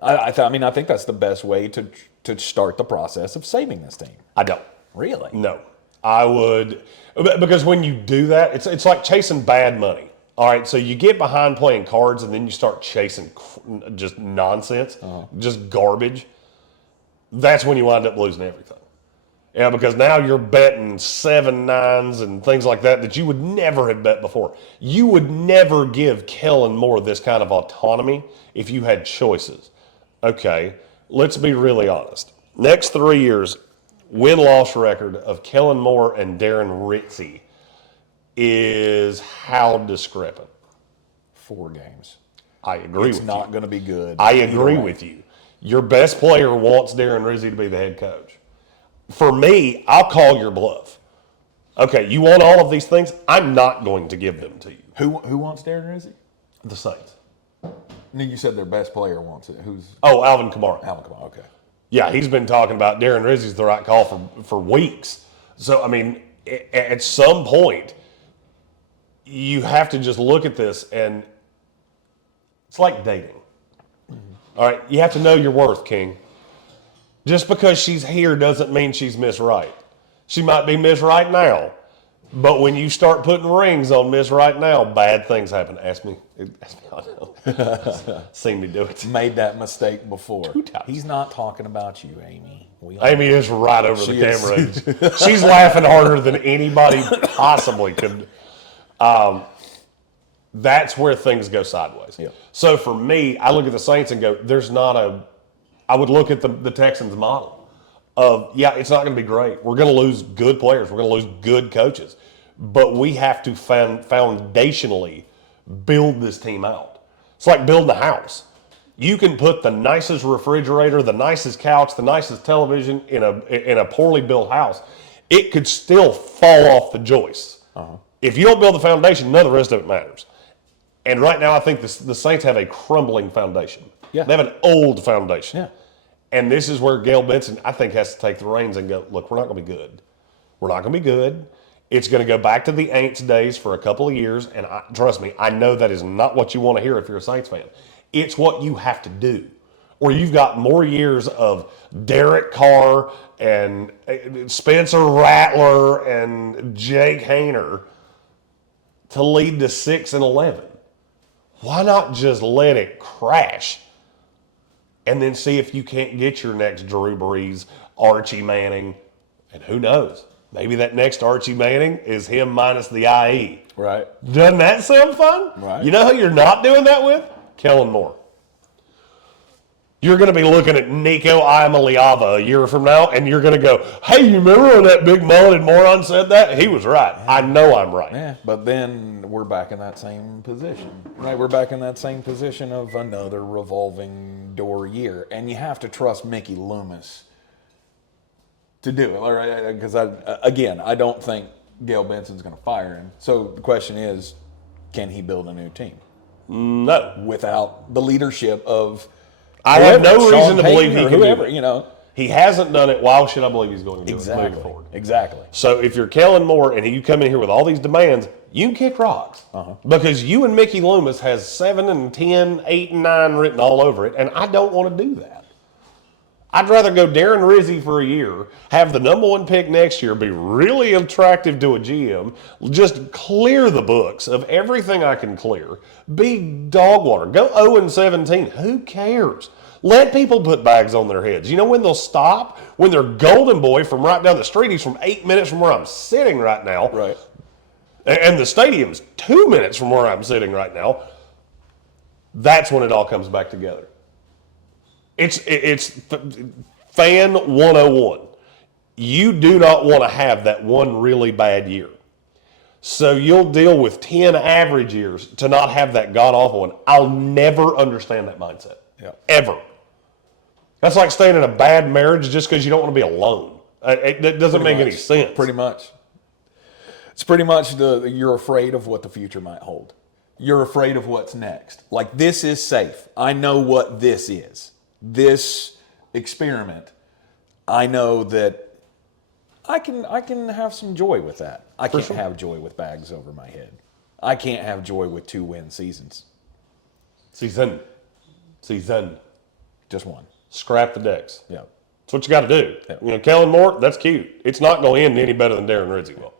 I think that's the best way to start the process of saving this team. I don't. Really? No. I would, because when you do that, it's like chasing bad money. All right, so you get behind playing cards and then you start chasing just nonsense, just garbage. That's when you wind up losing everything. Yeah, because now you're betting 7-9s and things like that you would never have bet before. You would never give Kellen Moore this kind of autonomy if you had choices. Okay, let's be really honest. Next 3 years, win-loss record of Kellen Moore and Darren Ritzie is how discrepant? 4 games. I agree with you. It's not going to be good. I agree with you. Your best player wants Darren Ritzie to be the head coach. For me, I'll call your bluff. Okay, you want all of these things? I'm not going to give them to you. Who wants Darren Rizzi? The Saints. No, you said their best player wants it. Who's Oh, Alvin Kamara. Alvin Kamara? Okay. Yeah, he's been talking about Darren Rizzi's the right call for weeks. So, I mean, at some point, you have to just look at this, and it's like dating. All right, you have to know your worth, King. Just because she's here doesn't mean she's Miss Right. She might be Miss Right now, but when you start putting rings on Miss Right now, bad things happen. Ask me I know. Seen me do it. Made that mistake before. 2 times. He's not talking about you, Amy. Amy is right over the She is. camera. She's laughing harder than anybody possibly could. That's where things go sideways. Yep. So for me, I look at the Saints and go, I would look at the Texans model of, yeah, it's not going to be great. We're going to lose good players. We're going to lose good coaches. But we have to foundationally build this team out. It's like building a house. You can put the nicest refrigerator, the nicest couch, the nicest television in a poorly built house. It could still fall off the joists. If you don't build the foundation, none of the rest of it matters. And right now, I think the Saints have a crumbling foundation. Yeah. They have an old foundation. Yeah. And this is where Gail Benson, I think, has to take the reins and go, look, we're not going to be good. We're not going to be good. It's going to go back to the Aints days for a couple of years. And trust me, I know that is not what you want to hear if you're a Saints fan. It's what you have to do. Or you've got more years of Derek Carr and Spencer Rattler and Jake Hayner to lead to 6-11. Why not just let it crash and then see if you can't get your next Drew Brees, Archie Manning, and who knows? Maybe that next Archie Manning is him minus the IE. Right. Doesn't that sound fun? Right. You know who you're not doing that with? Kellen Moore. You're going to be looking at Nico Iamaleava a year from now, and you're going to go, hey, you remember when that big mulleted moron said that? He was right. I know I'm right. Yeah, but then we're back in that same position, right? We're back in that same position of another revolving door year. And you have to trust Mickey Loomis to do it, right? Because, I don't think Gail Benson's going to fire him. So the question is, can he build a new team? No. Without the leadership of... I have no reason to believe he can whoever, do it. He hasn't done it. Why should I believe he's going to do it moving forward? Exactly. So if you're Kellen Moore and you come in here with all these demands, you can kick rocks. Because you and Mickey Loomis has 7 and 10, 8 and 9 written all over it, and I don't want to do that. I'd rather go Darren Rizzi for a year, have the number 1 pick next year, be really attractive to a GM, just clear the books of everything I can clear, be dog water, go 0-17. Who cares? Let people put bags on their heads. You know when they'll stop? When their golden boy from right down the street, he's from 8 minutes from where I'm sitting right now. Right. And the stadium's 2 minutes from where I'm sitting right now. That's when it all comes back together. It's fan 101. You do not want to have that one really bad year. So you'll deal with 10 average years to not have that god-awful one. I'll never understand that mindset. Yeah. Ever. That's like staying in a bad marriage just because you don't want to be alone. It doesn't make any sense. Pretty much. It's pretty much you're afraid of what the future might hold. You're afraid of what's next. Like, this is safe. I know what this is. This experiment, I know that I can have some joy with that. I can't have joy with bags over my head. I can't have joy with 2-win seasons. Season. Just one. Scrap the decks. Yeah. That's what you got to do. Yeah. Kellen Moore, that's cute. It's not going to end any better than Darren Rizzi will.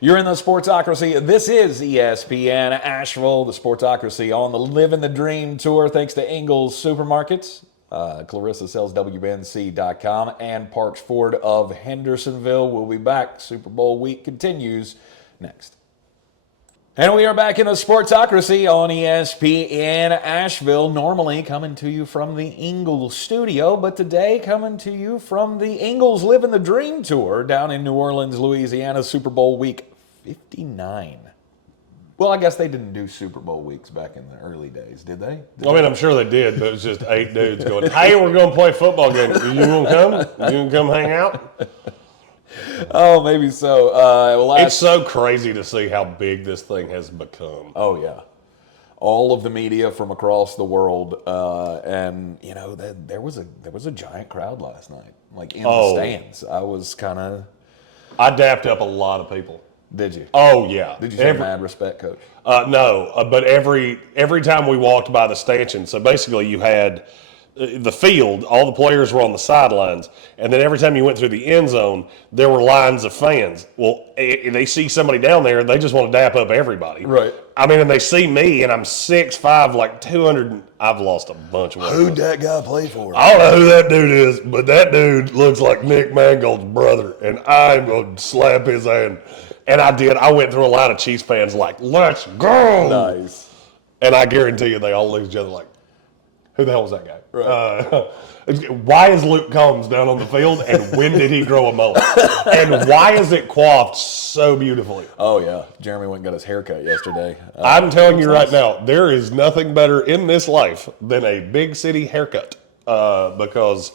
You're in the Sportsocracy. This is ESPN Asheville, the Sportsocracy on the Living the Dream tour. Thanks to Ingles Supermarkets. Clarissa sells WNC.com, and Parks Ford of Hendersonville. We'll be back. Super Bowl week continues next. And we are back in the Sportsocracy on ESPN Asheville, normally coming to you from the Ingles studio, but today coming to you from the Ingles Living the Dream Tour down in New Orleans, Louisiana, Super Bowl week 59. Well, I guess they didn't do Super Bowl weeks back in the early days, did they? I'm sure they did, but it was just 8 dudes going, hey, we're going to play a football game. You want to come? You want to come hang out? Oh, maybe so. It's so crazy to see how big this thing has become. Oh, yeah. All of the media from across the world, and you know, there was a giant crowd last night, like in the stands. I was I dapped up a lot of people. Did you? Oh yeah. Did you say mad respect, Coach? No, but every time we walked by the stanchion, so basically you had the field, all the players were on the sidelines, and then every time you went through the end zone, there were lines of fans. Well, they see somebody down there, they just want to dap up everybody. Right. I mean, and they see me, and I'm 6'5", like 200. I've lost a bunch of weight. Who'd that guy play for? I don't know who that dude is, but that dude looks like Nick Mangold's brother, and I'm going to slap his hand. And I did. I went through a lot of Chiefs fans like, let's go. Nice. And I guarantee you they all look at each other like, who the hell was that guy? Right. Why is Luke Combs down on the field, and when did he grow a mullet? And why is it coiffed so beautifully? Oh, yeah. Jeremy went and got his haircut yesterday. I'm telling you right now, there is nothing better in this life than a big city haircut because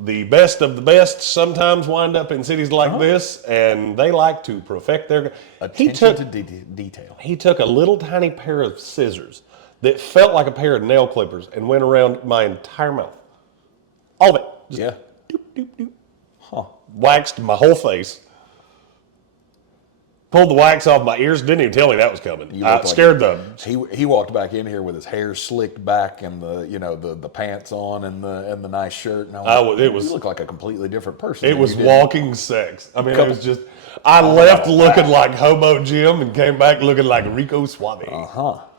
the best of the best sometimes wind up in cities like this, and they like to perfect their attention to detail. He took a little tiny pair of scissors that felt like a pair of nail clippers and went around my entire mouth. All of it. Just Yeah. doop, doop, doop. Waxed my whole face. Pulled the wax off my ears. Didn't even tell me that was coming. Scared them. He walked back in here with his hair slicked back and the pants on and the nice shirt. And you look like a completely different person. It was walking sex. I mean, it was just. I left looking like Hobo Jim and came back looking like Rico Suave. All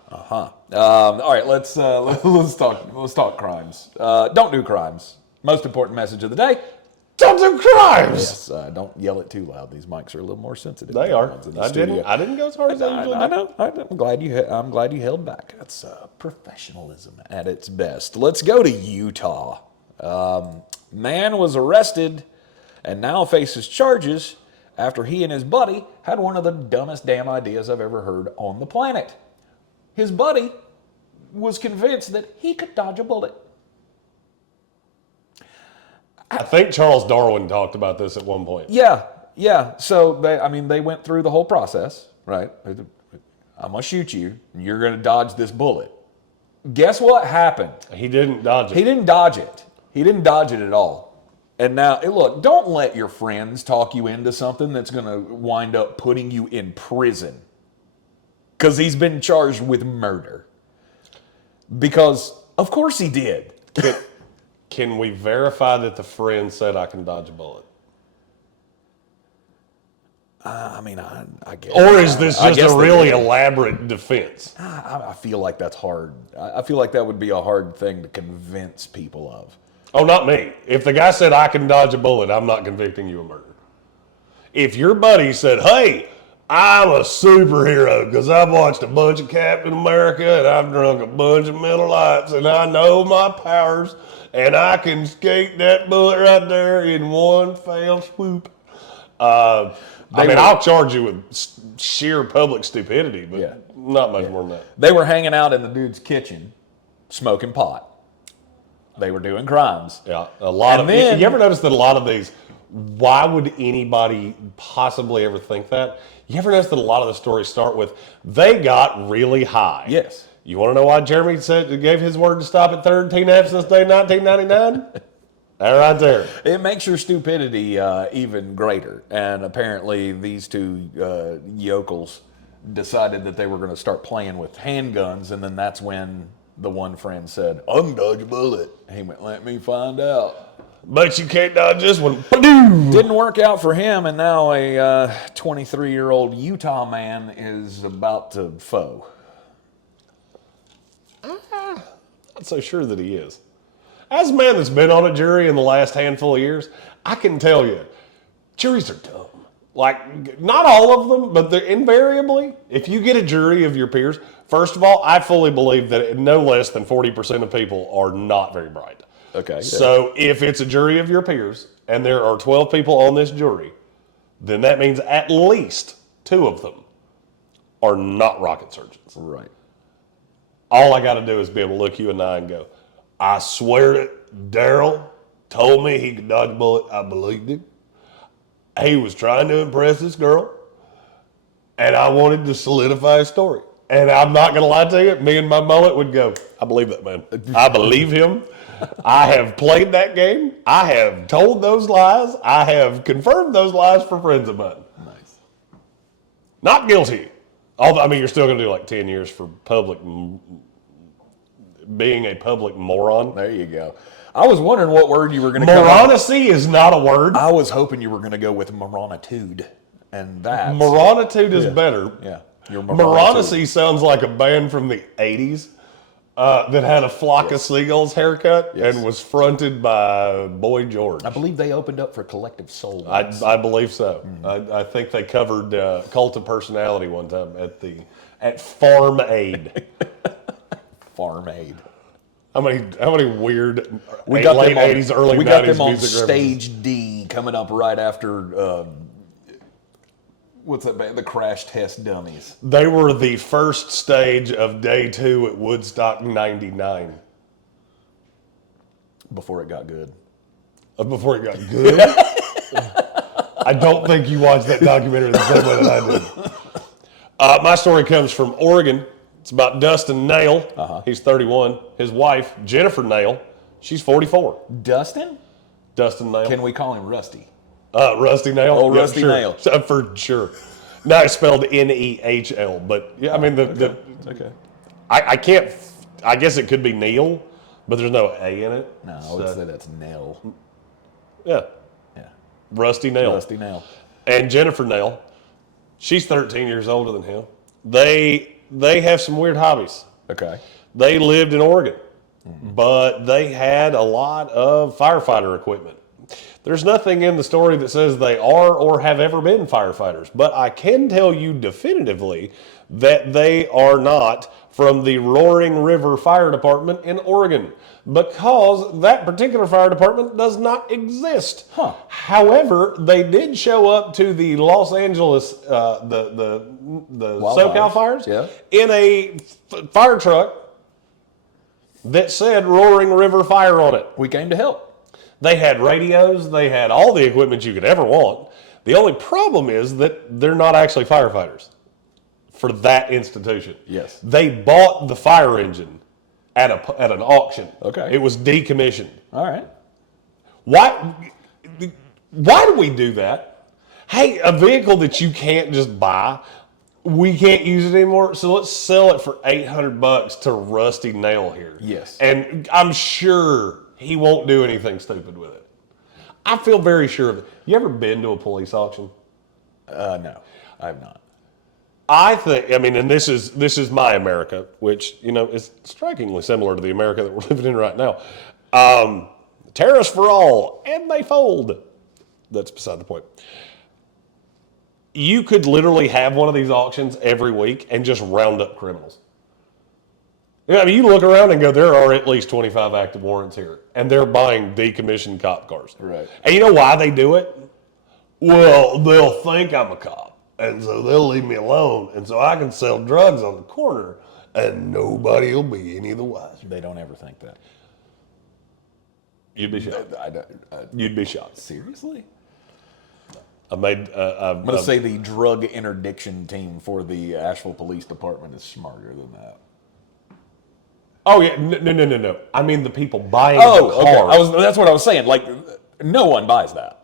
right, let's talk crimes. Don't do crimes. Most important message of the day. Don't do crimes. Yes, don't yell it too loud. These mics are a little more sensitive. They are. I didn't go as hard as I usually do. I know. I'm glad you held back. That's professionalism at its best. Let's go to Utah. Man was arrested and now faces charges after he and his buddy had one of the dumbest damn ideas I've ever heard on the planet. His buddy was convinced that he could dodge a bullet. I think Charles Darwin talked about this at one point. Yeah. So they went through the whole process, right? I'm gonna shoot you, and you're gonna dodge this bullet. Guess what happened? He didn't dodge it. He didn't dodge it. He didn't dodge it at all. And now, look, don't let your friends talk you into something that's gonna wind up putting you in prison. Because he's been charged with murder. Because, of course he did. Can we verify that the friend said I can dodge a bullet? I guess. Or is this just a really elaborate defense? I feel like that's hard. I feel like that would be a hard thing to convince people of. Oh, not me. If the guy said I can dodge a bullet, I'm not convicting you of murder. If your buddy said, hey, I'm a superhero because I've watched a bunch of Captain America and I've drunk a bunch of Miller Lights and I know my powers and I can skate that bullet right there in one fell swoop. I'll charge you with sheer public stupidity, but not much more than that. They were hanging out in the dude's kitchen, smoking pot. They were doing crimes. Yeah, you ever notice that a lot of these, why would anybody possibly ever think that? You ever notice that a lot of the stories start with, they got really high? Yes. You want to know why Jeremy gave his word to stop at 13 episodes day 1999? That right there. It makes your stupidity even greater. And apparently these two yokels decided that they were going to start playing with handguns, and then that's when the one friend said, I can dodge a bullet. He went, let me find out. But you can't dodge this one. Didn't work out for him, and now a 23-year-old Utah man is about to foe. Not so sure that he is. As a man that's been on a jury in the last handful of years, I can tell you, juries are dumb. Like, not all of them, but they're invariably, if you get a jury of your peers, first of all, I fully believe that no less than 40% of people are not very bright. Okay. Yeah. So if it's a jury of your peers, and there are 12 people on this jury, then that means at least 2 of them are not rocket surgeons. Right. All I got to do is be able to look you in the eye and go, I swear that Daryl told me he could dodge a bullet. I believed him. He was trying to impress this girl, and I wanted to solidify his story. And I'm not going to lie to you, me and my mullet would go, I believe that man. I believe him. I have played that game. I have told those lies. I have confirmed those lies for friends of mine. Nice. Not guilty. Although, I mean, you're still going to do like 10 years for being a public moron. There you go. I was wondering what word you were going to come Moronacy is not a word. I was hoping you were going to go with moronitude. And that. Moronitude is better. Yeah. Moronacy sounds like a band from the 80s that had a flock of seagulls haircut and was fronted by Boy George. I believe they opened up for Collective Soul. I believe so. I think they covered Cult of Personality one time at Farm Aid. Farm Aid. How many weird we got late them on, 80s, early 90s music We got them on references? Stage D coming up right after, what's that band? The Crash Test Dummies. They were the first stage of day 2 at Woodstock 99. Before it got good. Before it got good? I don't think you watched that documentary the same way that I did. My story comes from Oregon. It's about Dustin Nail. He's 31. His wife, Jennifer Nail, she's 44. Dustin? Dustin Nail. Can we call him Rusty? Rusty Nail? Oh, Rusty Nail. For sure. No, it's spelled Nehl, but yeah, I mean, Okay. I can't, I guess it could be Neil, but there's no A in it. No, I would say that's Nell. Yeah. Yeah. Rusty Nail. Rusty Nail. And Jennifer Nail, she's 13 years older than him. They have some weird hobbies. Okay. They lived in Oregon, but they had a lot of firefighter equipment. There's nothing in the story that says they are or have ever been firefighters, but I can tell you definitively that they are not from the Roaring River Fire Department in Oregon, because that particular fire department does not exist. However, they did show up to the Los Angeles, the SoCal fires, in a fire truck that said Roaring River Fire on it. We came to help. They had radios. They had all the equipment you could ever want. The only problem is that they're not actually firefighters for that institution. Yes. They bought the fire engine at an auction. Okay. It was decommissioned. All right. Why do we do that? Hey, a vehicle that you can't just buy, we can't use it anymore, so let's sell it for $800 to Rusty Nail here. Yes. And I'm sure he won't do anything stupid with it. I feel very sure of it. You ever been to a police auction? No, I have not. I think, I mean, and this is my America, which, you know, is strikingly similar to the America that we're living in right now. Tariffs for all, and they fold. That's beside the point. You could literally have one of these auctions every week and just round up criminals. Yeah, I mean, you look around and go, there are at least 25 active warrants here, and they're buying decommissioned cop cars. Right. And you know why they do it? Well, they'll think I'm a cop, and so they'll leave me alone, and so I can sell drugs on the corner, and nobody will be any the wiser. They don't ever think that. You'd be shocked. You'd be shocked. Seriously? I'm going to say the drug interdiction team for the Asheville Police Department is smarter than that. Oh, yeah. No. I mean the people buying the cars. Okay. That's what I was saying. Like, no one buys that.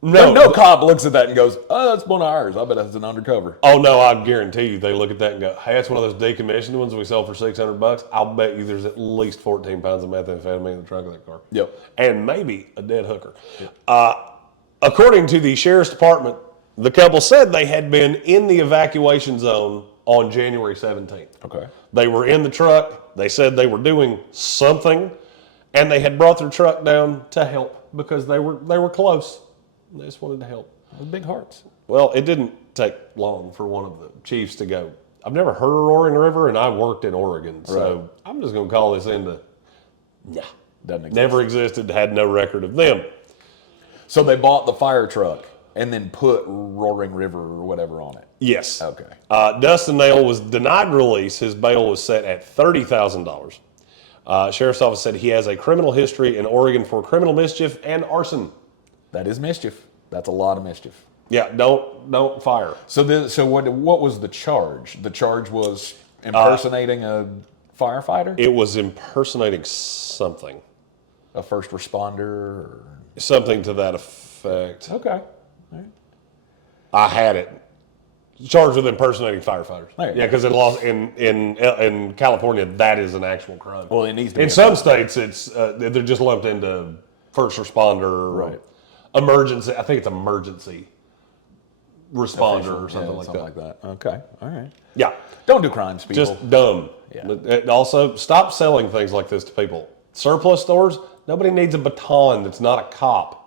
No cop looks at that and goes, oh, that's one of ours. I bet that's an undercover. Oh, no, I guarantee you they look at that and go, hey, that's one of those decommissioned ones we sell for $600. I'll bet you there's at least 14 pounds of methamphetamine in the trunk of that car. Yep. And maybe a dead hooker. Yep. According to the sheriff's department, the couple said they had been in the evacuation zone on January 17th. Okay. They were in the truck. They said they were doing something, and they had brought their truck down to help because they were close. They just wanted to help. With big hearts. Well, it didn't take long for one of the chiefs to go, I've never heard of Roaring River, and I worked in Oregon, so I'm just going to call this into, Doesn't exist. never existed, had no record of them. So they bought the fire truck and then put Roaring River or whatever on it. Yes. Okay. Dustin Nail was denied release. His bail was set at $30,000. Sheriff's office said he has a criminal history in Oregon for criminal mischief and arson. That is mischief. That's a lot of mischief. Yeah, don't fire. So what was the charge? The charge was impersonating a firefighter? It was impersonating something. A first responder? Or... Something to that effect. Okay. All right. I had it. Charged with impersonating firefighters. There you Yeah, go. because in California, that is an actual crime. Well, it needs to be. In some states, it's they're just lumped into first responder, Right. Emergency. I think it's emergency responder or something like that. Okay. All right. Yeah, Don't do crimes, people. just dumb. Yeah. But also, stop selling things like this to people. Surplus stores. Nobody needs a baton that's not a cop.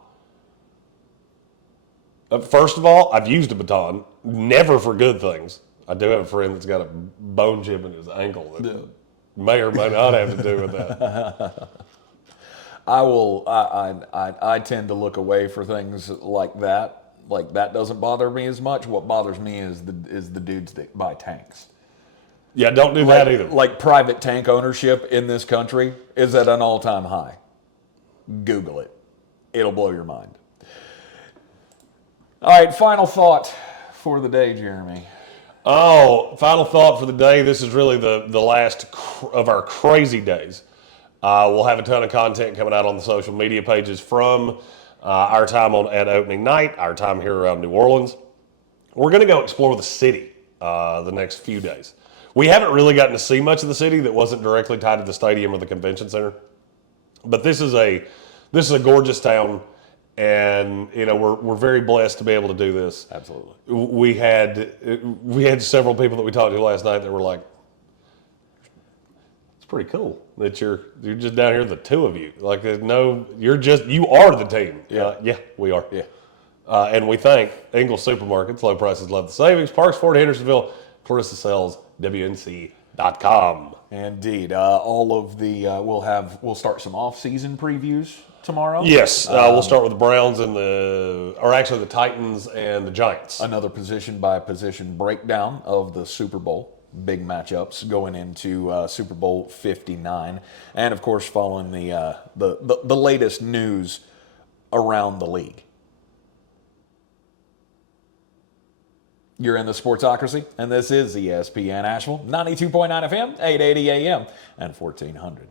First of all, I've used a baton, never for good things. I do have a friend that's got a bone chip in his ankle that may or may not have to do with that. I tend to look away for things like that. Like that doesn't bother me as much. What bothers me is the dudes that buy tanks. Yeah, don't do that either. Like private tank ownership in this country is at an all-time high. Google it. It'll blow your mind. All right, final thought for the day, Jeremy. Oh, final thought for the day. This is really the last of our crazy days. We'll have a ton of content coming out on the social media pages from our time at opening night, our time here around New Orleans. We're going to go explore the city the next few days. We haven't really gotten to see much of the city that wasn't directly tied to the stadium or the convention center. But this is a gorgeous town, and we're very blessed to be able to do this. Absolutely. We had several people that we talked to last night that were like, "It's pretty cool that you're just down here, the two of you. Like, you are the team." Yeah. Yeah, we are. Yeah. And we thank Ingles Supermarkets, low prices, love the savings, Parks, Ford, Hendersonville, Clarissa Sells, WNC.com. Indeed. All of the we'll start some off-season previews tomorrow. Yes, we'll start with the Browns and the Titans and the Giants. Another position by position breakdown of the Super Bowl. Big matchups going into Super Bowl 59, and of course following the latest news around the league. You're in the Sportsocracy, and this is ESPN Asheville, 92.9 FM, 880 AM, and 1400